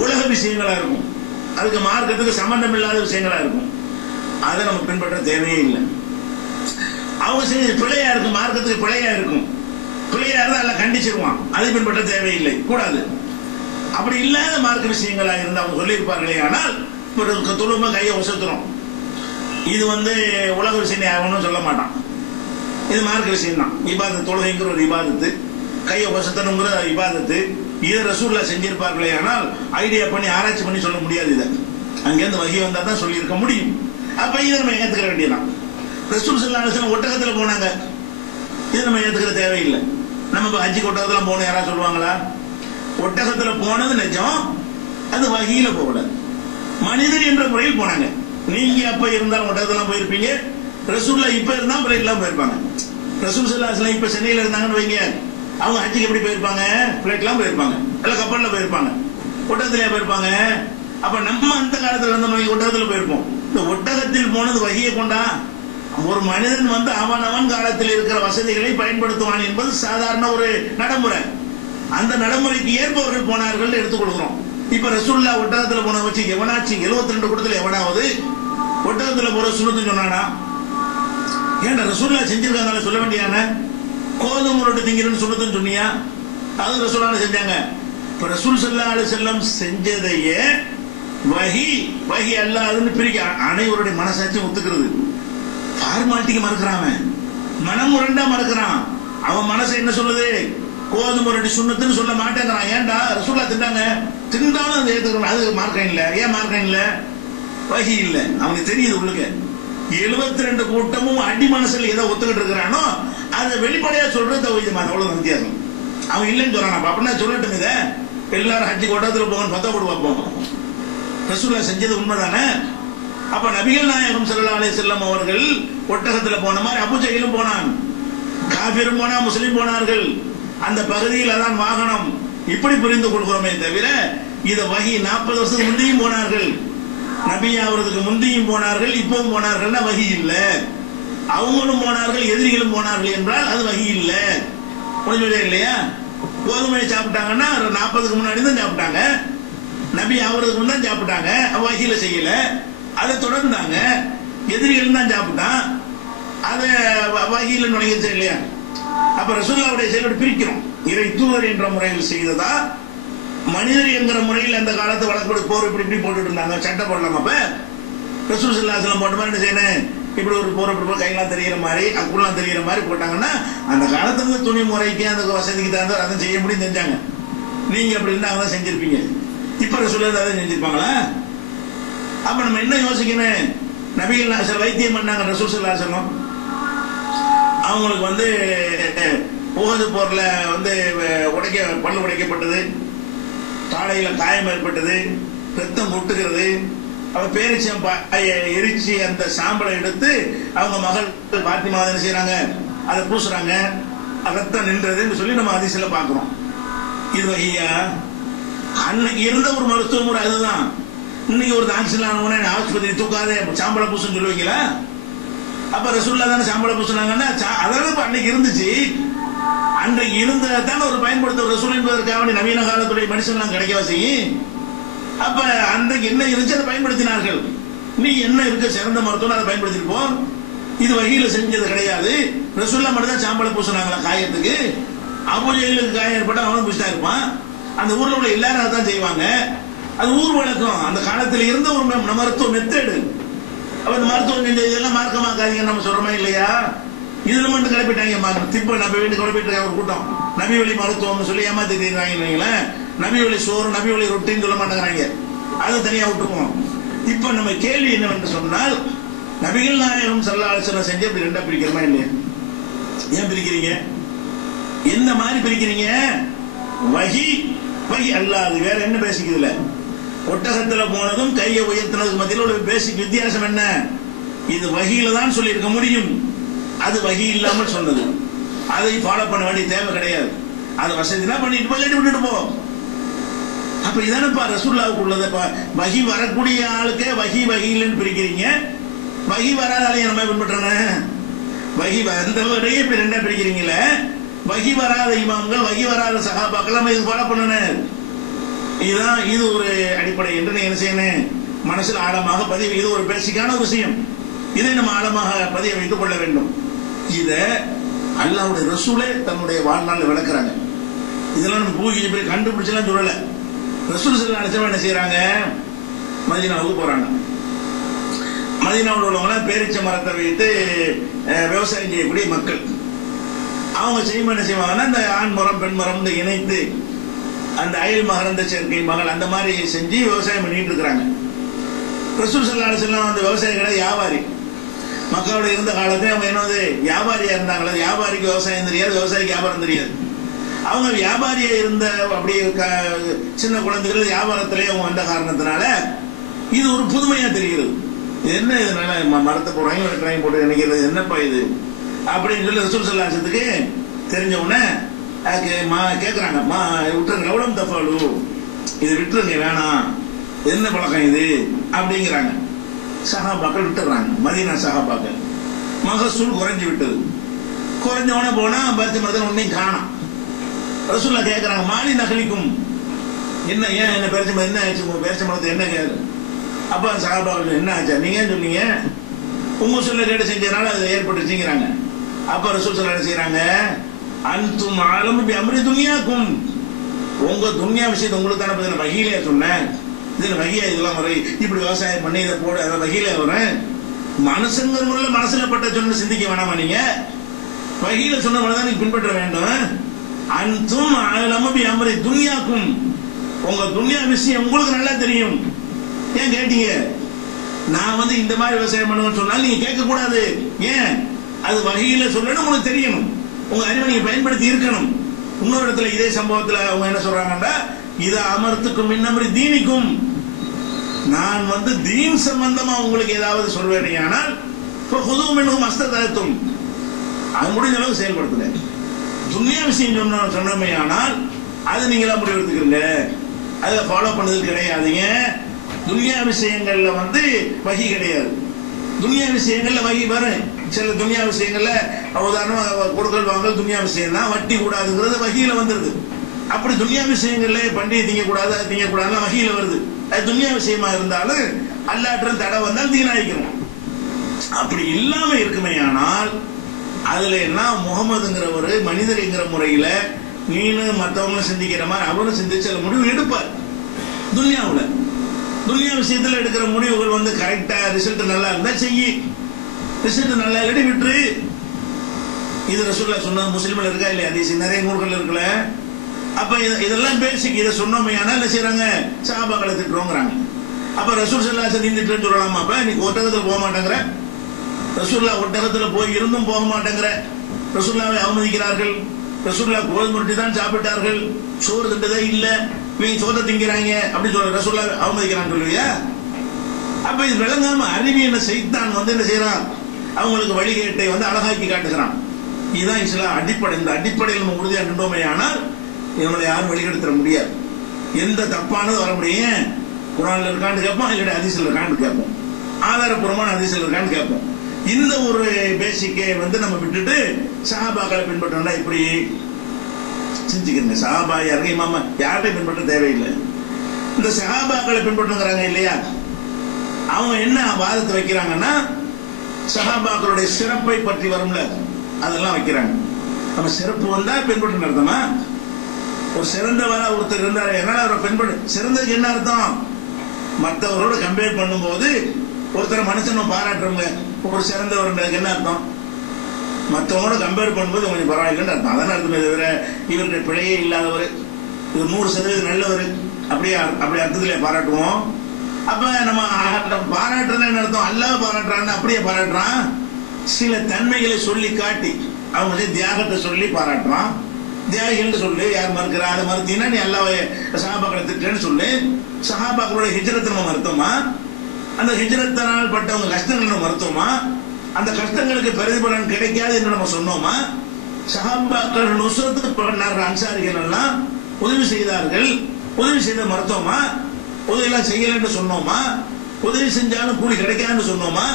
உலக விஷயங்களா இருக்கும், அதுக்கு மார்க்கத்துக்கு சம்பந்தம் இல்லாத விஷயங்களா இருக்கும், அதை நம்ம பின்பற்ற தேவையே இல்லை. அவங்க செஞ்ச பிழையா இருக்கும், மார்க்கத்துக்கு பிழையா இருக்கும், பிழையா இருந்தா எல்லாம் கண்டிச்சிருவான், அதை பின்பற்ற தேவையில்லை, கூடாது. அப்படி இல்லாத மார்க்க விஷயங்களா இருந்து அவங்க சொல்லியிருப்பார்களே, ஆனால் தொழுமை கையை ஒசத்துறோம், இது வந்து உலக விஷயம் ஆகணும்னு சொல்ல மாட்டான், இது மார்க்க விஷயம் தான். இபாதத்து, தொழுகைங்கிற ஒரு இபாதத்து, கையை ஒசத்தணுங்கிற இபாதத்து, இதை ரசூலுல்லாஹ் செஞ்சிருப்பார்களே, ஆனால் ஐடியா பண்ணி ஆராய்ச்சி பண்ணி சொல்ல முடியாது. இதை அங்கேருந்து வகை வந்தா தான் சொல்லி இருக்க முடியும். அப்ப இதை நம்ம ஏத்துக்கிற வேண்டியதான். ரசூல் ஸல்லல்லாஹு அலைஹி வஸல்லம் ஒட்டகத்துல போனாங்க, இது நம்ம ஏத்துக்கிற தேவையில்லை. நம்ம இப்ப ஹஜ்ஜி ஒட்டகத்துல போகணும் யாராவது சொல்லுவாங்களா? ஒட்டகத்துல போனது நிஜம், அது வகையில போகல, மனிதர் என்ற முறையில் போனாங்க. நீங்க அப்ப இருந்தாலும் ஒட்டகத்தெல்லாம் போயிருப்பீங்க, ரசூலுல்லாஹ் இப்ப இருந்தா பிளைட்லாம் போயிருப்பாங்க. ரசூல் ஸல்லல்லாஹு அலைஹி வஸல்லம் இப்ப சென்னையில இருந்தாங்கன்னு வைங்க, அவங்க ஹஜ்ஜுக்கு எப்படி போயிருப்பாங்க? பிளைட்லாம் போயிருப்பாங்க, இல்ல கப்பல்ல போயிருப்பாங்க, ஒட்டகத்திலே போயிருப்பாங்க. அப்ப நம்ம அந்த காலத்துல இருந்த ஒட்டகத்துல போயிருப்போம். இந்த ஒட்டகத்தில் போனது வகியை கொண்டா? ஒரு மனிதன் வந்து அவன் காலத்தில் இருக்கிற வசதிகளை பயன்படுத்துவான் என்பது சாதாரண ஒரு நடைமுறை. அந்த நடைமுறைக்கு ஏற்பவர்கள் போனார்கள் எடுத்துக்கொள்கிறோம். இப்ப ரசூலுல்லா ஒட்டகத்துல போன வச்சு எவனாச்சும் 72 கூட்டத்தில் எவனாவது ஒட்டகத்துல போற சுண்ணத்து சொன்னானா? ஏன்டா ரசூலுல்லா செஞ்சிருக்காங்க சொல்ல வேண்டியான? கோதுமை ரொட்டி திங்கிறன்னு சுண்ணத்துன்னு சொன்னியா? அது ரசூலுல்லா செஞ்சாங்க. இப்ப ரசூல் ஸல்லல்லாஹு அலைஹி வஸல்லம் செஞ்சதையே வஹி அல்லாஹ்னு பிரிக்க அனைவருடைய மனசாட்சியும் ஒத்துக்கிறது. ஃபார்மாலிட்டிக்கு மறுக்கிறான், மனமுரண்டா மறுக்கிறான். அவன் மனசை என்ன சொல்லுது? கோதுமை ரொட்டி சுண்ணத்துன்னு சொல்ல மாட்டேங்கிறான். ஏன்டா ரசூலுல்லா திண்டாங்க, திண்டாலும் அதை ஏத்துக்கணும். அது மார்க்கம் இல்ல. ஏன் மார்க்கம் இல்ல? வஹி இல்ல. அவனுக்கு தெரியுது உள்ளுக்கு 72 கூட்டமும் அடி மனசுல ஏதோ ஒத்துக்கிட்டு இருக்கிறானோ அதை வெளிப்படையா சொல்றது தௌஹீத். அவ்வளவு வித்தியாசம். அவன் இல்லைன்னு சொல்றான். அப்படின்னா சொல்லட்டும், இதை எல்லாரும் ஹஜ்ஜி கோட்டத்துல போகணும் பத்தா போட்டு பார்ப்போம். ரசூலுல்லா செஞ்சது உண்மைதானே? அப்ப நபிகள் நாயகம் ஸல்லல்லாஹு அலைஹி வஸல்லம் அவர்கள் ஒட்டகத்துல போன மாதிரி அபூ ஜஹலும் போனான், காஃபிரும் போனா, முஸ்லிம் போனார்கள். அந்த பகுதியில் அதான் வாகனம். இப்படி புரிந்து கொள்கிறோமே தவிர இத வஹி 40 வருஷத்துக்கு முந்தையும் போனார்கள், நபி ஆவறதுக்கு முந்தையும் போனார்கள், இப்பவும் போனார்கள்னா வஹி இல்ல. அவங்களும் போனார்கள், எதிரிகளும் போனார்கள் என்றால் அது வஹி இல்ல. புரிஞ்சுதே இல்லையா? கோதுமையை சாப்பிட்டாங்கன்னா 40க்கு முன்னாடி தான் சாப்பிட்டாங்க, நபி ஆவறதுக்கு முன்னாடி தான் சாப்பிட்டாங்க, வஹியில செய்யல. அதை தொடர்ந்தாங்க, எதிரிகள் தான் சாப்பிட்டான், அதை வஹியில நுழைஞ்சிச்சு இல்லையா? அப்ப ரசூலுல்லாஹ்வுடைய செயலோடு பிரிக்கிறோம். இறை தூதர் என்ற முறையில் செய்ததா, மனிதர் என்கிற முறையில் அந்த காலத்து வழக்கு போர் இப்படி போட்டுட்டு இருந்தாங்க, சட்டை போடலாம். அப்ப ரசூல் ஸல்லல்லாஹு அலைஹி வஸல்லம் போட்ட மாதிரி என்ன செய்யணும்? இப்படி ஒரு போர் இப்படி கையெல்லாம் தெரிகிற மாதிரி, அக்குள்ளாம் தெரிகிற மாதிரி போட்டாங்கன்னா அந்த காலத்துல துணி முறைக்கு அந்த வசதிக்கு தகுந்த அதை செய்ய முடியும், செஞ்சாங்க. நீங்க அப்படி இருந்தா தான் செஞ்சிருப்பீங்க. இப்ப ரசூலுல்லாஹ் அதை செஞ்சிருப்பாங்களா? அப்ப நம்ம என்ன யோசிக்கணும்? நபிகள் சில வைத்தியம் பண்ணாங்க ரசூல் ஸல்லல்லாஹு அலைஹி வஸல்லம். அவங்களுக்கு வந்து உஹது போர்ல வந்து பல்லு உடைக்கப்பட்டது, தாடையில காயம் ஏற்பட்டது, ரத்தம் கொட்டுகிறது. அவ பேரிச்சம் எரிச்சு அந்த சாம்பலை எடுத்து அவங்க மகள் பாத்திமா என்ன செய்யறாங்க? அதை பூசுறாங்க, ரத்தம் நின்றதுன்னு சொல்லி நம்ம ஹதீஸ்ல பாக்குறோம். இது வஹியா? அன்னைக்கு இருந்த ஒரு மருத்துவ முறை அதுதான். இன்னைக்கு ஒரு ஆக்சிடென்ட் ஆனவனே ஆஸ்பத்திரி தூக்காதே சாம்பலை பூசுன்னு சொல்லுவீங்களா? அப்ப ரசூலுல்லாஹ் தானே சாம்பலை பூசுனாங்கன்னா அதாவது அன்னைக்கு இருந்துச்சு. அன்றைக்கு இருந்ததான ஒரு பயன்படுத்த ரசூல் என்பதற்காக நவீன காலத்துடைய மனுஷன் கிடைக்கவா செய்யும்? அப்ப அன்றைக்கு என்ன இருந்துச்சு அதை பயன்படுத்தினார்கள். நீ என்ன இருக்க சிறந்த மருத்துவம் அதை பயன்படுத்திருப்போம். இது வஹியில செஞ்சது கிடையாது. ரசூலுல்லாஹ் மட்டும் தான் சாம்பலை பூசுனாங்களா காயத்துக்கு? அபூ ஜஹலுக்கு காயம் ஏற்பட்டா அவனும் பூசிட்டா இருப்பான். அந்த ஊர்ல உள்ள எல்லாரும் அதான் செய்வாங்க. அது ஊர் வழக்கம். அந்த காலத்தில் இருந்த ஒரு மருத்துவ மெத்தேடு. அப்ப இந்த மருத்துவம் இதெல்லாம் மார்க்கமாக்காதீங்க நம்ம சொல்றோமா இல்லையா? இதுல மட்டும் கிளப்பிட்டாங்க. திப்ப நபி வீட்டு கிளப்பிட்டு ஒரு கூட்டம் நபி வழி மருத்துவம் சொல்லி ஏமாத்திடுறாங்க. நபி வழி சோறு, நபி வழி ரொட்டின்னு சொல்ல மாட்டேங்கிறாங்க. அதை தனியா விட்டுருவோம். இப்ப நம்ம கேள்வி என்னவென்று சொன்னால், நபிகள் நாயகம் ஸல்லல்லாஹு அலைஹி வஸல்லம் செஞ்சு அப்படி ரெண்டா பிரிக்கிறோமா இல்லையா? ஏன் பிரிக்கிறீங்க? என்ன மாதிரி பிரிக்கிறீங்க? வஹி அல்லாஹ், வேற என்ன பேசிக்குது இல்ல. ஒட்டகத்துல போனதும் கையை உயர்த்தினதுக்கு மத்தியில் உள்ள பேசிக் வித்தியாசம் என்ன? இது வஹியில தான் சொல்லி இருக்க முடியும், அது வஹி இல்லாமல் சொன்னது. அதை ஃபாலோ பண்ண வேண்டிய தேவை கிடையாது. அதை வசதினா பண்ணிட்டு போய் விட்டுட்டு போ. அப்ப இதானப்பா ரசூலுல்லாஹ்வுக்கு உள்ளது. வஹி வரக்கூடிய ஆளுக்கே வஹி இல்லைன்னு பிரிக்கிறீங்க, வஹி வராத ஆளையும் நம்ம பின்பற்றணும். வஹி வந்தவரையே இப்படி ரெண்டா பிரிக்கிறீங்களே. வஹி வராத இமாம்கள், வஹி வராத சஹாபாக்கள் நம்ம இது ஃபாலோ பண்ணணும். இதுதான் இது ஒரு அடிப்படை என்று நீங்க என்ன செய்யணும்? மனசில் ஆழமாக பதிவு. இது ஒரு பேசிக்கான விஷயம். இதை நம்ம ஆழமாக பதிய வைத்துக் கொள்ள வேண்டும். இத அல்லாஹ்வுடைய ரசூலே தன்னுடைய வாழ்நாள் விளக்குறாங்க. இதெல்லாம் நம்ம பூஜை போய் கண்டுபிடிச்சலாம் சொல்லல. ரசூல் ஸல்லல்லாஹு அலைஹி வஸல்லம் என்ன செய்யறாங்க? மதீனாவுக்கு போறாங்க. மதீனாவுல உள்ளவங்க பேரிச்ச மரத்தை வைத்து விவசாயம் செய்யக்கூடிய மக்கள். அவங்க செய்யும் என்ன செய்வாங்கன்னா, இந்த ஆண் மரம் பெண் மரம் இணைத்து அந்த அயல் மகரந்த சேர்க்கை மகள் அந்த மாதிரி செஞ்சு விவசாயம் பண்ணிட்டு இருக்கிறாங்க. ரசூல் ஸல்லல்லாஹு அலைஹி வஸல்லம் அந்த விவசாயிகளை வியாபாரி மக்களோட இருந்த காலத்துல அவங்க என்னது வியாபாரியா இருந்தாங்களா? வியாபாரிக்கு விவசாயம் தெரியாது, விவசாயிக்கு வியாபாரம் தெரியாது. அவங்க வியாபாரியா இருந்த அப்படியே சின்ன குழந்தைகள் வியாபாரத்திலேயே அவங்க வந்த காரணத்தினால இது ஒரு புதுமையா தெரிகிறது. என்ன இதனால மரத்தை போடுறாங்க போட்டு நினைக்கிறது என்னப்பா இது? அப்படின்னு சொல்லி ரசூல் ஸல்லல்லாஹு அலைஹி வஸல்லத்துக்கு தெரிஞ்ச உடனே கேட்கறாங்க, விட்டுருங்க, எவ்வளவு தஃபாலு, இது விட்டுருங்க, வேணாம், என்ன பழக்கம் இது அப்படிங்கிறாங்க. சஹாபாக்கள் விட்டுறாங்க. மதீனா சஹாபாக்கள் மகசூல் குறைஞ்சு விட்டது. குறைஞ்சவன போனா பர்த்தி மரத்தில் ஒன்னையும் காணாம். ரசூல்லா கேட்கறாங்க, மாலி நகலிக்கும், என்ன ஏன் என்ன பேரிச்ச என்ன ஆச்சு, உங்க பேரிச்ச மரத்தை என்ன கேட்கு. அப்ப சஹாபாக்கள் என்ன ஆச்சா, நீங்க ஏன் சொன்னீங்க, உங்க சொல்ல கேட்டு செஞ்சதுனால அது ஏற்பட்டுச்சுங்கிறாங்க. அப்ப ரசூல் ஸல்லல்லாஹு அலைஹி செய்யறாங்க, அன்தும் ஆலமு பி அம்ரி துன்யாக்கும், உங்க துன்யா விஷயத்தை உங்களுக்கு தானே பத்தி வகையிலே சொன்னேன். இதுல வகையா இதெல்லாம் வரை இப்படி விவசாயம் பண்ணி இதை போட அதை வகையில வரேன். மனுஷங்கிற முறையில் மனசுல பட்ட சொன்ன சிந்திக்க வேணாமா, நீங்க வகையில சொன்ன தான் நீங்க பின்பற்ற வேண்டும். அன்தும் ஆலமு பி அம்ரி துன்யாக்கும், உங்க துன்யா விஷயம் உங்களுக்கு நல்லா தெரியும். ஏன் கேட்டீங்க, நான் இந்த மாதிரி விவசாயம் பண்ணுவேன்னு சொன்னால் நீங்க கேட்க கூடாது. ஏன், அது வகையில சொல்லணும், உங்களுக்கு தெரியணும், உங்க அறிவை நீங்க பயன்படுத்தி இருக்கணும். இன்னொரு இடத்துல இதே சம்பவத்துல அவங்க என்ன சொல்றாங்கன்னா, இதை அமர்த்துக்கும் இன்னமரி தீனிக்கும், நான் தீன் சம்பந்தமா உங்களுக்கு ஏதாவது சொல்வேன், ஆனால் அது முடிஞ்ச அளவுக்கு செயல்படுத்துங்க. துன்யா விஷயம் சொன்னமே ஆனால் அது நீங்களா முடிவெடுத்துக்கிறீங்க, அதை ஃபாலோ பண்ணது கிடையாதுங்க. துன்யா விஷயங்கள்ல வகி கிடையாது. துன்யா விஷயங்கள்ல வகி வரும். சில துன்யா விஷயங்கள்ல உதாரணமா கொடுக்கல் வாங்கல் துன்யா விஷயம் தான், வட்டி கூடாதுங்கிறது வகியில வந்துருது. அப்படி துன்யா விஷயங்கள்ல பண்டிகை திங்கக்கூடாது, அது திங்கக்கூடாது வகியில வருது. அது துன்யா விஷயமா இருந்தாலும் அல்லாற்ற தடை வந்தால் தீனாயிக்கணும். அப்படி இல்லாம இருக்குமே ஆனால் அதுல என்ன, முகமதுங்கிற ஒரு மனிதர்ங்கிற முறையில நீனு மற்றவங்க சிந்திக்கிற மாதிரி அவரும் சிந்திச்சு சில முடிவு எடுப்பார். துன்யாவுல துன்யா விஷயத்துல எடுக்கிற முடிவுகள் கரெக்டா ரிசல்ட் நல்லா இருந்தா செய்யி, ரிசல்ட் நல்லா இல்லாட்டி விட்டுரு. இது ரசூலுல்லாஹ் சொன்ன முஸ்லிம்ல இருக்கா இல்லையா, ஹதீஸ் நிறைய நூல்கள் இருக்குல்ல. அப்ப இதெல்லாம் பேசிக் இதை சொன்னோமே ஆனால் என்ன செய்யறாங்க, சஹாபாக்களை திட்டுறோங்கிறாங்க. அப்ப ரசூல் ஸல்லல்லாஹு அலைஹி வஸல்லம் நின்னுட்டு சொல்லலாமா, அப்ப நீ ஒட்டகத்துல போக மாட்டேங்கிற, ரசூலுல்லாஹ் ஒட்டகத்துல போய் இருந்தும் போக மாட்டேங்கிற, ரசூலுல்லாஹ்வை அவமதிக்கிறார்கள், ரசூலுல்லாஹ் கோதுமை ரொட்டி தான் சாப்பிட்டார்கள், சோறு தின்றதே இல்ல, இவங்க சோத்தை திங்கிறாங்க அப்படி சொல்ற ரசூலுல்லாஹ் அவமதிக்கிறான்னு சொல்லுவியா? அப்ப இது விளங்காம அறிவியன சைத்தான் என்ன செய்யறான், அவங்களுக்கு வழிகேட்டை அழகாக்கி காட்டுகிறான். இதுதான் இஸ்லாம் அடிப்படை. இந்த அடிப்படையில் நம்ம உறுதியா நின்றோமே ஆனால் இவங்களை யாரும் வழிகெடுத்துட முடியாது. எந்த தப்பானது வர முடியும், குர்ஆன்ல இருக்கான்னு கேட்போம், இல்ல ஹதீஸ்ல இருக்கான்னு கேட்போம், ஆதாரபூர்வமான ஹதீஸ்ல இருக்கான்னு கேட்போம். இந்த ஒரு பேசிக்கை நம்ம விட்டுட்டு சஹாபாக்களை பின்பற்றா இப்படி செஞ்சுக்கிறேன். சஹாபா யாருக்கு இமாம யார்கிட்டையும் பின்பற்ற தேவையில்லை. இந்த சஹாபாக்களை பின்பற்றுங்கிறாங்க இல்லையா, அவங்க என்ன வாதத்தை வைக்கிறாங்கன்னா, சஹாபாக்களுடைய சிறப்பை பற்றி வரும்ல அதெல்லாம் வைக்கிறாங்க. நம்ம சிறப்பு வந்தா பின்பற்ற அர்த்தமா, ஒரு சிறந்தவரா ஒருத்தர் இருந்தாரு, என்னால அவரை பின்பற்ற, சிறந்ததுக்கு என்ன அர்த்தம், மற்றவரோட கம்பேர் பண்ணும்போது ஒருத்தர் மனுஷன் பாராட்டுறவங்க ஒரு சிறந்தவர் என்ன அர்த்தம், மற்றவங்களோட கம்பேர் பண்ணும்போது கொஞ்சம் பரவாயில்லைன்னு அர்த்தம். அதான அர்த்தமே தவிர இவருடைய பிழையே இல்லாதவர், இவர் 100% நல்லவர் அப்படி அர்த்தத்திலே பாராட்டுவோம். அப்ப நம்ம பாராட்டுறது என்ன அர்த்தம், அல்லாஹ் பாராட்டுறான்னு அப்படியே பாராட்டுறான். சில தன்மைகளை சொல்லி காட்டி அவங்க தியாகத்தை சொல்லி பாராட்டுறான். தியாகிகள் சொல்லு, யார் மறுக்கிறா, அதை மறுத்தீங்கன்னா நீ அல்லாஹ்வை சஹாபாக்களை திட்டுறேன்னு சொல்லு. சஹாபாக்களுடைய ஹிஜ்ரத்தை நம்ம மறுத்தோமா, அந்த ஹிஜ்ரத்தினால் பட்டவங்க கஷ்டங்கள் நம்ம மறுத்தோமா, அந்த கஷ்டங்களுக்கு பிரதிபலன் கிடைக்காது என்று நம்ம சொன்னோமா, சஹாபாக்கள் நுஸ்ரத்துக்கு பண்ணார்கள், அன்சாரிகள் எல்லாம் உதவி செய்தார்கள், உதவி செய்த மறுத்தோமா, உதவி எல்லாம் செய்யலன்னு சொன்னோமா, உதவி செஞ்சாலும் கூலி கிடைக்காதுன்னு சொன்னோமா.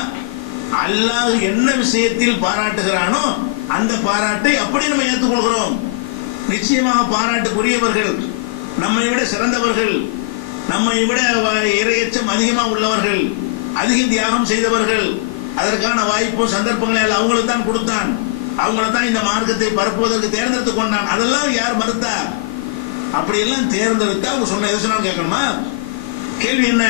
அல்லாஹ் என்ன விஷயத்தில் பாராட்டுகிறானோ அந்த பாராட்டை அப்படி நம்ம ஏற்றுக்கொள்கிறோம். நிச்சயமாக பாராட்டுக்குரியவர்கள், நம்மை விட சிறந்தவர்கள், நம்மை விட இறையச்சம் அதிகமாக உள்ளவர்கள், அதிக தியாகம் செய்தவர்கள், அதற்கான வாய்ப்பும் சந்தர்ப்பங்களை அவங்களுக்கு தான் கொடுத்தான், அவங்கள தான் இந்த மார்க்கத்தை பரப்புவதற்கு தேர்ந்தெடுத்து கொண்டான். அதெல்லாம் யார் மறுத்தா? அப்படியெல்லாம் தேர்ந்தெடுத்தா அவங்க சொன்ன எது சொன்னாலும் கேட்கணுமா? கேள்வி என்ன,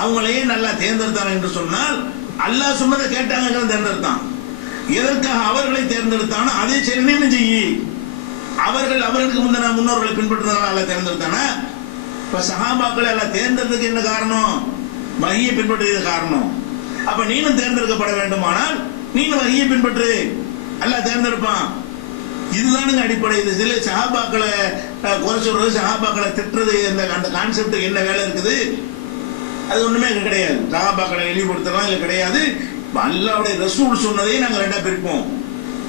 அவங்களையே நல்லா தேர்ந்தெடுத்தாங்க என்று சொன்னால் அல்லாஹ் சொன்னதை கேட்டாங்க தேர்ந்தெடுத்தான். எதற்காக அவர்களை தேர்ந்தெடுத்தானோ அதே சரின்னு செய்யி. அவர்களுக்கு முந்தின முன்னோர்களை பின்பற்றுறதுனால அல்ல தேர்ந்தெடுத்தானா? இப்ப சஹாபாக்களை எல்லாம் தேர்ந்தெடுத்ததுக்கு என்ன காரணம்? வஹியை பின்பற்றியது காரணம். அப்ப நீனும் தேர்ந்தெடுக்கப்பட வேண்டுமானால் நீனும் வஹியை பின்பற்று, அல்லாஹ் தேர்ந்தெடுப்பான். இதுதானுங்க அடிப்படை. இது சில சஹாபாக்களை குறை சொல்றது, சஹாபாக்களை திட்டுறது, அந்த கான்செப்டுக்கு என்ன வேலை இருக்குது? அது ஒண்ணுமே கிடையாது. சஹாபாக்களை இழிவுபடுத்தலாம் இல்ல கிடையாது. அல்லாஹ்வுடைய ரசூல் சொன்னதை நாங்க ரெண்டா பிரிப்போம்.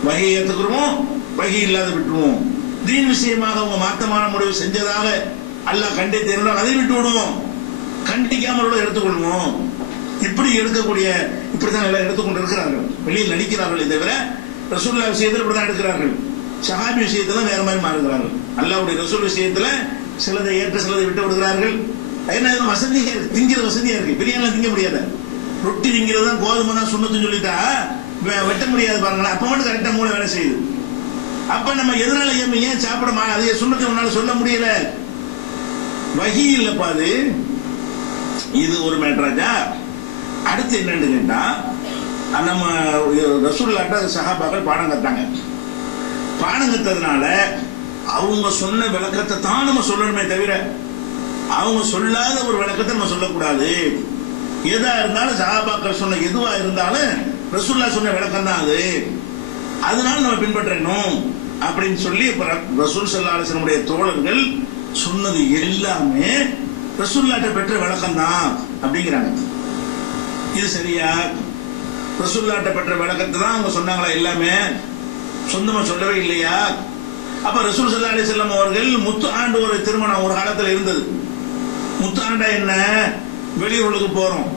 வகையை ஏத்துக்கிறோம், வகை இல்லாத விட்டுருவோம். தீன் விஷயமாக அவங்க மாத்தமான முடிவு செஞ்சதாக அல்லாஹ் கண்டித்து இருந்தால் அதை விட்டு விடுவோம், கண்டிக்காமலோட எடுத்துக்கொள்வோம். இப்படி எடுக்கக்கூடிய இப்படித்தான் எல்லாம் எடுத்துக்கொண்டு இருக்கிறார்கள். வெளியில் நடிக்கிறார்கள் தவிர ரசூலுல்லாஹ் விஷயத்தில் இப்படிதான் எடுக்கிறார்கள். சஹாபி விஷயத்துல வேற மாதிரி மாறுகிறார்கள். அல்லாஹ்வுடைய ரசூல் விஷயத்துல சிலதை ஏற்று சிலதை விட்டு விடுகிறார்கள். என்ன வசதியா இருக்கு, திங்கிற வசதியா இருக்கு. பிரியாணி திங்க முடியாது, ரொட்டி திங்கிறது தான், கோதுமை தான் சுண்ணத்துன்னு சொல்லிட்டா வெட்ட முடியாது பாருங்களேன். அப்ப மட்டும் கரெக்டா மூளை வேலை செய்யுது. அப்ப நம்ம எதனால ஏன் சாப்பிட அதே சுண்ணத்தை உன்னால சொல்ல முடியல? வகி இல்லப்பா அது. இது ஒரு மேட்டராஜா. அடுத்து என்னன்னு கேட்டா, நம்ம ரசூலுல்லாஹ்ட்ட சஹாபாக்கள் பாடம் கத்தாங்க. பாடம் கத்ததுனால அவங்க சொன்ன விளக்கத்தை தான் நம்ம சொல்லணுமே தவிர அவங்க சொல்லாத ஒரு விளக்கத்தை நம்ம சொல்லக்கூடாது. எதா இருந்தாலும் சஹாபாக்கள் சொன்ன எதுவா இருந்தாலும் ரசூலுல்லாஹ் சொன்ன விளக்கம் தான் அது, அதனால நம்ம பின்பற்றணும் அப்படின்னு சொல்லி ரசூல் ஸல்லல்லாஹு அலைஹி வஸல்லம் தோழர்கள் சொன்னது எல்லாமே ரசூலுல்லாஹ்ட்ட பெற்ற விளக்கம் தான் அப்படிங்கிறாங்க. இது சரியா? ரசூலுல்லாஹ்ட்ட பெற்ற விளக்கத்தை தான் அவங்க சொன்னாங்களா? எல்லாமே சொந்தமா சொல்லவே இல்லையா? அப்ப ரசூல் ஸல்லல்லாஹு அலைஹி வஸல்லம் அவர்கள் முத்து ஆண்டு ஒரு திருமணம் ஒரு காலத்துல இருந்தது. முத்து ஆண்டா என்ன? வெளியூருக்கு போறோம்,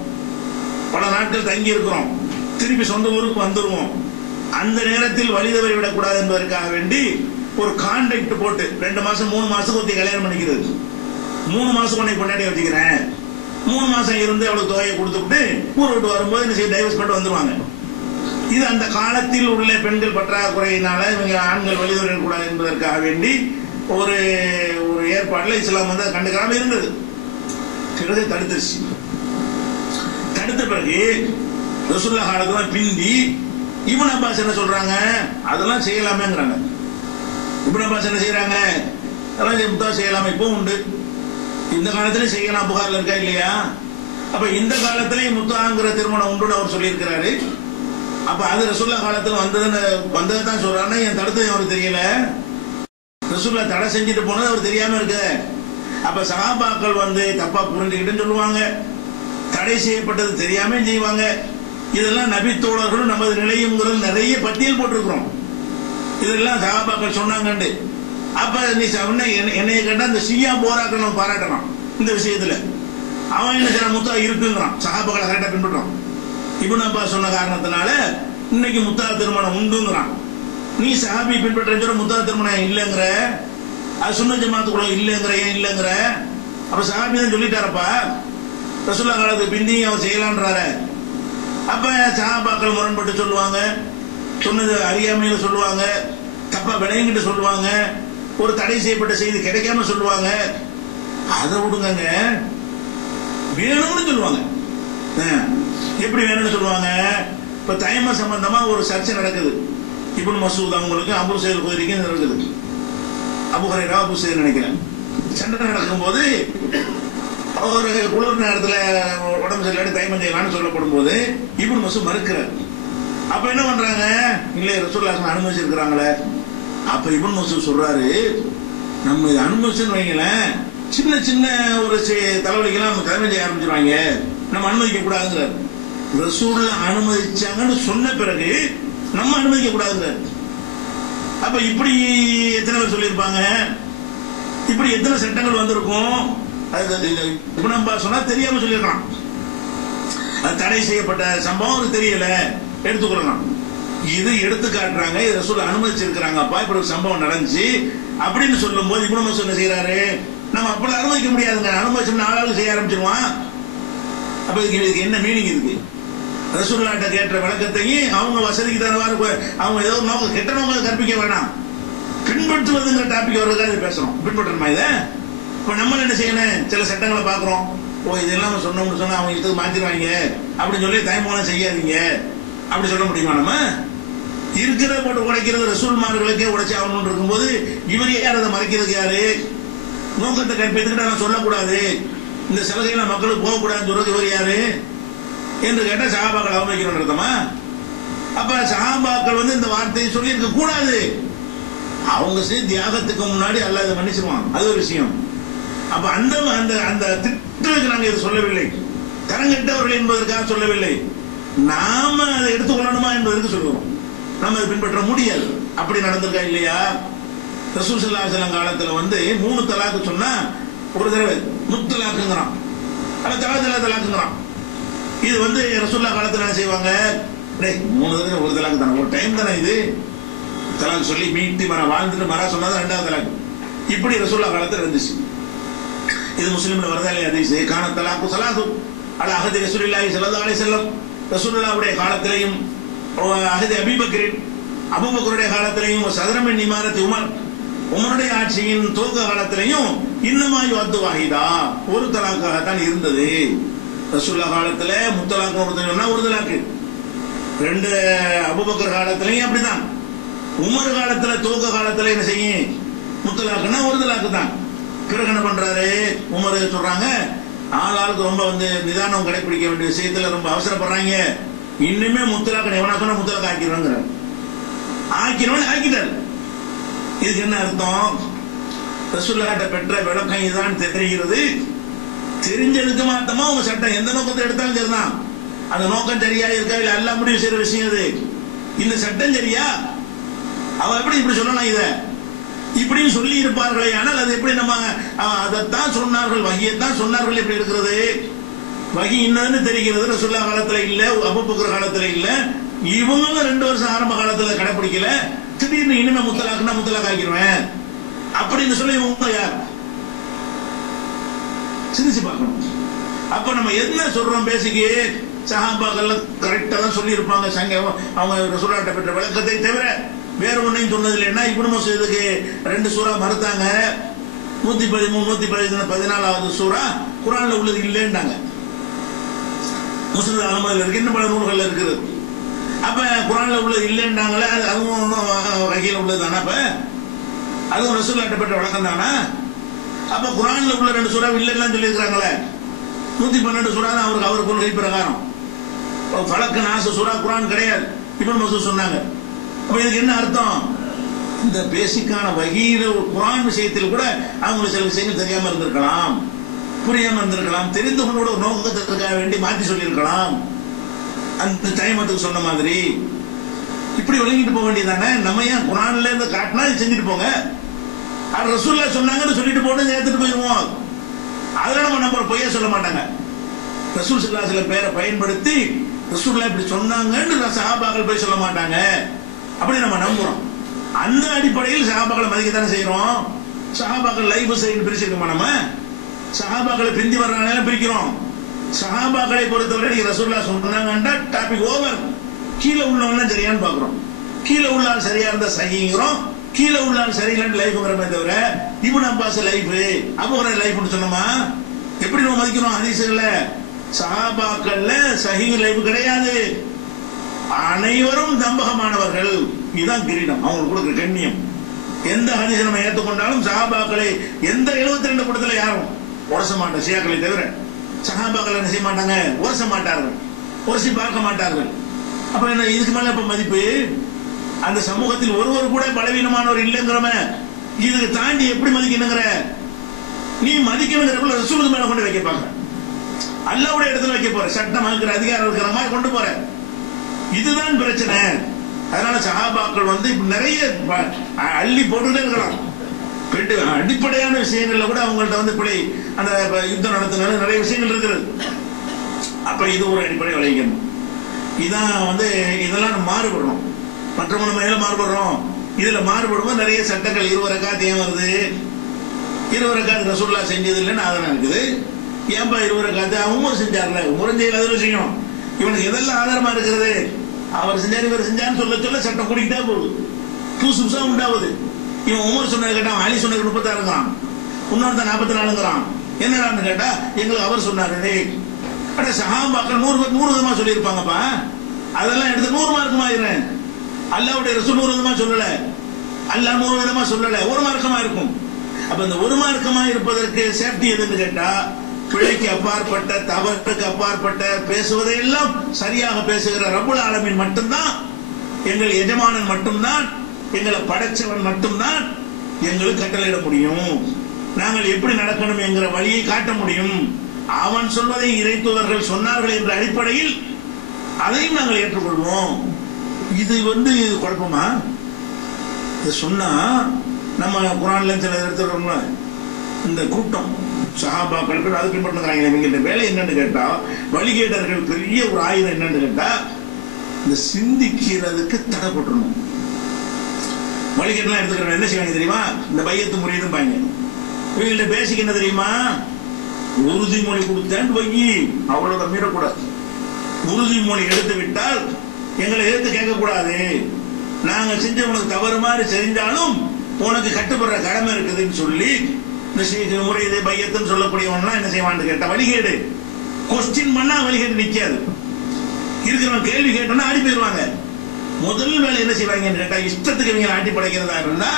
பல நாட்கள் தங்கி இருக்கிறோம், திருப்பி சொந்த ஊருக்கு வந்துருவோம். அந்த நேரத்தில் வழிதவறி விடக்கூடாது என்பதற்காக வேண்டி ஒரு கான்ட்ராக்ட் போட்டு 2 மாசம் 3 மாசத்துக்கு ஒருத்தி கல்யாணம் பண்ணிக்கிறது. 3 மாசம் உன்னை கொண்டாடி வச்சுக்கிறேன், 3 மாசம் இருந்து அவளுக்கு தொகையை கொடுத்துட்டு ஊரை விட்டு வரும்போது என்ன செய்ய டைவர்ஸ் பண்ணிட்டு வந்துருவாங்க. இது அந்த காலத்தில் உள்ள பெண்கள் பற்றாக்குறையினால இவங்க ஆண்கள் வழிதவறி கூடாது என்பதற்காக வேண்டி ஒரு ஒரு ஏற்பாடுல இஸ்லாம் வந்து கண்டுக்காம இருந்தது. பிறகு தடுத்துருச்சு. தடுத்த பிறகு ரசூலுல்லாஹ் காலத்துல பிந்தி இப்னு அப்பாஸ் என்ன சொல்றாங்க? அதெல்லாம் செய்யலாமேங்கிறாங்க. இப்னு அப்பாஸ் என்ன செய்யறாங்க? அதெல்லாம் முத்தா செய்யலாமே, இப்போ உண்டு, இந்த காலத்திலயும் செய்யலாம், புகார்ல இருக்கா இல்லையா? அப்ப இந்த காலத்திலேயே முத்தாங்கிற திருமணம் உண்டு அவர் சொல்லியிருக்கிறாரு. அப்ப அது ரசூலுல்லாஹ் காலத்துல வந்ததை தான் சொல்றாருன்னா என் தடுத்தது அவருக்கு தெரியல, ரசூலுல்லாஹ் தடை செஞ்சுட்டு போனது அவர் தெரியாம இருக்கு. அப்ப சஹாபாக்கள் வந்து தப்பா புரிஞ்சுக்கிட்டுன்னு சொல்லுவாங்க, தடை செய்யப்பட்டது தெரியாம செய்வாங்க. இதெல்லாம் நபி தோழர்களும் நமது நிலையுங்கிறது நிறைய பட்டியல் போட்டிருக்கிறோம். இதெல்லாம் சஹாபாக்கள் சொன்னாங்கண்டு. அப்ப நீ என்னைய கேட்டா இந்த ஷியா போராக்கள் நம்ம பாராட்டணும். இந்த விஷயத்துல அவன் என்ன செய்யறான்? முத்தா இருக்குங்கிறான், சஹாபாக்களை கரெக்டா பின்பற்றோம். இப்னு அப்பாஸ் சொன்ன காரணத்தினால இன்னைக்கு முத்தா திருமணம் உண்டுங்கிறான். நீ சஹாபி பின்பற்ற முத்தா திருமணம் இல்லைங்கிற, அது சுன்னத் ஜமாத்துக்குள்ள இல்லைங்கிற, ஏன் இல்லைங்கிற? அப்ப சஹாபி தான் சொல்லிட்டாரப்பா, ரசூலுல்லாஹ் காலத்துக்கு பிந்தி அவன் செய்யலான்றாரு. அப்ப சஹாபாக்கள் முரண்பட்டு சொல்லுவாங்க, சொன்னது அறியாமையில சொல்லுவாங்க, தப்பா விளையங்கிட்டு சொல்லுவாங்க, ஒரு தடை செய்யப்பட்ட செய்தி கிடைக்காம சொல்லுவாங்க. அதை விடுங்க, வேணும்னு சொல்லுவாங்க. எப்படி வேணும்னு சொல்லுவாங்க? இப்ப தயம சம்பந்தமா ஒரு சர்ச்சை நடக்குது. இப்னு மஸ்ஊத் அவங்களுக்கு அபூ ஸைத் குத்ரிக்கு நடக்குது. அபூ ஹுரைரா அபூ ஸைத் நினைக்கிறேன். சண்டை நடக்கும் போது ஒரு குளிர் நேரத்துல உடம்பு சரியில்லாட்டி தயமம் செய்யலாம்னு சொல்லப்படும் போது இப்னு மஸ்ஊத் மறுக்கிறார். அப்ப என்ன பண்றாங்க? இல்ல ரசூலுல்லாஹ் அனுமதிச்சிருக்கிறாங்களே. அப்ப இப்னு மஸ்ஊத் சொல்றாரு, நம்ம இதை அனுமதிச்சுன்னு வைங்களேன், சின்ன சின்ன ஒரு தலைவலிக்கெல்லாம் நம்ம தயமம் செய்ய ஆரம்பிச்சிருவாங்க, நம்ம அனுமதிக்க கூடாதுங்கிறார். ரசூலுல்லாஹ் அனுமதிச்சாங்கன்னு சொன்ன பிறகு நம்ம அனுமதிக்க கூடாதுங்கிறார். அப்ப இப்படி எத்தனை பேர் சொல்லியிருப்பாங்க? இப்படி எத்தனை சட்டங்கள் வந்திருக்கும்? இப்னு அப்பாஸ் சொன்னா தெரியாம சொல்லிருக்கான். அது தடை செய்யப்பட்ட சம்பவம் அவருக்கு தெரியல, எடுத்துக்கொள்ளலாம். இது எடுத்து காட்டுறாங்க, இது ரசூல் அனுமதிச்சிருக்கிறாங்கப்பா, இப்படி ஒரு சம்பவம் நடந்துச்சு அப்படின்னு சொல்லும் போது இப்னு மஸ்ஊத் என்ன செய்யறாரு? நம்ம அப்படி அனுமதிக்க முடியாதுங்க, அனுமதிச்சோம்னா ஆளாளுக்கு செய்ய ஆரம்பிச்சிருவான். அப்ப இதுக்கு என்ன மீனிங் இருக்கு? ரசூலுல்லாஹ்ட்ட கேட்ட விளக்கத்தையும் அவங்க வசதிக்கு தரவாறு அவங்க ஏதோ நோக்கம் கெட்ட நோக்கம் கற்பிக்க வேணாம், பின்பற்றுவதுங்கிற டாபிக் வருவதற்காக பேசுறோம். பின்பற்றணுமா இதை? இப்ப நம்ம என்ன செய்யணும்? சில சட்டங்களை பாக்குறோம், ஓ இதெல்லாம் சொன்னோம்னு சொன்னா அவங்க இதுக்கு மாத்திடுவாங்க அப்படின்னு சொல்லி தயமோலாம் செய்யாதீங்க அப்படி சொல்ல முடியுமா? நம்ம இருக்கிறத போட்டு உடைக்கிறது ரசூல்மார்களுக்கே உடைச்சி ஆகணும்னு இருக்கும்போது இவர் யார் அதை மறைக்கிறதுக்கு? யாரு? நோக்கத்தை கற்பித்துக்கிட்ட நான் சொல்லக்கூடாது, இந்த சலுகையில மக்களுக்கு போகக்கூடாதுன்னு சொல்றது இவர் யாரு என்று கேட்டா சஹாபாக்கள் அவமதிக்கணும் அர்த்தமா? அப்ப சஹாபாக்கள் வந்து இந்த வார்த்தையை சொல்லி இருக்க கூடாது. அவங்க செய்த தியாகத்துக்கு முன்னாடி அல்லாஹ் இதை மன்னிச்சிருவான், அது ஒரு விஷயம். அப்ப அந்த அந்த அந்த திட்டத்துக்கு நாங்க இதை சொல்லவில்லை, தரங்கெட்டவர்கள் என்பதற்காக சொல்லவில்லை, நாம அதை எடுத்துக்கொள்ளணுமா என்பதற்கு சொல்லுவோம். நம்ம அதை பின்பற்ற முடியாது. அப்படி நடந்திருக்கா இல்லையா? ரசூல் ஸல்லல்லாஹு அலைஹி வஸல்லம் காலத்துல 3 தலாக்கு சொன்னா ஒரு தடவை முத்தலாக்குங்கிறான், அல்ல தலாக்குங்கிறான். இது ரசூலுல்லாஹ் காலத்துல என்ன செய்வாங்க, 3 தடவை ஒரு தலாக்கு தானே, ஒரு டைம் தானே இது தலாக்கு சொல்லி மீட்டி வாழ்ந்துட்டு மரா சொன்னாதான் 2வது தலாக்கு. இப்படி ரசூலுல்லாஹ் காலத்துல இருந்துச்சு. இது முஸ்லிம்ல வரதா இல்லையா ஹதீஸ்? கான தலாக்கு ஸலாத்து அலா அஹதி ரசூலுல்லாஹி ஸல்லல்லாஹு அலைஹி வஸல்லம், ரசூலுல்லாஹ்வுடைய காலத்திலேயும் அஹதி அபூபக்கருடைய காலத்திலேயும் சதரமின் இமாரத் உமருடைய ஆட்சியின் துவக்க காலத்திலையும் இன்னமாய் வத்து வாஹிதா ஒரு தலாக்காகத்தான் இருந்தது. ரசூலுல்லாஹ் காலத்துல முத்தலாக்கு ஒரு தலாக்கு, 2 அபூபக்கர் காலத்திலையும் அப்படிதான். உமர் காலத்துல துவக்க காலத்துல என்ன செய்யும், முத்தலாக்குன்னா ஒரு தலாக்கு தான். பிறகு என்ன பண்றாரு உமர் சொல்றாங்க, ஆளாளுக்கு ரொம்ப நிதானம் கடைபிடிக்க வேண்டிய விஷயத்துல ரொம்ப அவசரப்படுறாங்க, இன்னுமே முத்தலாக்கு எவனா சொன்னா முத்தலாக்கு ஆக்கிடுவாங்க, ஆக்கிட்டாரு. இதுக்கு என்ன அர்த்தம்? ரசூலுல்லாஹ்ட்ட பெற்ற விளக்கம் இதுதான் தெரிகிறது. தெரிஞ்சதுக்கு மாத்தமா உங்க சட்டம் எந்த நோக்கத்தை எடுத்தாலும் சரிதான், அந்த நோக்கம் சரியா இருக்கா இல்ல அல்லாஹ் முடிவு செய்யற விஷயம் இது. இந்த சட்டம் சரியா, அவ எப்படி இப்படி சொல்லலாம், இத இப்படியும் சொல்லி இருப்பார்களே, ஆனால் அது எப்படி நம்ம அதைத்தான் சொன்னார்கள், வஹியத்தான் சொன்னார்கள், எப்படி இருக்கிறது? வஹி என்னன்னு தெரிகிறது. ரசூலுல்லாஹ் காலத்துல இல்ல, அபூபக்கர் காலத்துல இல்ல, இவங்க 2 வருஷம் ஆரம்ப காலத்துல கடைபிடிக்கல, திடீர்னு இனிமே முத்தலாக்குன்னா முத்தலாக் ஆக்கிடுவேன் அப்படின்னு சொல்லி இவங்க யார் சிந்திச்சு பார்க்கணும். அப்ப நம்ம என்ன சொல்றோம், பேசிக்கு சஹாபாக்கள் கரெக்டா தான் சொல்லி இருப்பாங்க, அவங்க ரசூலுல்லாஹ்ட்ட பெற்ற விளக்கத்தை தவிர வேற ஒன்னையும் சொன்னது இல்லைன்னா. இப்னு மஸ்ஊதுக்கு 2 சூரா மறுத்தாங்க, 113 114வது சூரா குர்ஆன்ல உள்ளது இல்லைன்னாங்க. முஸ்லிம் அகமதுல இருக்கு, இன்னும் பல நூல்கள்ல இருக்குது. அப்ப குர்ஆன்ல உள்ளது இல்லைன்னாங்களே, அதுவும் வகையில உள்ளது தானே, அப்ப அதுவும் ரசூலுல்லாஹ்ட்ட பெற்ற வழக்கம் தானே. அப்ப குர்ஆன்ல உள்ள 2 சூறா இல்லைன்னு சொல்லி இருக்காங்களே, 112 சூறா தான் அவர் கொள்கை பிரகாரம். ஃபலக் நாஸ் சூறா குர்ஆன் கிடையாது, இப்னு மஸ்ஊத் சொன்னாங்க. அப்ப இதுக்கு என்ன அர்த்தம்? இந்த பேசிக்கான வஹீல குர்ஆன் விஷயத்தில் கூட அவங்களுக்கு சில விஷயங்கள் தெரியாம இருந்திருக்கலாம், புரியாம இருந்திருக்கலாம், தெரிந்து கொண்டு ஒரு நோக்கத்திற்காக வேண்டி மாற்றி சொல்லியிருக்கலாம். அந்த டைமத்துக்கு சொன்ன மாதிரி இப்படி விளங்கிட்டு போக வேண்டியதானே. நம்ம ஏன் குர்ஆன்ல இருந்து காட்டினா செஞ்சுட்டு போங்க, அது ரசூலுல்லாஹ் சொன்னாங்கன்னு சொல்லிட்டு போட்டு ஏத்துட்டு போயிடுவோம். அதெல்லாம் நம்ம நம்பர் பொய்யா சொல்ல மாட்டாங்க. ரசூல் ஸல்லல்லாஹு அலைஹி வஸல்லம் பேரை பயன்படுத்தி ரசூலுல்லாஹ் இப்படி சொன்னாங்கன்னு சஹாபாக்கள் போய் சொல்ல மாட்டாங்க, அப்படி நம்ம நம்புறோம். அந்த அடிப்படையில் சஹாபாக்களை மதிக்கத்தானே செய்யறோம். சஹாபாக்கள் லைஃப் சைடு பிரிச்சிருக்கோமா, நம்ம சஹாபாக்களை பிந்தி வர்றாங்க பிரிக்கிறோம். சஹாபாக்களை பொறுத்தவரை ரசூலுல்லாஹ் சொன்னாங்கன்னா டாபிக் ஓவர், கீழே உள்ளவங்க சரியான்னு பாக்குறோம். கீழே உள்ளால் சரியா இருந்தா சஹீங்கிறோம், கீழே உள்ளால் சரியில்லைன்னு லைஃப்ங்கிறமே தவிர இப்னு அப்பாஸ் லைஃப் அபூ ஹுரைரா லைஃப்னு சொன்னோமா. எப்படி நம்ம மதிக்கிறோம் ஹதீஸ்ல? சஹாபாக்கள்ல சஹீஹ் லைஃப் கிடையாது, அனைவரும் நம்பகமானவர்கள். இதுதான் கிரீடம், அவங்களுக்கு கொடுக்குற கண்ணியம். எந்த ஹதீஸை நம்ம ஏற்றுக்கொண்டாலும் சஹாபாக்களை எந்த 72 படத்துல யாரும் உரச மாட்டாங்க, ஷியாக்களை தவிர. சஹாபாக்கள் என்ன செய்ய மாட்டாங்க, உரச மாட்டார்கள், உரசி பார்க்க மாட்டார்கள். அப்ப என்ன இதுக்கு மேல இப்ப மதிப்பு? அந்த சமூகத்தில் ஒருவர் கூட பலவீனமானவர் இல்லைங்கிறவ இதுக்கு தாண்டி எப்படி மதிக்கணுங்கிற? நீ மதிக்கணுங்கிறப்ப ரசூலுக்கு மேல கொண்டு வைக்க பாக்குற, அல்லாஹ்வுடைய இடத்துல வைக்க போற, சட்டம் இருக்கிற அதிகாரம் இருக்கிற மாதிரி கொண்டு போற. இதுதான் பிரச்சனை. அதனால சஹாபாக்கள் நிறைய அள்ளி போட்டுட்டே இருக்கலாம். அடிப்படையான விஷயங்கள்ல கூட அவங்கள்ட்ட இப்படி அந்த யுத்தம் நடத்தினால நிறைய விஷயங்கள் இருக்கிறது. அப்ப இது ஒரு அடிப்படை விளைவிக்கணும். இதான் இதெல்லாம் மாறுபடணும். மற்ற மேல மாறுபடுறோம். இதுல மாறுபடும்போது நிறைய சட்டங்கள் 20 ரக்காத் ஏன் வருது? 20 ரக்காத் ரசூலுல்லாஹ் செஞ்சது இல்லைன்னு ஆதாரம் இருக்குது. ஏன்பா 20 ரக்காத்? உமர் செஞ்சார்ல, உமர் செய்யல, அது விஷயம். இவனுக்கு எதெல்லாம் ஆதாரமா இருக்கிறது? அவர் செஞ்சார், இவர் செஞ்சான்னு சொல்ல சொல்ல சட்டம் கூடிக்கிட்டே போகுது, புதுசு புதுசா உண்டாவது. இவன் உமர் சொன்னது கேட்டா அலி சொன்னது 36ங்கிறான், இன்னொருத்த 44ங்கிறான். என்னடான்னு கேட்டா எங்களுக்கு அவர் சொன்னாரு. சஹாபாக்கள் 100 விதமா சொல்லியிருப்பாங்கப்பா, அதெல்லாம் எடுத்து 100 மார்க்கமா ஆயிடுறேன். அல்லாஹ்வுடைய ரசூல் 100 விதமா சொல்லல, அல்லாஹ் 100 விதமா சொல்லல, 1 மார்க்கமா இருக்கும். அப்ப இந்த 1 மார்க்கமா இருப்பதற்கு சேஃப்டி எதுன்னு கேட்டா, பிழைக்கு அப்பாற்பட்ட, தவறுக்கு அப்பாற்பட்ட பேசுவதையெல்லாம் சரியாக பேசுகிற ரப்புல் ஆலமீன் மட்டும்தான், எங்கள் எஜமானன் மட்டும்தான், எங்களை படைச்சவன் மட்டும்தான் எங்களுக்கு கட்டளையிட முடியும். நாங்கள் எப்படி நடக்கணும் என்கிற வழியை காட்ட முடியும். அவன் சொல்வதை இறைத்தூதர்கள் சொன்னார்கள் என்ற அடிப்படையில் அதையும் நாங்கள் ஏற்றுக்கொள்வோம். இது குழப்பமா? இது சொன்னா நம்ம குரான்ல சில எடுத்துக்கிறோம்ல, இந்த கூட்டம் சஹாபாக்கள் அது பின்பற்றுறாங்க. இவங்க வேலை என்னன்னு கேட்டா, வழிகேடர்கள் பெரிய ஒரு ஆயுதம் என்னன்னு கேட்டா, இந்த சிந்திக்கிறதுக்கு தடை போட்டுருணும். வழிகேடெல்லாம் எடுத்துக்கிறோம் என்ன செய்வாங்க தெரியுமா? இந்த பையத்து முறையும் பாங்க. இவங்கள்ட்ட பேசிக் என்ன தெரியுமா? உறுதிமொழி கொடுத்தேன்னு போய் அவ்வளவு மீறக்கூடாது. உறுதிமொழி எடுத்து விட்டால் எங்களை எடுத்து கேட்கக்கூடாது. நாங்க செஞ்ச உனக்கு தவறு மாதிரி செஞ்சாலும் உனக்கு கட்டுப்படுற கடமை இருக்குதுன்னு சொல்லி இந்த முறை இதை பையத்துன்னு சொல்லக்கூடியவன்லாம் என்ன செய்வான்னு கேட்டா வழிகேடு. கொஸ்டின் பண்ணா வழிகேடு நிக்காது. இருக்கிறவன் கேள்வி கேட்டோம்னா ஆடி போயிருவாங்க. முதல் வேலை என்ன செய்வாங்கன்னு கேட்டா, இஷ்டத்துக்கு இவங்க ஆட்டி படைக்கிறதா இருந்தா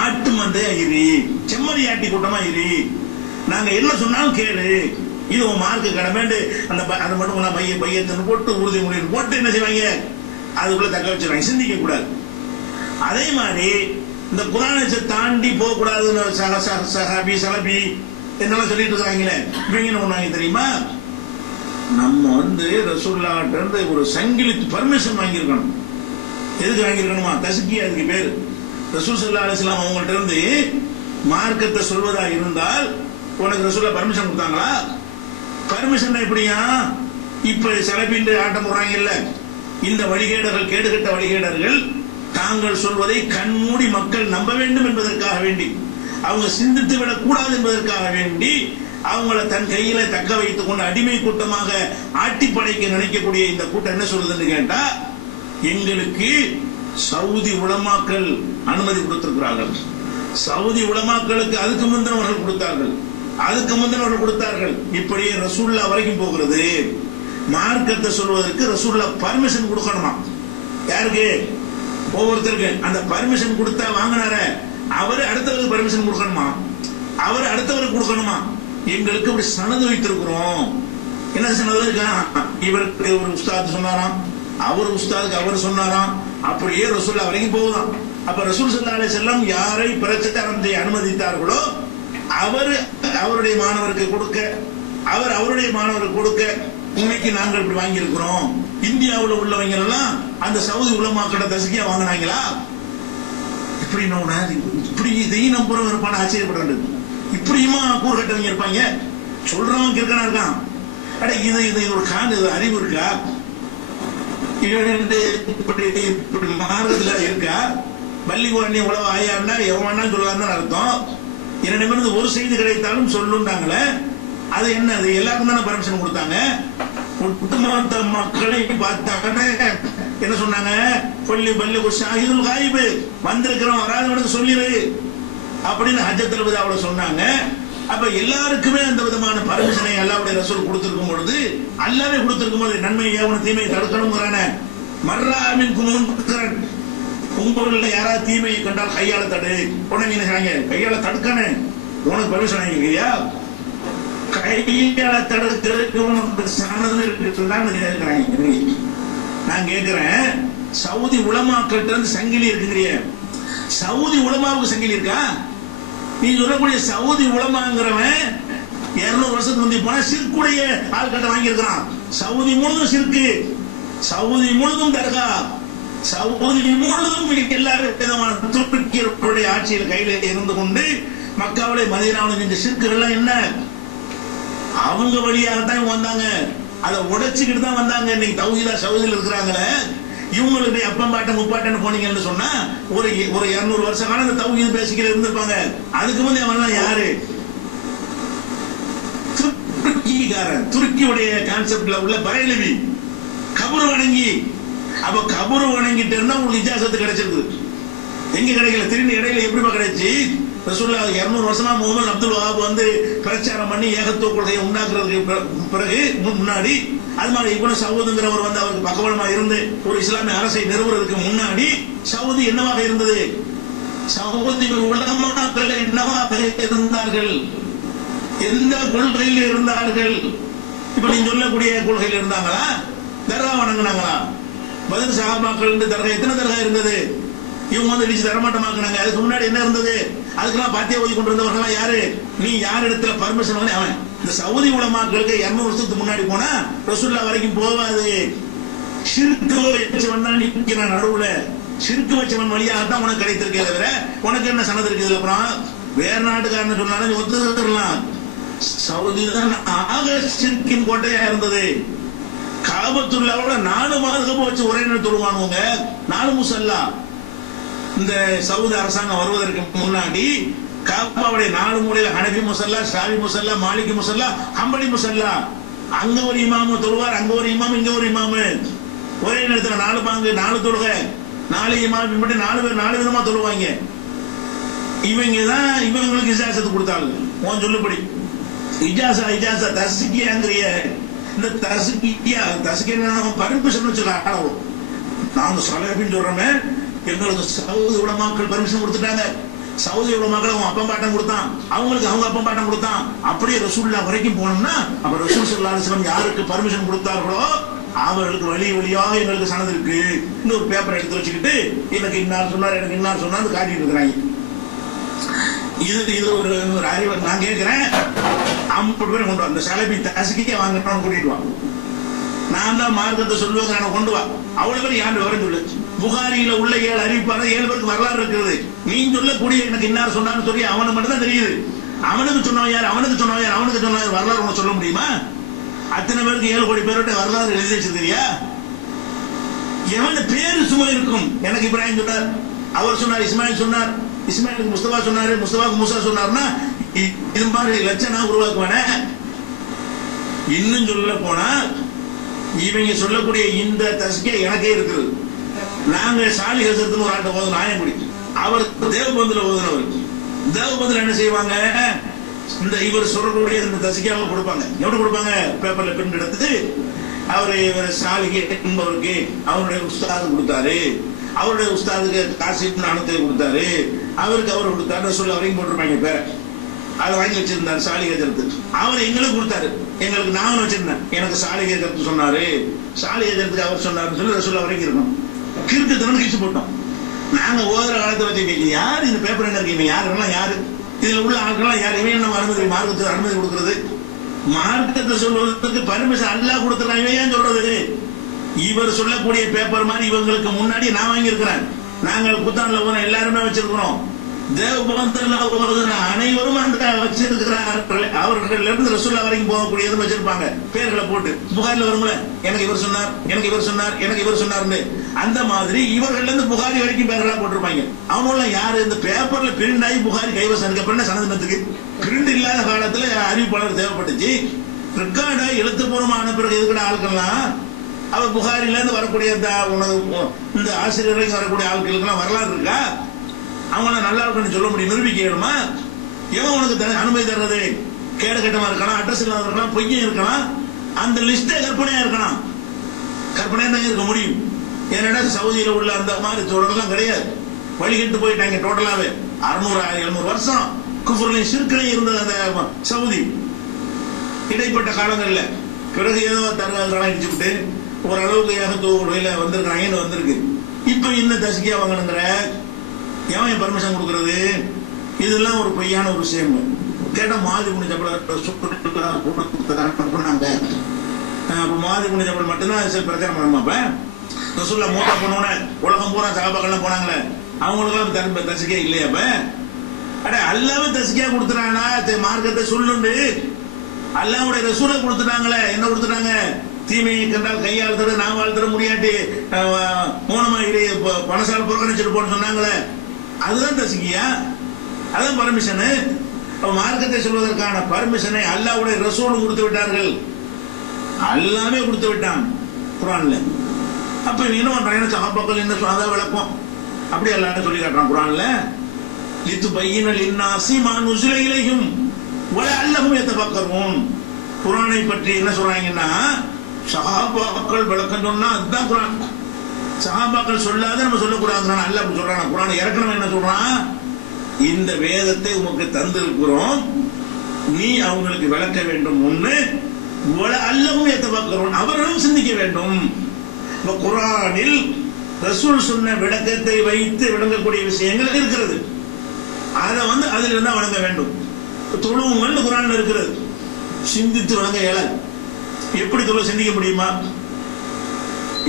ஆட்டு மந்தையா இரு, செம்மறி ஆட்டி கூட்டமா இரு, நாங்க என்ன சொன்னாலும் கேளு, இது உன் மார்க்கு கடமைண்டு அந்த அதை மட்டும் பையத்துன்னு போட்டு உறுதிமொழி போட்டு என்ன செய்வாங்க, அதுக்குள்ள தக்க வச்சிருவாங்க. சிந்திக்க கூடாது. அதே மாதிரி இந்த குரானை தாண்டி போக கூடாதுன்னு சஹாபி சலபி என்னெல்லாம் சொல்லிட்டு இருக்காங்களே, இவங்க என்ன பண்ணாங்க தெரியுமா? நம்ம ரசூலுல்லாஹ்ட்ட இருந்து ஒரு சங்கிலி பர்மிஷன் வாங்கியிருக்கணும். எதுக்கு வாங்கியிருக்கணுமா? தஸ்கியா, அதுக்கு பேரு. ரசூல் ஸல்லல்லாஹு அலைஹி வஸல்லம் அவங்கள்ட்ட இருந்து மார்க்கத்தை சொல்வதா இருந்தால் உனக்கு ரசூலுல்லாஹ் பர்மிஷன் கொடுத்தாங்களா? பர்மிஷன் எப்படியா? இப்ப சலபின் ஆட்டம் போறாங்க இல்ல, இந்த வழிகேடர்கள், கேடுகட்ட வழிகேடர்கள் தாங்கள் சொல்வதை கண்மூடி மக்கள் நம்ப வேண்டும் என்பதற்காக வேண்டி, அவங்க சிந்தித்து விடக் கூடாது என்பதற்காக வேண்டி அவங்கள தன் கையில தக்க வைத்துக் கொண்டு அடிமை கூட்டமாக ஆட்டி படைக்க நினைக்கக்கூடிய இந்த கூட்டம் என்ன சொல்றதுன்னு கேட்டா, எங்களுக்கு சவுதி உலமாக்கள் அனுமதி கொடுத்திருக்கிறார்கள். சவுதி உலமாக்களுக்கு அதுக்கு முந்தினவர்கள் கொடுத்தார்கள், அதுக்கு முந்தினவர்கள் கொடுத்தார்கள். இப்படியே ரசூலுல்லாஹ் வரைக்கும் போகிறது. மார்க்கத்தை சொல்வதற்கு ரசூலுல்லாஹ் பர்மிஷன் கொடுக்கணுமா? யாருக்கு? ஒவ்வொருத்தருக்கு. அந்த பர்மிஷன் கொடுத்தா வாங்கினார அவரு அடுத்தவருக்கு பர்மிஷன் கொடுக்கணுமா? அவர் அடுத்தவருக்கு கொடுக்கணுமா? எங்களுக்கு இப்படி சனது வைத்திருக்கிறோம். என்ன சனது இருக்கா? இவருக்கு ஒரு உஸ்தாத் சொன்னாராம், அவர் உஸ்தாதுக்கு அவர் சொன்னாராம், அப்படியே ரசூலுல்லாஹ் வரைக்கும் போகுதாம். அப்ப ரசூல் ஸல்லல்லாஹு அலைஹி வஸல்லம் யாரை பிரச்சாரத்தை அனுமதித்தார்களோ அவர் அவருடைய மாணவருக்கு கொடுக்க, அவர் அவருடைய மாணவருக்கு கொடுக்க, இன்னைக்கு நாங்கள் இப்படி வாங்கி இருக்கிறோம். இந்தியாவில் உள்ளவங்க எல்லாம் அந்த சவுதி உலமாக்கள தஸ்கியா வாங்கினாங்களா? இப்படி இப்படி இதையும் நம்புறவங்க இருப்பான ஆச்சரியப்பட வேண்டும். இப்படியுமா கூறுகட்டவங்க இருப்பாங்க? சொல்றவங்க இருக்கனா இருக்கான். அட இது இது ஒரு காண்டு அறிவு இருக்கா? இப்படி மார்க்கத்துல இருக்கா? பள்ளி குழந்தை உழவு ஆயான்னா எவனா சொல்லலாம் அர்த்தம். என்னிடமிருந்து ஒரு செய்தி கிடைத்தாலும் சொல்லுண்டாங்களே, அது என்ன? அது எல்லாருக்கும் தானே பர்மிஷன் கொடுத்தாங்க. ஒட்டுமொத்த மக்களை பார்த்தாங்கன்னு என்ன சொன்னாங்க? பள்ளி பள்ளி ஷாஹிதுல் காயிப், வந்திருக்கிறோம் வராதவனுக்கு சொல்லிடு அப்படின்னு ஹஜ்ஜத்துல் வதாவுல சொன்னாங்க. அப்ப எல்லாருக்குமே அந்த விதமான பர்மிஷனை அல்லாஹ்வுடைய ரசூல் கொடுத்திருக்கும் பொழுது, அல்லாஹ்வே கொடுத்திருக்கும் போது நன்மை ஏவன தீமையை தடுக்கணும்ங்கறான மர்ராமின் குமுன்கரன், உங்கள யாராவது தீமையை கண்டால் கையால தடு. உடனே என்ன செய்றாங்க? கையால தடுக்கணும். உனக்கு பர்மிஷன் வாங்கிக்கிறியா? கையால தடுக்கிறதுக்கு உனக்கு சனது இருக்குன்னு கேட்கிறாங்க. நான் கேட்கிறேன், சவுதி உலமாக்கிட்ட இருந்து சங்கிலி இருக்குங்கிறிய, சவுதி உலமாவுக்கு சங்கிலி இருக்கா? நீ சொல்லக்கூடிய சவுதி உலமாங்கிறவன் 200 வருஷத்துக்கு முந்தி போனா சிற்குடைய ஆள்கிட்ட வாங்கி இருக்கிறான். சவுதி முழுதும் சிற்கு, சவுதி முழுதும் தர்கா, சவுதி முழுதும் எல்லா விதமான துருக்கியர்களுடைய ஆட்சியில் கையில இருந்து கொண்டு மக்காவுடைய மதீனாவுடைய இந்த சிற்குகள் என்ன அவங்க வழியாகத்தான் வந்தாங்க. அதை உடைச்சுக்கிட்டு தான் வந்தாங்க. இன்னைக்கு தௌஹீதா சவுதியில் இருக்கிறாங்களே, இவங்களுக்கு அப்பம் பாட்டம் முப்பாட்டம் போனீங்கன்னு சொன்னா ஒரு 200 வருஷ காலம் இந்த தௌஹீத் பேசிக்கிட்டு இருந்திருப்பாங்க. அதுக்கு முந்தைய அவன் யாரு? துருக்கிக்காரன், துருக்கியுடைய கான்செப்ட்ல உள்ள பரைலவி, கபரு வணங்கி. அப்ப கபரு வணங்கிட்டு இருந்தா உங்களுக்கு இஜாசத்து கிடைச்சிருக்கு. எங்க கிடைக்கல? திரும்பி இடையில எப்படிமா கிடைச்சி? ரசூலுல்லாஹ் 200 வருஷமா முஹம்மது அப்துல் வஹாப் பிரச்சாரம் பண்ணி ஏகத்துவ கொள்கையை உண்டாக்குறதுக்கு பிறகு முன்னாடி, அது மாதிரி இப்னு சவுதுங்கிறவர் அவருக்கு பக்கபலமா இருந்து ஒரு இஸ்லாமிய அரசை நிறுவுறதுக்கு முன்னாடி சவுதி என்னவாக இருந்தது? சவுதி உலமாக்கள் என்னவாக இருந்தார்கள்? எந்த கொள்கையில் இருந்தார்கள்? இப்ப நீங்க சொல்லக்கூடிய கொள்கையில் இருந்தாங்களா? தர்கா வணங்கினாங்களா? பதில் சஹாபாக்கள் தர்கா எத்தனை தர்கா இருந்தது? இவங்க இடிச்சு தரமாட்டமாக்குனாங்க. அதுக்கு முன்னாடி என்ன இருந்தது? அதுக்கெல்லாம் பாத்தியா ஓதி கொண்டிருந்தவர்கள் யாரு? நீ யார் இடத்துல பர்மிஷன் வாங்க? அவன் இந்த சவுதி உலமாக்களுக்கு 200 வருஷத்துக்கு முன்னாடி போனா ரசூலுல்லாஹ் வரைக்கும் போவாது. சிறுக்கு வச்சவன் தான் நிற்கிறான் நடுவுல. சிறுக்கு வச்சவன் வழியாகத்தான் உனக்கு கிடைத்திருக்கே தவிர உனக்கு என்ன சனது இருக்குது? அப்புறம் வேற நாட்டுக்காரன்னு சொன்னாலும் ஒத்துக்கலாம். சவுதி தான் ஆக சிறுக்கின் கோட்டையா இருந்தது. காபத்துல்லாவோட 4 மாதம் வச்சு ஒரே நேரம் தொழுவானுங்க. 4 முசல்லா. இந்த சவுதி அரசாங்கம் வருவதற்கு முன்னாடி காபாவுடைய 4 மூலையில ஹனபி முசல்லா, ஷாஃபி முசல்லா, மாலிகி முசல்லா, ஹம்பலி முசல்லா. அங்க ஒரு இமாமு தொழுவார், அங்க ஒரு இமாம், இங்க ஒரு இமாமு. ஒரே நேரத்தில் 4 பாங்கு, 4 தொழுகை, 4 இமாம், இப்படி 4 பேர் 4 விதமா தொழுவாங்க. இவங்க தான் இவங்களுக்கு இஜாசத்து கொடுத்தாங்க. உன் சொல்லுபடி இஜாசா தஸ்கியாங்கிறிய இந்த தஸ்கியா பர்மிஷன் வச்சுக்கலாம். நாங்க சலபின்னு சொல்றோமே, எங்களுக்கு சவுதி உலமாக்கள் பர்மிஷன் கொடுத்துட்டாங்க. சவுதி உலமாக்கள் அவங்க அப்பம் பாட்டம் கொடுத்தான், அவங்களுக்கு அவங்க அப்பம் பாட்டம் கொடுத்தான். அப்படியே ரசூலுல்லாஹ் வரைக்கும் போனோம்னா அப்ப ரசூல் ஸல்லல்லாஹு அலைஹி வஸல்லம் யாருக்கு பர்மிஷன் கொடுத்தார்களோ அவர்களுக்கு வழியாக எங்களுக்கு சனது இருக்கு. இன்னொரு பேப்பர் எடுத்து வச்சுக்கிட்டு எனக்கு இன்னார் சொன்னார், எனக்கு இன்னார் சொன்னார் காட்டிட்டு இருக்கிறாங்க. இது ஒரு அறிவை நான் கேட்கிறேன். 50 பேர் கொண்டு வா, அந்த சலபி தஸ்கியா வாங்கணும் கூட்டிட்டு வா. நான் தான் மார்க்கத்தை சொல்லுவாங்க, நான் கொண்டு வா. அவ்வளவு பேர் யாரு விவரம் சொல்லு. புகாரியில உள்ள 7 அறிவிப்பாளர் 7 பேருக்கு வரலாறு இருக்கிறது. நீ சொல்லக்கூடிய எனக்கு இன்னார் சொன்னான்னு சொல்லி அவனுக்கு மட்டும் தான் தெரியுது. அவனுக்கு சொன்னவன் யார், அவனுக்கு சொன்னவன் யார், அவனுக்கு சொன்னவன் வரலாறு உனக்கு சொல்ல முடியுமா? அத்தனை பேருக்கு 7 கோடி பேரோட வரலாறு எழுதி வச்சிருக்கிறியா? எவன் பேரு சும்மா இருக்கும். எனக்கு இப்ராஹிம் சொன்னார், அவர் சொன்னார், இஸ்மாயில் சொன்னார், இஸ்மாயிலுக்கு முஸ்தபா சொன்னாரு, முஸ்தபாவுக்கு மூசா சொன்னார்னா இது மாதிரி லட்சணா உருவாக்குவானே. இன்னும் சொல்ல போனா இவங்க சொல்லக்கூடிய இந்த தஸ்கியா எனக்கே இருக்குது. நாங்க சாலி ஹசரத்னு ஒரு ஆட்ட ஓதுன ஆயங்குடி, அவர் தேவபந்துல ஓதுனவர். தேவபந்துல என்ன செய்வாங்க, இந்த இவர் சொல்லக்கூடிய இந்த தஸ்கியாவை கொடுப்பாங்க. எப்படி கொடுப்பாங்க? பேப்பர்ல பிரிண்ட் எடுத்து இவர் சாலிகை என்பவருக்கு அவருடைய உஸ்தாது கொடுத்தாரு, அவருடைய உஸ்தாதுக்கு காசிம் அனுத்தை கொடுத்தாரு, அவருக்கு அவர் கொடுத்தாரு, சொல்ல அவரையும் போட்டிருப்பாங்க பேரை. அதை வாங்கி வச்சிருந்தாரு சாலிகை கருத்து. அவர் எங்களுக்கு கொடுத்தாரு, எங்களுக்கு நான் வச்சிருந்தேன். எனக்கு சாலிகை கருத்து சொன்னாரு, சாலிகை கருத்துக்கு அவர் சொன்னாருன்னு சொல்லி ரசூல் வரைக்கும் இருக்கும். கிறுக்கு திறன் கிழிச்சு போட்டோம். நாங்க ஓதுற காலத்தை வச்சு யாரு இந்த பேப்பர் என்ன இருக்கு, யாருக்கெல்லாம் யாரு இதுல உள்ள ஆட்கள்லாம் யார், இவன் நம்ம அனுமதி மார்க்கத்துக்கு அனுமதி கொடுக்கறது, மார்க்கத்தை சொல்வதற்கு பர்மிஷன் அல்லாஹ் கொடுத்துறான். இவன் ஏன் சொல்றது? இவர் சொல்லக்கூடிய பேப்பர் மாதிரி இவங்களுக்கு முன்னாடி நான் வாங்கி இருக்கிறேன். நாங்கள் புத்தாண்டுல எல்லாருமே வச்சிருக்கிறோம். தேவபந்தல அனைவரும் அந்த வச்சிருக்கிறார்கள். அவர்கள் இருந்து ரசூலுல்லாஹ் வரைக்கும் போகக்கூடியது வச்சிருப்பாங்க பேர்களை போட்டு. புகாரில வரும்ல, எனக்கு இவர் சொன்னார், எனக்கு இவர் சொன்னார், எனக்கு இவர் சொன்னார்னு. அந்த மாதிரி இவர்கள் இருந்து புகாரி வரைக்கும் பேர்களா போட்டிருப்பாங்க. அவங்கள யாரு இந்த பேப்பர்ல பிரிண்ட் ஆகி புகாரி கைவசம் இருக்க சனதினத்துக்கு பிரிண்ட் இல்லாத காலத்துல அறிவிப்பாளர் தேவைப்பட்டுச்சு. ரெக்கார்டா எழுத்துப்பூர்வமான பிறகு எதுக்கிற ஆட்கள்லாம் அவர் புகாரில இருந்து வரக்கூடிய இந்த ஆசிரியர்களுக்கு வரக்கூடிய ஆட்களுக்கு எல்லாம் வரலாறு இருக்கா? அவங்கள நல்லா இருக்குன்னு சொல்ல முடியும், நிரூபிக்கணுமா? எவன் உனக்கு அனுமதி தர்றது? கேடு கட்டமா இருக்கலாம், அட்ரஸ் இல்லாத இருக்கலாம், பொய்யும் இருக்கலாம். அந்த லிஸ்டே கற்பனையா இருக்கலாம். கற்பனையா தான் இருக்க முடியும். ஏன்னா சவுதியில உள்ள அந்த மாதிரி தொடரெல்லாம் கிடையாது. வழிகிட்டு போயிட்டாங்க டோட்டலாவே. 600-700 வருஷம் குஃபர்லையும் ஷிர்க்லையும் இருந்தது அந்த சவுதி. இடைப்பட்ட காலங்கள்ல பிறகு ஏதோ தர்காலாம் இடிச்சுட்டு ஓரளவுக்கு ஏகத்தொகையில வந்திருக்காங்கன்னு வந்திருக்கு. இப்ப இந்த தஸ்கியா வாங்கணுங்கிற எவன் பர்மிஷன் கொடுக்கறது? இதெல்லாம் ஒரு பொய்யான ஒரு விஷயம். கேட்டா மாதிரி குனிச்சப்பட மாதிரி குனிச்சப்பட மட்டும்தான் சரி பிரச்சனை பண்ணணுமா? இப்ப ரசூலுல்லாஹ் மூத்தா போனோட உலகம் பூரா சஹாபாக்கள்லாம் போனாங்களே, அவங்களுக்கெல்லாம் தஸ்கியா இல்லையா? அப்ப அட அல்லாஹ்வே தஸ்கியா கொடுத்துறானா? மார்க்கத்தை சொல்லுண்டு அல்லாஹ்வுடைய ரசூலை கொடுத்துட்டாங்களே. என்ன கொடுத்துட்டாங்க? தீமையை கண்டால் கையால் தர, நாவால் தர, முடியாட்டி மௌனமா பணசால புறக்கணிச்சுட்டு போன்னு சொன்னாங்களே, அதுதான் தஸ்கியா, அதான் பர்மிஷனு. மார்க்கத்தை சொல்வதற்கான பர்மிஷனை அல்லாஹ்வுடைய ரசூலும் கொடுத்து விட்டார்கள். அல்லாமே கொடுத்து விட்டான் குர்ஆன்ல. அப்ப என்ன பண்றாங்க? சஹாபாக்கள் என்ன சொன்னா விளக்கம் அப்படி அல்லாஹ் சொல்லி காட்டுறான் குர்ஆன்ல. லிதுபையின லின்னாஸி மா நுஸில இலைஹிம் வலஅல்லஹும் யதஃபக்கரூன். குர்ஆனை பற்றி என்ன சொல்றாங்கன்னா, சஹாபாக்கள் விளக்கம் சொன்னா அதுதான் குர்ஆன். சஹாபாக்கள் சொல்லாத நம்ம சொல்லக்கூடாது. அல்லாஹ் அப்படி சொல்றான். குர்ஆனை இறக்கணும் என்ன சொல்றான்? இந்த வேதத்தை உமக்கு தந்திருக்கிறோம், நீ அவங்களுக்கு விளக்க வேண்டும். ஒண்ணு வலஅல்லஹும் யதஃபக்கரூன், அவர்களும் சிந்திக்க வேண்டும். குர்ஆனில் ரசூல் சொன்ன விளக்கத்தை வைத்து விளங்கக்கூடிய விஷயங்கள் இருக்கிறது. அதை அதில் இருந்தா வழங்க வேண்டும். தொழுவுங்கள் குர்ஆன்ல இருக்கிறது, சிந்தித்து வழங்க இயலாது. எப்படி தொழு சிந்திக்க முடியுமா?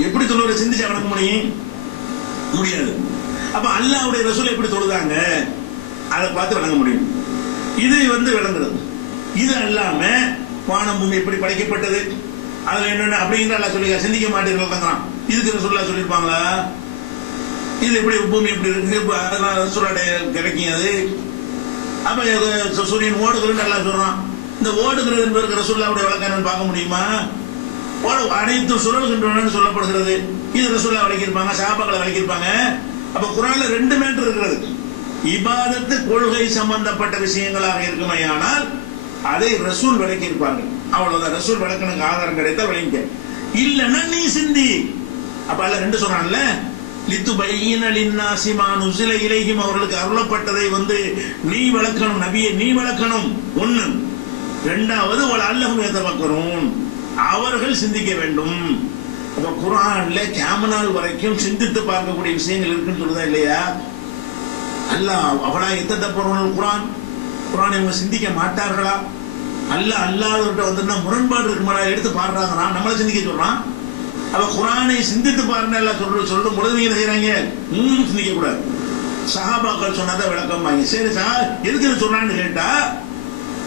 எப்படி தொழுவரை சிந்திச்சு வணங்க முடியும்? முடியாது. அப்ப அல்லாஹ்வுடைய ரசூல் எப்படி தொழுதாங்க அதை பார்த்து வணங்க முடியும். இது விளங்குறது. இது அல்லாம வானம் பூமி எப்படி படைக்கப்பட்டது, அதுல என்னென்ன அப்படிங்கிற அல்லாஹ் சொல்லி சிந்திக்க மாட்டீர்கள் தான். இதுக்கு ரசூலுல்லாஹ் சொல்லியிருப்பாங்களா? இது எப்படி பூமி எப்படி இருக்கு அதெல்லாம் ரசூலுடைய கிடைக்கும். அது அப்ப சூரியன் ஓடுகிறது நல்லா சொல்றான். இந்த ஓடுகிறது என்பதற்கு ரசூலுல்லாஹ்வுடைய விளக்கம் என்னன்னு பார்க்க முடியுமா? அனைத்து சுழல்கின்றன சொல்லப்படுகிறது. இது ரசூலுல்லாஹ் விளக்கியிருப்பாங்க, சஹாபாக்களை விளக்கியிருப்பாங்க. அப்ப குர்ஆன்ல 2 மேட்டர் இருக்கிறது. இபாதத்து கொள்கை சம்பந்தப்பட்ட விஷயங்களாக இருக்குமையானால் அதை ரசூல் விளக்கியிருப்பாங்க. அவ்வளவுதான். ரசூல் விளக்கணுக்கு ஆதாரம் கிடைத்தா விளங்க, இல்லன்னா நீ சிந்தி. அப்ப அல்ல 2 சொன்னான்ல, லித்துபையின லின்னாஸி மா நுஸில இலைஹிம், அவர்களுக்கு அருளப்பட்டதை நீ விளக்கணும், நபியே நீ விளக்கணும். 1. 2வது வலஅல்லஹும் யதஃபக்கரூன், அவர்கள் சிந்திக்க வேண்டும். அப்ப குர்ஆன்ல கியாமத் வரைக்கும் சிந்தித்து பார்க்கக்கூடிய விஷயங்கள் இருக்குன்னு சொல்லுதா இல்லையா? அல்லாஹ் அவளா எத்ததப்பருன் குர்ஆன் இவங்க சிந்திக்க மாட்டார்களா? அல்லாஹ்விட்ட முரண்பாடு இருக்குமா எடுத்து பாடுறாங்க, நம்மள சிந்திக்க சொல்றான். அப்ப குர்ஆனை சிந்தித்து பாருங்க எல்லாம் சொல்லும் பொழுது நீங்க செய்யறாங்க, சிந்திக்க கூடாது. சஹாபாக்கள் சொன்னதை விளக்கம் வாங்கி சரி எதுக்கு சொல்றான்னு கேட்டா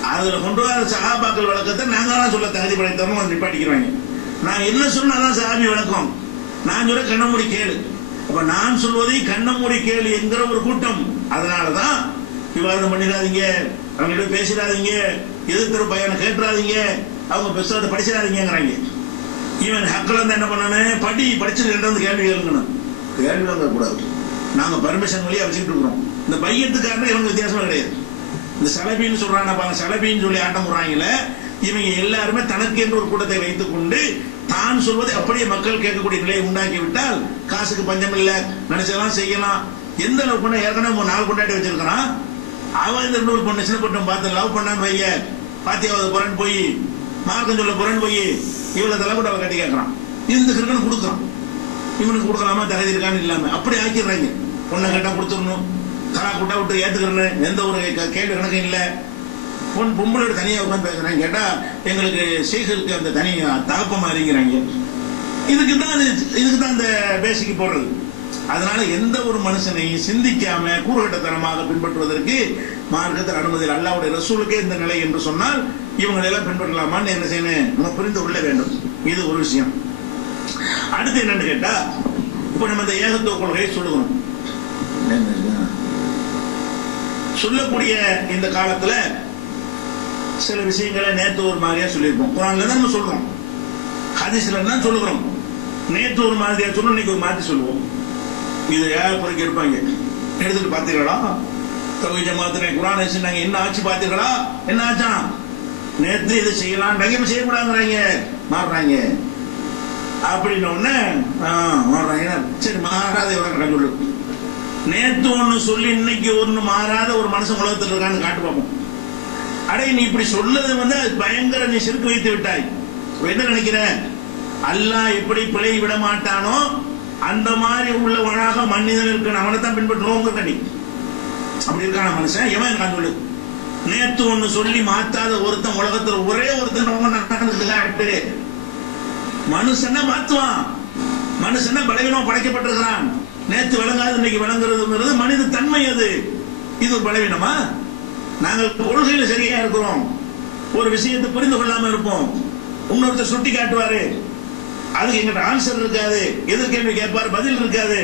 அதுல கொண்டு வர சஹாபாக்கள் விளக்கத்தை நாங்களாம் சொல்ல தகுதி படைத்தவங்க நிப்பாட்டிக்கிறாங்க. நான் என்ன சொன்னாதான் சஹாபி விளக்கம், நான் சொல்ல கண்ணமூடி கேளு. அப்ப நான் சொல்வதை கண்ணமூடி கேளு என்கிற ஒரு கூட்டம். அதனாலதான் விவாதம் பண்ணிடாதீங்க, அவங்ககிட்ட பேசிடாதீங்க, எதிர்க்கிற பையனை கேட்டுறாதீங்க, அவங்க பெருசாக படிச்சிடாதீங்கிறாங்க. இவன் ஹக்கல என்ன பண்ணனு படிச்சு கேள்வி கேளுங்கணும். கேள்வி வாங்க கூடாது. நாங்க பர்மிஷன் வழியா வச்சுட்டு இருக்கிறோம். இந்த பையத்துக்காரன் இவங்க வித்தியாசமே கிடையாது. இந்த சலபின்னு சொல்றாங்க, சலபின்னு சொல்லி ஆட்டம் போடுறாங்கல்ல, இவங்க எல்லாருமே தனக்கு என்று ஒரு கூட்டத்தை வைத்துக் கொண்டு தான் சொல்வதை அப்படியே மக்கள் கேட்கக்கூடிய நிலையை உண்டாக்கி விட்டால் காசுக்கு பஞ்சம் இல்ல, நினைச்சதெல்லாம் செய்யலாம். எந்த லவ் பண்ண ஏற்கனவே 4 கொண்டாடி வச்சிருக்கான். அவன் இந்த 2 பொண்ணு சின்ன பொண்ணு பார்த்து லவ் பண்ணான்னு வைய, பாத்தியாவது புறன் போய் மார்க்கம் சொல்ல புறன் போய் இவ்வளவு தலை கூட அவன் கட்டி கேட்கறான். இந்த கிருக்கன் கொடுக்குறான், இவனுக்கு கொடுக்கலாமா தகுதி இருக்கான்னு இல்லாம அப்படி ஆக்கிடுறாங்க. பொண்ணை கேட்டா கொடுத்துடணும், தலா கூட்டா விட்டு ஏத்துக்கிறேன்னு எந்த ஒரு கேள்வி கணக்கும் இல்லை. பொம்பளோட தனியா உட்காந்து பேசுறாங்க. கேட்டா எங்களுக்கு ஷேഖருக்கு அந்த தனி தகப்பமா இருக்கிறாங்க. இதுக்கு தான் இந்த பேசிக் போடுறது. அதனால எந்த ஒரு மனுஷனையும் சிந்திக்காம கூறுகட்டத்தனமாக பின்பற்றுவதற்கு மார்க்கத்தில் அனுமதி இல்லை. அல்லாஹ்வுடைய ரசூலுக்கே இந்த நிலை என்று சொன்னால் இவங்களை எல்லாம் பின்பற்றலாமான்னு என்ன செய்யணும், நம்ம புரிந்து கொள்ள வேண்டும். இது ஒரு விஷயம். அடுத்து என்னன்னு கேட்டா, இப்ப நம்ம இந்த ஏகத்துவ கொள்கையை சொல்லுகிறோம். சொல்லக்கூடிய இந்த காலத்துல சில விஷயங்களை நேற்று ஒரு மாதிரியா சொல்லியிருப்போம். குர்ஆன்ல தான் நம்ம சொல்றோம், ஹதீஸ்ல தான் சொல்லுகிறோம். நேற்று ஒரு மாதிரியா சொல்லுவோம், இன்னைக்கு ஒரு மாதிரி சொல்லுவோம். இது யார் குறைக்க இருப்பாங்க எடுத்துட்டு பாத்தீங்களா? தௌஹீத் ஜமாஅத்தினை குர்ஆனை சொன்னாங்க, என்ன ஆச்சு பாத்தீங்களா? என்ன ஆச்சா? நேற்று இதை செய்யலாம், இப்ப செய்யக்கூடாதுங்கிறாங்க, மாறுறாங்க அப்படின்னு ஒண்ணு மாறுறாங்க. சரி மாறாத எவ்வளவு சொல்லு. நேற்று ஒண்ணு சொல்லி இன்னைக்கு ஒண்ணு மாறாத ஒரு மனுஷன் உலகத்தில் இருக்கான்னு காட்டு பார்ப்போம். அடே நீ இப்படி சொல்லது அது பயங்கர, நீ சிறுக்கு வைத்து விட்டாய். என்ன நினைக்கிற? அல்லாஹ் எப்படி பிழை விட மாட்டானோ அந்த மாதிரி உள்ளவனாக மனிதன் இருக்க அவனை தான் பின்பற்றுவோம். தண்ணி அப்படி இருக்கான மனுஷன் எவன் இருக்கான்னு சொல்லு. நேற்று ஒண்ணு சொல்லி மாத்தாத ஒருத்தன் உலகத்தில் ஒரே ஒருத்தன் மனுஷன மாத்துவான். மனுஷன பலவீனம் படைக்கப்பட்டிருக்கிறான். நேற்று விளங்காது இன்னைக்கு விளங்குறதுங்கிறது மனித தன்மை. அது இது ஒரு பலவீனமா? நாங்கள் கொள்கையில சரியா இருக்கிறோம், ஒரு விஷயத்தை புரிந்து கொள்ளாம இருப்போம், இன்னொருத்தர் சுட்டி காட்டுவாரு, அதுக்கு எங்கிட்ட ஆன்சர் இருக்காது, எதிர்கேள்வி கேட்பாரு, பதில் இருக்காது.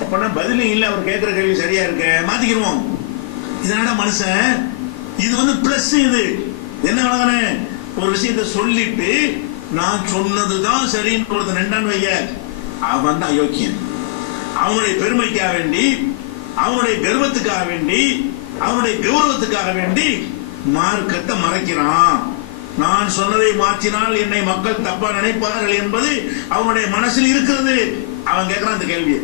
அப்பனா பதிலும் இல்ல, அவர் கேட்கிற கேள்வி சரியா இருக்க மாத்திக்கிறோம். இதனால மனுஷன் இது பிளஸ். இது என்ன வழங்கனே, ஒரு விஷயத்தை சொல்லிட்டு நான் சொன்னதுதான் சரின்னு ஒருத்தன் நின்றான் வைய, அவன் தான் அயோக்கியன். அவனுடைய பெருமைக்காக வேண்டி, அவனுடைய கர்வத்துக்காக வேண்டி, அவனுடைய கௌரவத்துக்காக வேண்டி மார்க்கத்தை மறைக்கிறான். நான் சொன்னதை மாற்றினால் என்னை மக்கள் தப்பா நினைப்பார்கள் என்பது அவனுடைய மனசில் இருக்கிறது. அவன் கேட்கிறான் அந்த கேள்வியை,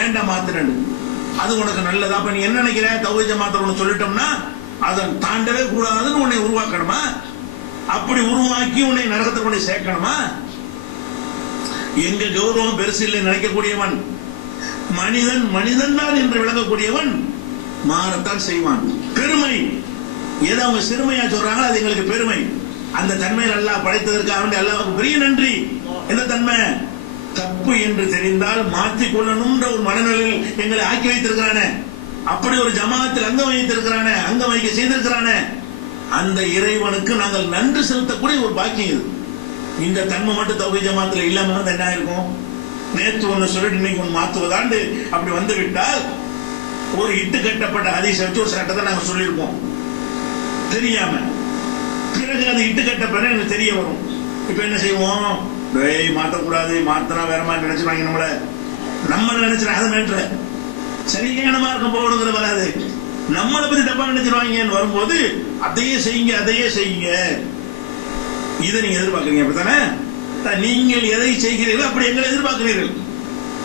ஏன்டா மாத்திரண்டு, அது உனக்கு நல்லதா? அப்ப நீ என்ன நினைக்கிற? தௌஹீத் ஜமாஅத் ஒன்னு சொல்லிட்டோம்னா அதை தாண்டவே கூடாதுன்னு உன்னை உருவாக்கணுமா? அப்படி உருவாக்கி உன்னை நரகத்தை கொண்டு சேர்க்கணுமா? எங்க கௌரவம் பெருசு இல்லை நினைக்கக்கூடியவன், மனிதன் மனிதன் தான் என்று விளங்கக்கூடியவன் மாறத்தான் செய்வான். பெருமை ஏதோ அவங்க சிறுமையா சொல்றாங்களோ அது எங்களுக்கு பெருமை. அந்த தன்மையில் அல்லாஹ் படைத்ததற்காக வேண்டி அல்லாஹ்வுக்கு பெரிய நன்றி. என்ன தன்மை? தப்பு என்று தெரிந்தால் மாற்றிக் கொள்ளணும்ன்ற ஒரு மனநிலையில் எங்களை ஆக்கி வைத்திருக்கிறானே, அப்படி ஒரு ஜமாத்தில் அங்கம் வைக்க செய்திருக்கிறானே, அந்த இறைவனுக்கு நாங்கள் நன்றி செலுத்தக்கூடிய ஒரு பாக்கியம் இது. இந்த தன்மை மட்டும் தௌஹீத் ஜமாத்துல இல்லாம வந்து என்ன இருக்கும்? நேற்று ஒன்று சொல்லிட்டு இன்னைக்கு ஒன்று மாத்துவதாண்டு அப்படி வந்து விட்டால் ஒரு இட்டு கட்டப்பட்ட ஹதீஸை வச்சு ஒரு சட்டத்தை நாங்கள் சொல்லியிருப்போம் தெரியாம. பிறகு அது இட்டு கட்ட பிறகு எனக்கு தெரிய வரும். இப்ப என்ன செய்வோம்? மாற்றக்கூடாது, மாத்தினா வேற மாதிரி நினைச்சிருவாங்க நம்ம நினைச்சிட அதை நினைக்கிற சரியான மார்க்கம் போகணுங்கிற வராது. நம்மளை பத்தி தப்பா நினைச்சிருவாங்கன்னு வரும்போது அதையே செய்யுங்க. இதை நீங்க எதிர்பார்க்கறீங்க அப்படித்தானே? நீங்கள் எதை செய்கிறீர்கள் அப்படி எங்களை எதிர்பார்க்கிறீர்கள்.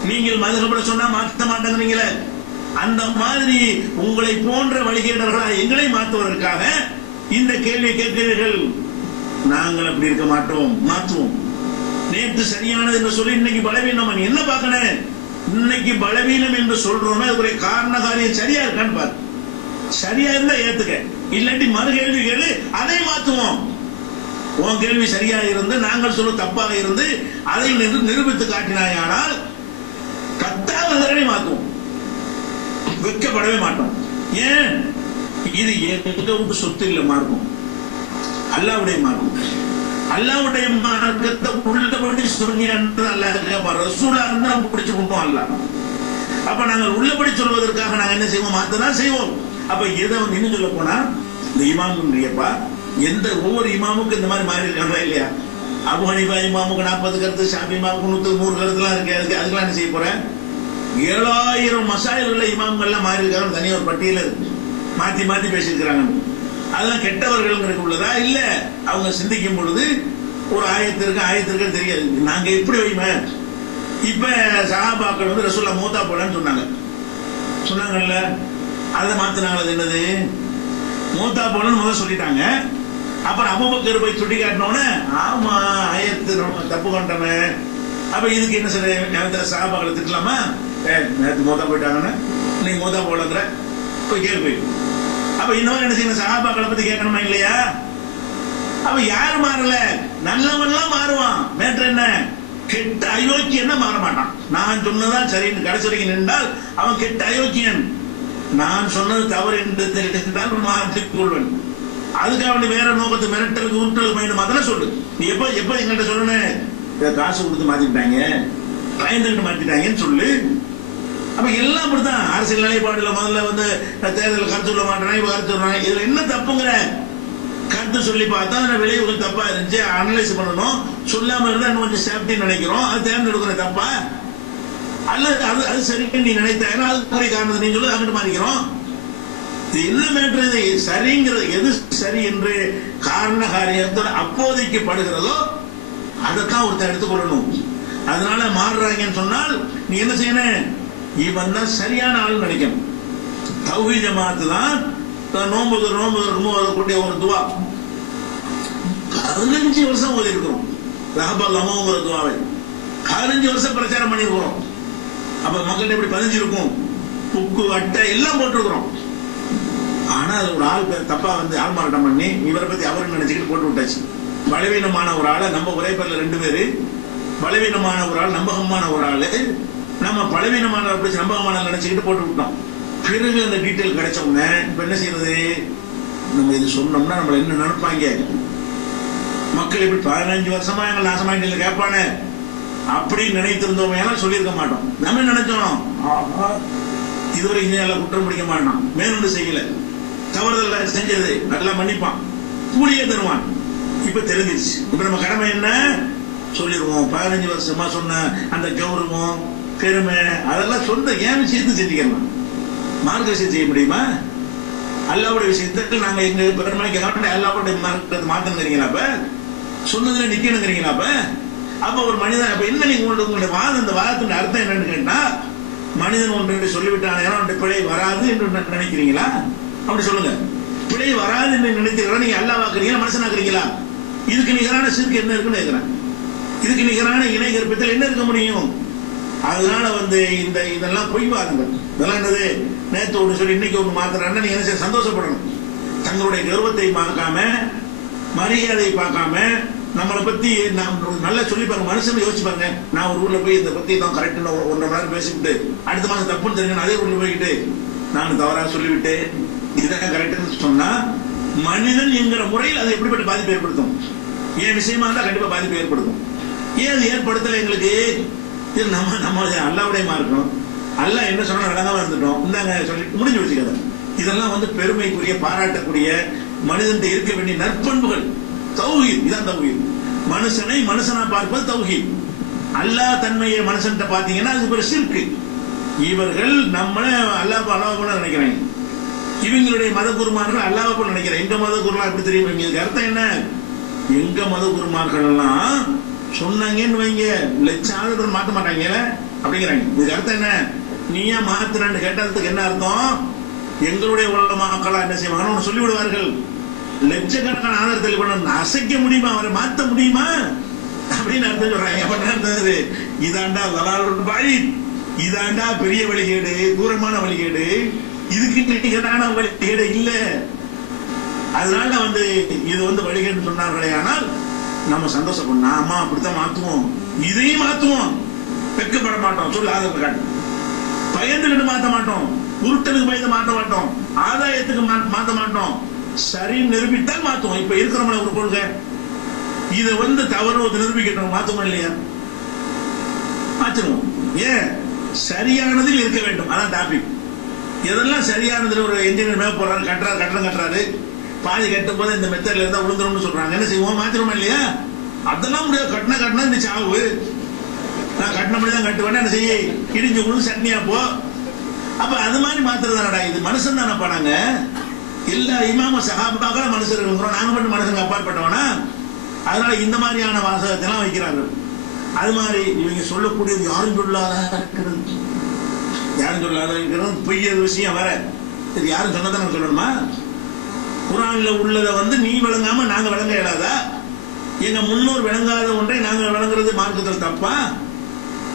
நீங்கள் மதுகப்பட சொன்னா மாற்ற மாட்டேங்கிறீங்களே, அந்த மாதிரி உங்களை போன்ற வழிகேடர்களா எங்களை மாற்றுவதற்காக இந்த கேள்வியை கேட்கிறீர்கள். நாங்கள் அப்படி இருக்க மாட்டோம், மாற்றுவோம். நேற்று சரியானது என்று சொல்லி இன்னைக்கு பலவீனம் என்ன பார்க்கணும்? இன்னைக்கு பலவீனம் என்று சொல்றோமே அதுக்குரிய காரண காரியம் சரியா இருக்கான்னு பாரு. சரியா இருந்தா ஏத்துக்க, இல்லாட்டி மறு கேள்வி கேளு, அதை மாற்றுவோம். உன் கேள்வி சரியா இருந்து நாங்கள் சொல்ல தப்பாக இருந்து அதை நிரூபித்து காட்டினாயானால் 10வது தடவை மாற்றுவோம், வெட்கப்படவே மாட்டோம். ஏன்? இது எங்களுக்கு சொத்து இல்லை மார்க்கம், அல்லாஹ்வுடைய மார்க்கம். அல்லாஹ்வுடைய மார்க்கத்தை உள்ளபடி சொன்னீங்க ரசூலா இருந்தா பிடிச்சு கொண்டோம் அல்ல. அப்ப நாங்கள் உள்ளபடி சொல்வதற்காக நாங்கள் என்ன செய்வோம்? மாத்ததான் செய்வோம். அப்ப எதை இன்னும் சொல்ல போனா இந்த இமாமுப்பா எந்த ஒவ்வொரு இமாமுக்கு இந்த மாதிரி மாறி இருக்காங்களா இல்லையா? அபு ஹனீஃபா இமாமுக்கு 40 கருத்து, ஷாஃபி இமாமுக்கு 100 கருத்துலாம் இருக்கு. அதுக்கெல்லாம் என்ன செய்ய போறேன்? 7000 மசாயில்கள் இமாம்கள்லாம் மாறி இருக்காங்க. தனியாக ஒரு பட்டியல இருக்கு, மாத்தி பேசியிருக்கிறாங்க. அதெல்லாம் கெட்டவர்கள் உள்ளதா? இல்ல, அவங்க சிந்திக்கும் பொழுது ஒரு ஆயத்திற்கு தெரியாது. நாங்க எப்படி வைமே இப்ப சஹாபாக்கள் வந்து ரசூலுல்லாஹ் மூத்தா போலன்னு சொன்னாங்கல்ல, அதை மாத்தினாங்க. அது என்னது? மூத்தா போலன்னு முதல்ல சொல்லிட்டாங்க. அப்புறம் அபூபக்கர் போய் சுட்டி காட்டினோன்னு ஆமா ஆயத்து தப்பு கொண்டமே, அப்ப இதுக்கு என்ன சொல்ற? சஹாபாக்களை திட்டலாமா? நேற்று மூத்தா போயிட்டாங்கன்னு நீ மூத்தா போலங்கிற போய் கேள்வி. அப்ப இன்னொரு என்ன செய்யணும்? சஹாபாக்களை பத்தி கேட்கணுமா இல்லையா? அப்ப யாரு மாறல? நல்லவன்லாம் மாறுவான். மேற்று என்ன? கெட்ட அயோக்கியன் மாற மாட்டான். நான் சொன்னதான் சரின்னு கடைசி வரைக்கும் நின்றால் அவன் கெட்ட அயோக்கியன். நான் சொன்னது தவறு என்று தெரிந்தால் மாற்றிக் கொள்வேன். அதுக்கு அவன் வேற நோக்கத்தை மிரட்டலுக்கு உருட்டலுக்கு பயணமா தானே சொல்லு. நீ எப்ப எங்கள்கிட்ட சொல்லணும்? காசு கொடுத்து மாத்திட்டாங்க, பயந்துட்டு மாத்திட்டாங்கன்னு சொல்லு. அப்ப எல்லாம் அப்படித்தான். அரசியல் நிலைப்பாடுல முதல்ல வந்து தேர்தல் கருத்து சொல்ல மாட்டேன், இப்ப கருத்து சொல்றாங்க. இதுல என்ன தப்புங்கிற? கருத்து சொல்லி பார்த்தா விளைவுகள் தப்பா இருந்துச்சு, அனலைஸ் பண்ணணும். சொல்லாம இருந்தா கொஞ்சம் சேஃப்டி நினைக்கிறோம், அது தேர்ந்தெடுக்கிற தப்பா அல்லது அது சரின்னு நீ நினைத்தாங்கன்னா அதுக்குரிய காரணத்தை நீ சொல்லி அங்கிட்டு மாறிக்கிறோம். இது என்ன மேற்று? சரிங்கிறது எது சரி என்று காரண காரியத்தோட அப்போதைக்கு படுகிறதோ அதைத்தான் ஒருத்தர் எடுத்துக்கொள்ளணும். அதனால மாறுறாங்கன்னு சொன்னால் நீ என்ன செய்யணும்? இவன் தான் சரியான ஆள் நினைக்கணும். தௌஹீத் ஜமாத் தான் நோன்பு இருக்கும்போது ஓதக்கூடிய ஒரு துவா 15 வருஷம் ஓதி இருக்கிறோம். ரஹபல்லாமோங்கிற துவாவை 15 வருஷம் பிரச்சாரம் பண்ணிருக்கிறோம். அப்ப மக்கள் எப்படி 15 இருக்கும்? புக்கு அட்டை எல்லாம் போட்டிருக்கிறோம். ஆனா அது ஒரு ஆள் பேர் தப்பா வந்து ஆள்மாறாட்டம் பண்ணி இவரை பத்தி அவரு நினைச்சுக்கிட்டு போட்டு விட்டாச்சு. பலவீனமான ஒரு ஆளை நம்ம ஒரே பேர்ல 2 பேரு, பலவீனமான ஒரு ஆள், நம்பகமான ஒரு ஆளு, நம்ம பலவீனமான நம்பகமான நினைச்சுக்கிட்டு போட்டு விட்டோம். பிறகு அந்த டீட்டெயில் கிடைச்சவங்க இப்ப என்ன செய்யறது? நம்ம இது சொன்னோம்னா நம்மள என்ன நினைப்பாங்க? மக்கள் இப்படி 15 வருஷமா எங்களை நாசமாயிட்டு கேட்பானே அப்படின்னு நினைத்திருந்தோம். ஏன்னா சொல்லியிருக்க மாட்டோம். நம்ம நினைச்சோம் இதுவரை இந்தியாவில் குற்றம் பிடிக்க மாட்டான், மேலொன்று செய்யல, தவறுதல் செஞ்சது நல்லா மன்னிப்பான், கூலியே தருவான். இப்ப தெரிஞ்சிருச்சு. இப்ப நம்ம கடமை என்ன? சொல்லிடுவோம். 15 வருஷமா சொன்ன அந்த கௌரவம் பெருமை அதெல்லாம் சொந்த ஏன் விஷயத்தை செஞ்சுக்கலாம். மார்க்க விஷயம் செய்ய முடியுமா? அல்லாவுடைய விஷயத்துக்கு நாங்க எங்க பெருமைக்கு அல்லாவுடைய மார்க்கத்தை மாத்தணுங்கிறீங்களா? அப்ப சொன்னதுல நிக்கணுங்கிறீங்களா? அப்ப ஒரு மனிதன் அப்ப என்ன நீங்க உங்களுடைய வாதம், இந்த வாதத்தின் அர்த்தம் என்னன்னு கேட்டா மனிதன் ஒன்று சொல்லிவிட்டான பிழை வராது என்று நினைக்கிறீங்களா? அப்படி சொல்லுங்க. பிழை வராது என்று நினைக்கிறீங்களா? நீங்க அல்லாஹ்வாக்குறீங்களா மனுஷனாக்குறீங்களா? இதுக்கு நிகரான சிறுக்கு என்ன இருக்குன்னு கேட்கிறேன். இதுக்கு நிகரான இணை கற்பித்தல் என்ன இருக்க முடியும்? அதனால வந்து இதெல்லாம் பொய் வாருங்கள். இதெல்லாம் என்னது? நேற்று ஒன்று சொல்லி இன்னைக்கு ஒன்று மாத்துறாங்கன்னா நீங்க என்ன சந்தோஷப்படணும். தங்களுடைய கர்வத்தை பார்க்காம, மரியாதை பார்க்காம, நம்மளை பத்தி நல்லா சொல்லி பாருங்க, மனுஷன் யோசிச்சு பாருங்க. நான் ஒரு ஊர்ல போய் இதை பத்தி தான் கரெக்ட் 1 மணி நேரம் பேசிவிட்டு அடுத்த மாசம் தப்புன்னு தெரிஞ்சு அதே ஊர்ல போய்கிட்டு நான் தவறா சொல்லிவிட்டு இதுதான் கரெக்ட்னு சொன்னா மனிதன் என்கிற முறையில் அது எப்படிப்பட்ட பாதிப்பு ஏற்படுத்தும்? ஏன் விஷயமா இருந்தா கண்டிப்பா பாதிப்பு ஏற்படுத்தும். ஏன் அது ஏற்படுத்தல எங்களுக்கு? இது நம்ம அல்லாவுடைய மார்க்கம். அல்லாஹ் என்ன சொன்னா நடக்காம இருந்துட்டோம், இந்தாங்க சொல்லி முடிஞ்சு வச்சுக்காத. இதெல்லாம் பெருமைக்குரிய பாராட்டக்கூடிய மனிதன் இருக்க வேண்டிய நற்பண்புகள். தௌஹீத், இதான் தௌஹீத். மனுஷனை மனுஷனா பார்ப்பது தௌஹீத். அல்லாஹ் தன்மையை மனுஷன் பாத்தீங்கன்னா அது ஒரு ஷிர்க். இவர்கள் நம்மள அல்லாஹ் போல நினைக்கிறாங்க. இவங்களுடைய மத குருமார்கள் அல்லாஹ் போல நினைக்கிறாங்க. எங்க மத குருலாம் எப்படி தெரியும்? இதுக்கு அர்த்தம் என்ன? எங்க மத குருமார்கள் எல்லாம் சொன்னாங்கன்னு வைங்க லட்சம் மாற்ற மாட்டாங்க அப்படிங்கிறாங்க. இதுக்கு அர்த்தம் என்ன? நீயா மாத்துறான்னு கேட்டதுக்கு என்ன அர்த்தம்? எங்களுடைய உலகமாக்களா என்ன செய்வாங்கன்னு சொல்லி விடுவார்கள். லட்சக்கணக்கான ஆதாரத்தில் கொண்டு அசைக்க முடியுமா, அவரை மாற்ற முடியுமா அப்படின்னு அர்த்தம் சொல்றாங்க. இதாண்டா வலாலுல் பாயித், இதாண்டா பெரிய வழிகேடு, தூரமான வழிகேடு, இதுக்கு நிகரான வழிகேடு இல்ல. அதனால இது வழிகேடு சொன்னார்களே, ஆனால் நம்ம சந்தோஷப்படணும். ஆமா அப்படித்தான் மாத்துவோம், இதையும் மாத்துவோம், வெக்கப்பட மாட்டோம், சொல்ல ஆதரவு காட்டு, பயந்துகிட்டு மாற்ற மாட்டோம், உருட்டனுக்கு பயந்து மாற்ற மாட்டோம், ஆதாயத்துக்கு மாற்ற மாட்டோம், சரி நிரூபித்தால் மாத்துவோம். இப்ப இருக்கிறவங்கள ஒரு கொள்கை இதை தவறு நிரூபிக்கணும், மாத்துவோம் இல்லையா? மாற்றுவோம். ஏன்? சரியானதில் இருக்க வேண்டும், அதான் டாபிக். எதெல்லாம் சரியானதுல ஒரு என்ஜினியர் மேல போறாரு, கட்டடம் கட்டுறாரு, பாதி கட்டும் போது இந்த மெத்தட்ல இருந்தா விழுந்துரும் சொல்றாங்க, என்ன செய்வோம்? மாத்திரமா இல்லையா? அதெல்லாம் முடியாது. கட்டினா இந்த சாவு, நான் கட்டினபடிதான் கட்டுவேன், என்ன செய்ய இடிஞ்சு விழுந்து சட்னியா போ. அப்ப அது மாதிரி மாத்திரதானடா இது. மனுஷன் தானே பண்ணாங்க. எல்லா இமாம சஹாபாக்கள மனுஷர்கள், நாங்க மட்டும் மனுஷங்க அப்பாற்பட்டவனா? அதனால இந்த மாதிரியான வாசகத்தை எல்லாம் வைக்கிறார்கள். அது மாதிரி இவங்க சொல்லக்கூடியது யாரும் சொல்லாத இருக்கிறது, யாரும் சொல்லாத இருக்கிறது பொய்ய விஷயம் வேற. இது யாரும் சொன்னதான் சொல்லணுமா? குரான்ல உள்ளதை நீ விளங்காம நாங்க விளங்க இயலாதா? எங்க முன்னோர் விளங்காத ஒன்றை நாங்க விளங்குறது மார்க்கத்தில் தப்பா?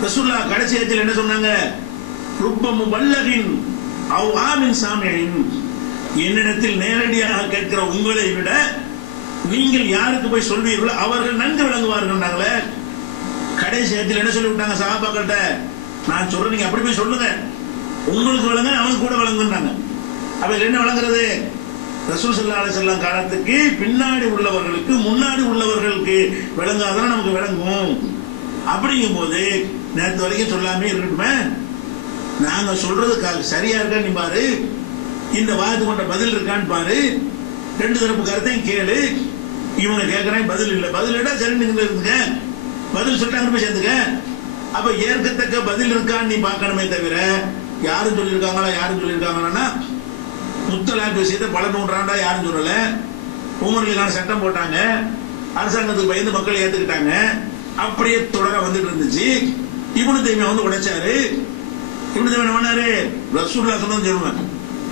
ரசூலுல்லாஹ் கடைசி ஆயத்தில் என்ன சொன்னாங்க? ருப்ப முபல்லகின் அவ் ஆமின் சாமியின், என்னிடத்தில் நேரடியாக கேட்கிற உங்களை விட நீங்கள் யாருக்கு போய் சொல்வீர்களோ அவர்கள் நன்கு விளங்குவார்கள். கடைசி ஆயத்தில் என்ன சொல்லி விட்டாங்க சஹாபாக்கள்கிட்ட? நான் சொல்றேன், நீங்க அப்படி போய் சொல்லுங்க, உங்களுக்கு விளங்க அவனுக்கு கூட விளங்குன்றாங்க. அப்ப என்ன விளங்குறது? ரசூல் ஸல்லல்லாஹு அலைஹி வஸல்லம் காலத்துக்கு பின்னாடி உள்ளவர்களுக்கு முன்னாடி உள்ளவர்களுக்கு விளங்காதான் நமக்கு விளங்கும். அப்படிங்கும் போது நேற்று வரைக்கும் சொல்லாமே இருக்கட்டுமே, நாங்க சொல்றது சரியா இருக்கா நீ பாரு, இந்த வாதத்து கொண்ட பதில் இருக்கான்னு பாரு, ரெண்டு தரப்பு கருத்தையும் கேளு. இவங்க கேட்கறாங்க பதில் இல்லை, பதில் இல்லா சரி நீங்க இருந்துங்க, பதில் சொல்லிட்டாங்க போய் சேர்ந்துக்க. அப்ப ஏற்கத்தக்க பதில் இருக்கான்னு நீ பார்க்கணுமே தவிர யாரும் சொல்லியிருக்காங்களா யாரும் சொல்லியிருக்காங்கன்னா முத்தலாக் விஷயத்தை பல நூற்றாண்டா யாரும் சொல்லல. உமர்லிகான சட்டம் போட்டாங்க, அரசாங்கத்துக்கு பயந்து மக்கள் ஏத்துக்கிட்டாங்க, அப்படியே தொடர வந்துட்டு இருந்துச்சு. இப்னு தைமியா உடைச்சாரு. இப்னு தைமியா பண்ணாரு? ரசூலுல்லாஹ் சொன்னது சொல்லுவேன்,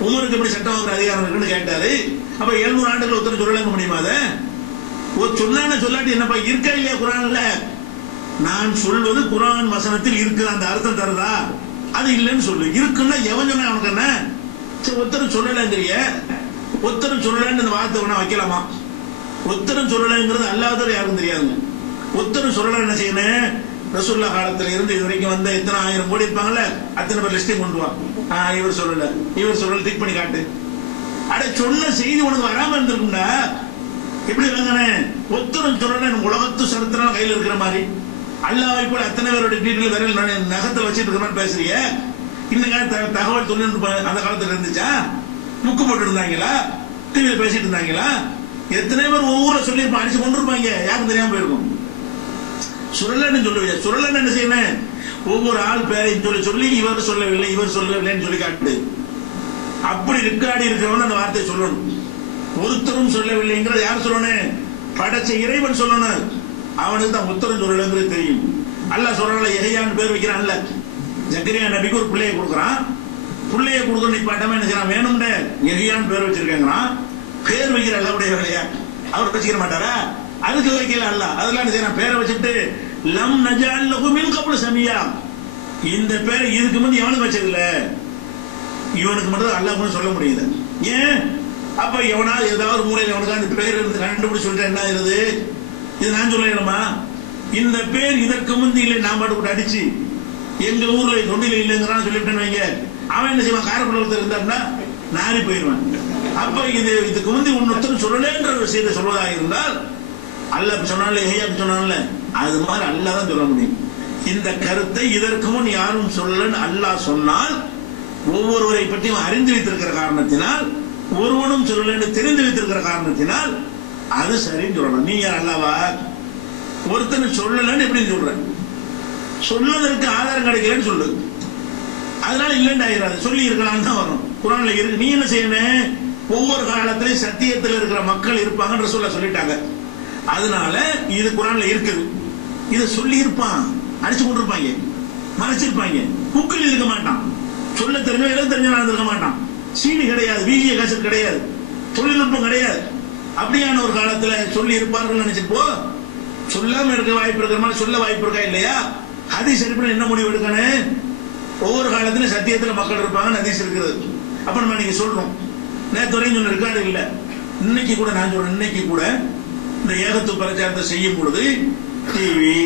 உமருக்கு எப்படி சட்டம் வாங்குற அதிகாரம் இருக்குன்னு கேட்டாரு. அப்ப 700 ஆண்டுகள் ஒருத்தர் சொல்லலங்க முடியுமா? அதை சொன்ன சொல்லாட்டி என்னப்பா இருக்கா இல்லையா குரான்ல? நான் சொல்வது குரான் வசனத்தில் இருக்குது, அந்த அர்த்தம் தருதா? அது இல்லைன்னு சொல்லு. இருக்குன்னா எவன் சொன்ன அவனுக்கு என்ன? ஒருத்தரும் சொல்லலங்கிறிய, ஒருத்தரும் சொல்லலன்னு இந்த வார்த்தை வேணா வைக்கலாமா? ஒருத்தரும் சொல்லலங்கிறது அல்லாதவர் யாரும் தெரியாதுங்க. ஒருத்தரும் சொல்லல என்ன செய்யணும்? ரசூலுல்லாஹ் காலத்துல இருந்து இது வரைக்கும் வந்த எத்தனை 1000 கோடி இருப்பாங்கல்ல, அத்தனை பேர் லிஸ்டையும் கொண்டு வா. இவர் சொல்லல, இவர் சொல்லல, டிக் பண்ணி காட்டு. அட சொன்ன செய்தி உனக்கு வராம இருந்திருக்கும்டா. எப்படி வாங்கினே? ஒருத்தரும் சொல்லல, உலகத்து சரித்திரம் கையில் இருக்கிற மாதிரி அல்லாஹ்வை போல அத்தனை பேரோட டீட்டெயில் விரல் நகத்துல வச்சிட்டு இருக்கிற மாதிரி பேசுறிய. இன்னைக்கு தகவல் தொழில்நுட்பம் அந்த காலத்துல இருந்துச்சா? முக்கு போட்டு இருந்தாங்களா? டிவியில பேசிட்டு இருந்தாங்களா? எத்தனை பேர் ஒவ்வொரு சொல்லியிருப்பான், அடிச்சு கொண்டு இருப்பாங்க, யாரும் தெரியாம போயிருக்கும். சுரலன்னு சொல்லுவீங்க. சுரலன்னு என்ன செய்யணும்? ஒவ்வொரு ஆள் பேரையும் சொல்லி இவர் சொல்லவில்லை இவர் சொல்லவில்லைன்னு சொல்லி காட்டு. அப்படி ரெக்கார்டு இருக்கிறவன் அந்த வார்த்தையை சொல்லணும். ஒருத்தரும் சொல்லவில்லைங்கிறத யார் சொல்லணும்? படைச்ச இறைவன் சொல்லணும். அவனுக்கு தான் உத்தரம் சொல்லலைங்கிறது தெரியும். அல்லாஹ் சொல்றான்ல, யஹ்யான்னு பேர் வைக்கிறான்ல, ஜக்கரியா நபிக்கு ஒரு பிள்ளையை கொடுக்குறான். பிள்ளையை கொடுக்கணும் நிப்பாட்டாம என்ன செய்யறான்? வேணும்னு யஹ்யான்னு பேர் வச்சிருக்காங்கிறான். பேர் வைக்கிற அல்லாஹ்வுடைய வேலையா? அவர் வச்சுக்க மாட்டாரா? அதுக்கு வைக்கல அல்லாஹ். அதெல்லாம் என்ன செய்யறான்? பேரை வச்சுட்டு லம் நஜஅல் லஹு மின் கப்ல சமியா, இந்த பேரை இதுக்கு முந்தி எவனுக்கு வச்சது இல்ல, இவனுக்கு மட்டும் அல்லாஹ் சொல்ல முடியுது. ஏன்? அப்ப எவனா ஏதாவது மூலையில் எவனுக்கு அந்த பேர் கண்டுபிடிச்சு சொல்லிட்டு என்ன ஆயிருது? இது நான் சொல்லணுமா? இந்த பேர் இதற்கு முந்தியில நான் பாட்டு அடிச்சு எங்க ஊர்ல தொண்டில இல்லைங்கிறான் சொல்லிவிட்டேன்னு வைங்க, அவன் என்ன செய்வான்? காரக்குளத்தில் இருந்தாருன்னா நாரி போயிடுவான். அப்ப இதுக்கு முந்தி ஒன்னொருத்தர் சொல்லலேன்ற விஷயத்தை சொல்வதாக இருந்தால் அல்லாஹ் சொன்னால ஏயாக்கு சொன்னால அது மாதிரி அல்லாஹ் தான் சொல்ல முடியும். இந்த கருத்தை இதற்கு முன் யாரும் சொல்லலன்னு அல்லாஹ் சொன்னால் ஒவ்வொருவரை பற்றியும் அறிந்து வைத்திருக்கிற காரணத்தினால், ஒருவனும் சொல்லலன்னு தெரிந்து வைத்திருக்கிற காரணத்தினால் அது சரின்னு சொல்லணும். நீ யார் அல்லாவா? ஒருத்தனை சொல்லலன்னு எப்படி சொல்ற? சொல்லுவதற்கு ஆதாரம் கிடைக்கலன்னு சொல்லு, அதனால இல்லைன்னு ஆயிராது. சொல்லி இருக்கலாம்னு தான் வரும். குரான்ல இருக்கு. நீ என்ன செய்யணும்? ஒவ்வொரு காலத்திலையும் சத்தியத்தில் இருக்கிற மக்கள் இருப்பாங்கன்ற சொல்லிட்டாங்க. அதனால இது குரான்ல இருக்குது. இதை சொல்லி இருப்பான், அடிச்சு கொண்டிருப்பாங்க, மறைச்சிருப்பாங்க, புக்கில் இருக்க மாட்டான், சொல்ல தெரிஞ்ச எழுத தெரிஞ்ச நடந்திருக்க மாட்டான். சீனி கிடையாது, வீடியோ கேசட் கிடையாது, தொழில்நுட்பம் கிடையாது. அப்படியான ஒரு காலத்துல சொல்லி இருப்பார்கள் நினைச்சிப்போ சொல்லாம இருக்க வாய்ப்பு இருக்கிற மாதிரி சொல்ல வாய்ப்பு இருக்கா இல்லையா? ஹதீஸ் அடிப்படையில் என்ன முடிவு எடுக்கணும்? ஒவ்வொரு காலத்திலும் சத்தியத்துல மக்கள் இருப்பாங்க, ஹதீஸ் இருக்கிறது. அப்ப நம்ம இன்னைக்கு சொல்றோம், நேற்று வரையும் சொன்ன ரெக்கார்டு இல்லை. இன்னைக்கு கூட நான் சொல்றேன், இன்னைக்கு கூட இந்த ஏகத்துவ பிரச்சாரத்தை செய்யும் பொழுது டிவி,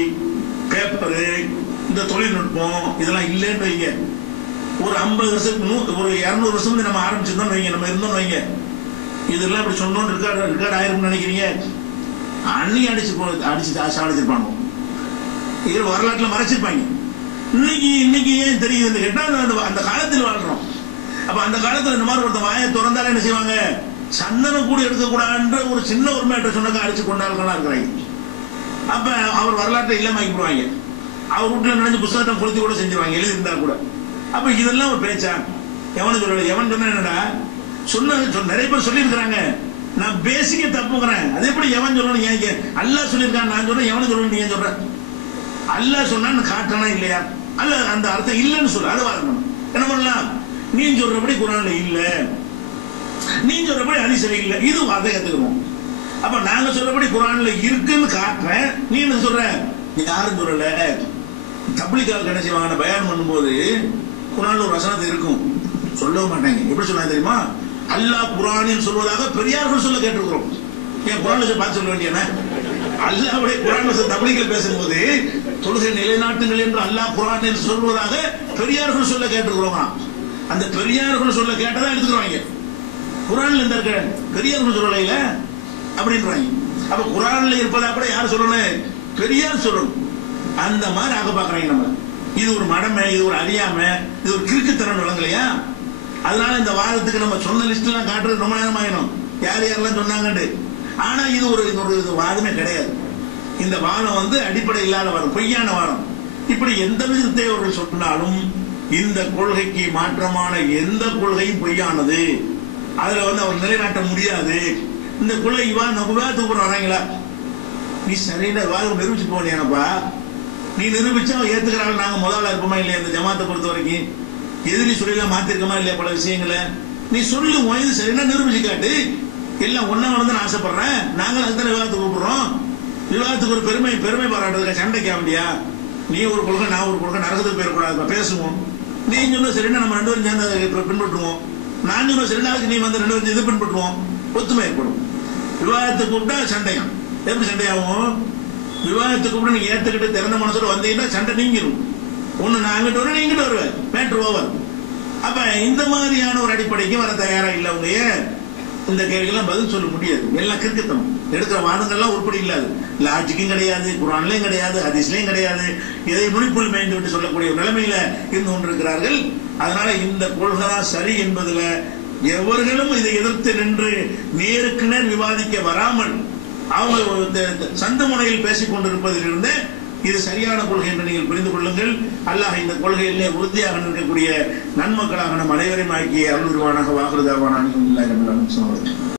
பேப்பரு, இந்த தொழில்நுட்பம் இதெல்லாம் இல்லைன்னு வைங்க. ஒரு 50 வருஷத்துக்கு ஒரு 200 வருஷம் நம்ம ஆரம்பிச்சிருந்தோம் வைங்க, நம்ம இருந்தோம் வைங்க, இதெல்லாம் இப்படி சொன்னோம் ரெக்கார்டு ஆயிரும்னு நினைக்கிறீங்க? அன்னி அடிச்சு சாடிச்சிருப்பாங்க. இது வரலாற்றுல மறைச்சிருப்பாங்க. இன்னைக்கு ஏன் தெரியுதுன்னு கேட்டா அந்த காலத்தில் வாழ்றோம். அப்ப அந்த காலத்துல இந்த மாதிரி ஒருத்தன் வாயை திறந்தாலே என்ன செய்வாங்க? சந்தனம் கூட எடுக்கக்கூடாதுன்ற ஒரு சின்ன ஒரு மேட்டர் சொன்னாக்க அடிச்சு கொண்டாடுகளா இருக்கிறாங்க. அப்ப அவர் வரலாற்றை இல்லாமக்கி போடுவாங்க. அவர் வீட்டுல நினைஞ்சு புத்தகத்தை கொளுத்தி கூட செஞ்சிருவாங்க, எழுதியிருந்தா கூட. அப்ப இதெல்லாம் ஒரு பேச்சா? எவனு சொல்ல? எவன் சொன்ன என்னடா சொன்ன நிறைய பேர் சொல்லி இருக்கிறாங்க. நான் பேசிக்க தப்புங்கிறேன். அது எப்படி எவன் சொல்லணும்? ஏன் அல்லாஹ் சொல்லியிருக்கான், நான் சொல்றேன், எவனு சொல்லணும்? நீ ஏன் சொல்ற? அல்லாஹ் சொன்னா காட்டனா இல்லையா? அல்ல அந்த அர்த்தம் இல்லைன்னு சொல்ல, அது வாங்கணும். என்ன பண்ணலாம்? நீ சொல்றபடி குரான்ல இல்ல, நீ சொல்றபடி ஹதீஸ்ல இல்ல, இது அதை ஏத்துக்கிறோம். அப்ப நாங்க சொல்றபடி குரான்ல இருக்குன்னு காட்டுறேன், நீ என்ன சொல்ற? யாரும் சொல்லல. தப்லீகாவுக்கு என்ன செய்வாங்க? பயான் பண்ணும்போது குரான்ல ஒரு வசனத்தை இருக்கும், சொல்லவும் மாட்டாங்க. எப்படி சொன்னாங்க தெரியுமா? அல்லாஹ் குரானில் சொல்வதாக பெரியார்கள் சொல்ல கேட்டிருக்கிறோம். ஏன் குரான்ல பார்த்து சொல்ல வேண்டியன? அல்லாஹ்வுடைய குரான்ல தப்லீகில் பேசும்போது தொழுகை நிலைநாட்டுங்கள் என்று அல்லாஹ் குரானில் சொல்வதாக பெரியார்கள் சொல்ல கேட்டிருக்கிறோம். அந்த பெரியார்கள் சொல்ல கேட்டதான் எடுத்துக்கிறாங்க. குரான்ல இந்த இருக்க பெரியார்கள் சொல்லல அப்படின்றாங்க. அப்ப குரான்ல இருப்பதா கூட யார் சொல்லணும்? பெரியார் சொல்லணும். அந்த மாதிரி ஆக பாக்குறாங்க நம்ம. இது ஒரு மடமை, இது ஒரு அறியாம, இது ஒரு கிறுக்குத்தனம் விளங்கலையா? அதனால இந்த வாதத்துக்கு நம்ம சொன்ன லிஸ்ட் எல்லாம் காட்டுறது ரொம்ப நேரம் ஆயிடும், யார் யாரெல்லாம் சொன்னாங்கன்னு. ஆனா இது ஒரு வாதமே கிடையாது. இந்த வாதம் அடிப்படை இல்லாத வாதம், பொய்யான வாதம். இப்படி எந்த விதத்தை அவர்கள் சொன்னாலும் இந்த கொள்கைக்கு மாற்றமான எந்த கொள்கையும் பொய்யானது. அதுல அவர் நிலைநாட்ட முடியாது. இந்த கொள்கை விவாதத்துக்கு வராங்களா? நீ சரியான வாதம் நிரூபிச்சு போனியானப்பா. நீ நிரூபிச்சா ஏத்துக்கிறாங்க. நாங்க முதல்ல இருப்போமா இல்லையா? இந்த ஜமாத்தை பொறுத்த வரைக்கும் எதிரி சொல்லலாம் மாத்திருக்கமா இல்லையா? பல விஷயங்களை நீ சொல்லு, இது சரியா நிரூபிச்சு காட்டு. எல்லாம் ஒன்னா வந்து ஆசைப்படுறேன். நாங்களும் அதுதான் விவாதத்துக்கு கூப்பிடுறோம். விவாதத்துக்கு ஒரு பெருமை பாராட்டுறதுக்கா? சண்டைக்கு ஆகண்டியா? நீ ஒரு கொள்கை, நான் ஒரு கொள்கை, நரகத்துக்கு போயிடக்கூடாது, பேசுவோம். நீ சொன்ன சரின்னா நம்ம 2 பேரும் சேர்ந்து பின்பற்றுவோம். நான் சொன்ன சரினாக்கு நீ 2 பேரும் இது பின்பற்றுவோம். ஒத்துமை ஏற்படும். விவாதத்துக்கு கூப்பிட்டா சண்டையும் எப்படி சண்டையாகும்? விவாதத்துக்கு கூப்பிட்டு நீங்க ஏத்துக்கிட்டு திறந்த மனசோட வந்தீங்கன்னா சண்டை நீங்கிடும். ஒண்ணு நான் அங்கிட்டு வருவேன், நீங்கிட்டு வருவேன், மேட்ரு ஓவர். அப்ப இந்த மாதிரியான ஒரு அடிப்படைக்கு வர தயாரா இல்ல. அவங்க இந்த கேள்விக்கெல்லாம் பதில் சொல்ல முடியாது. எல்லாம் கிறுக்குத்தனம். எடுக்கிற வாதங்கள்லாம் உருப்படி இல்லாது. லாஜிக்கும் கிடையாது, குரான்லயும் கிடையாது, ஹதீஸ்லயும் கிடையாது. இதை நுனிப்புள் மேய்ந்து விட்டு சொல்லக்கூடிய நிலைமையில இருந்து கொண்டிருக்கிறார்கள். அதனால இந்த கொள்கை சரி என்பதுல எவர்களும் இதை எதிர்த்து நின்று நேருக்கு நேர் விவாதிக்க வராமல் அவங்க சந்த முனையில் பேசிக் கொண்டிருப்பதிலிருந்து இது சரியான கொள்கை என்று நீங்கள் புரிந்து கொள்ளுங்கள். அல்லாஹ் இந்த கொள்கையிலே உறுதியாக நிற்கக்கூடிய நன்மக்களாக நம் அனைவரையும் ஆக்கிய அருள்வானாக வாக்குறுதாவான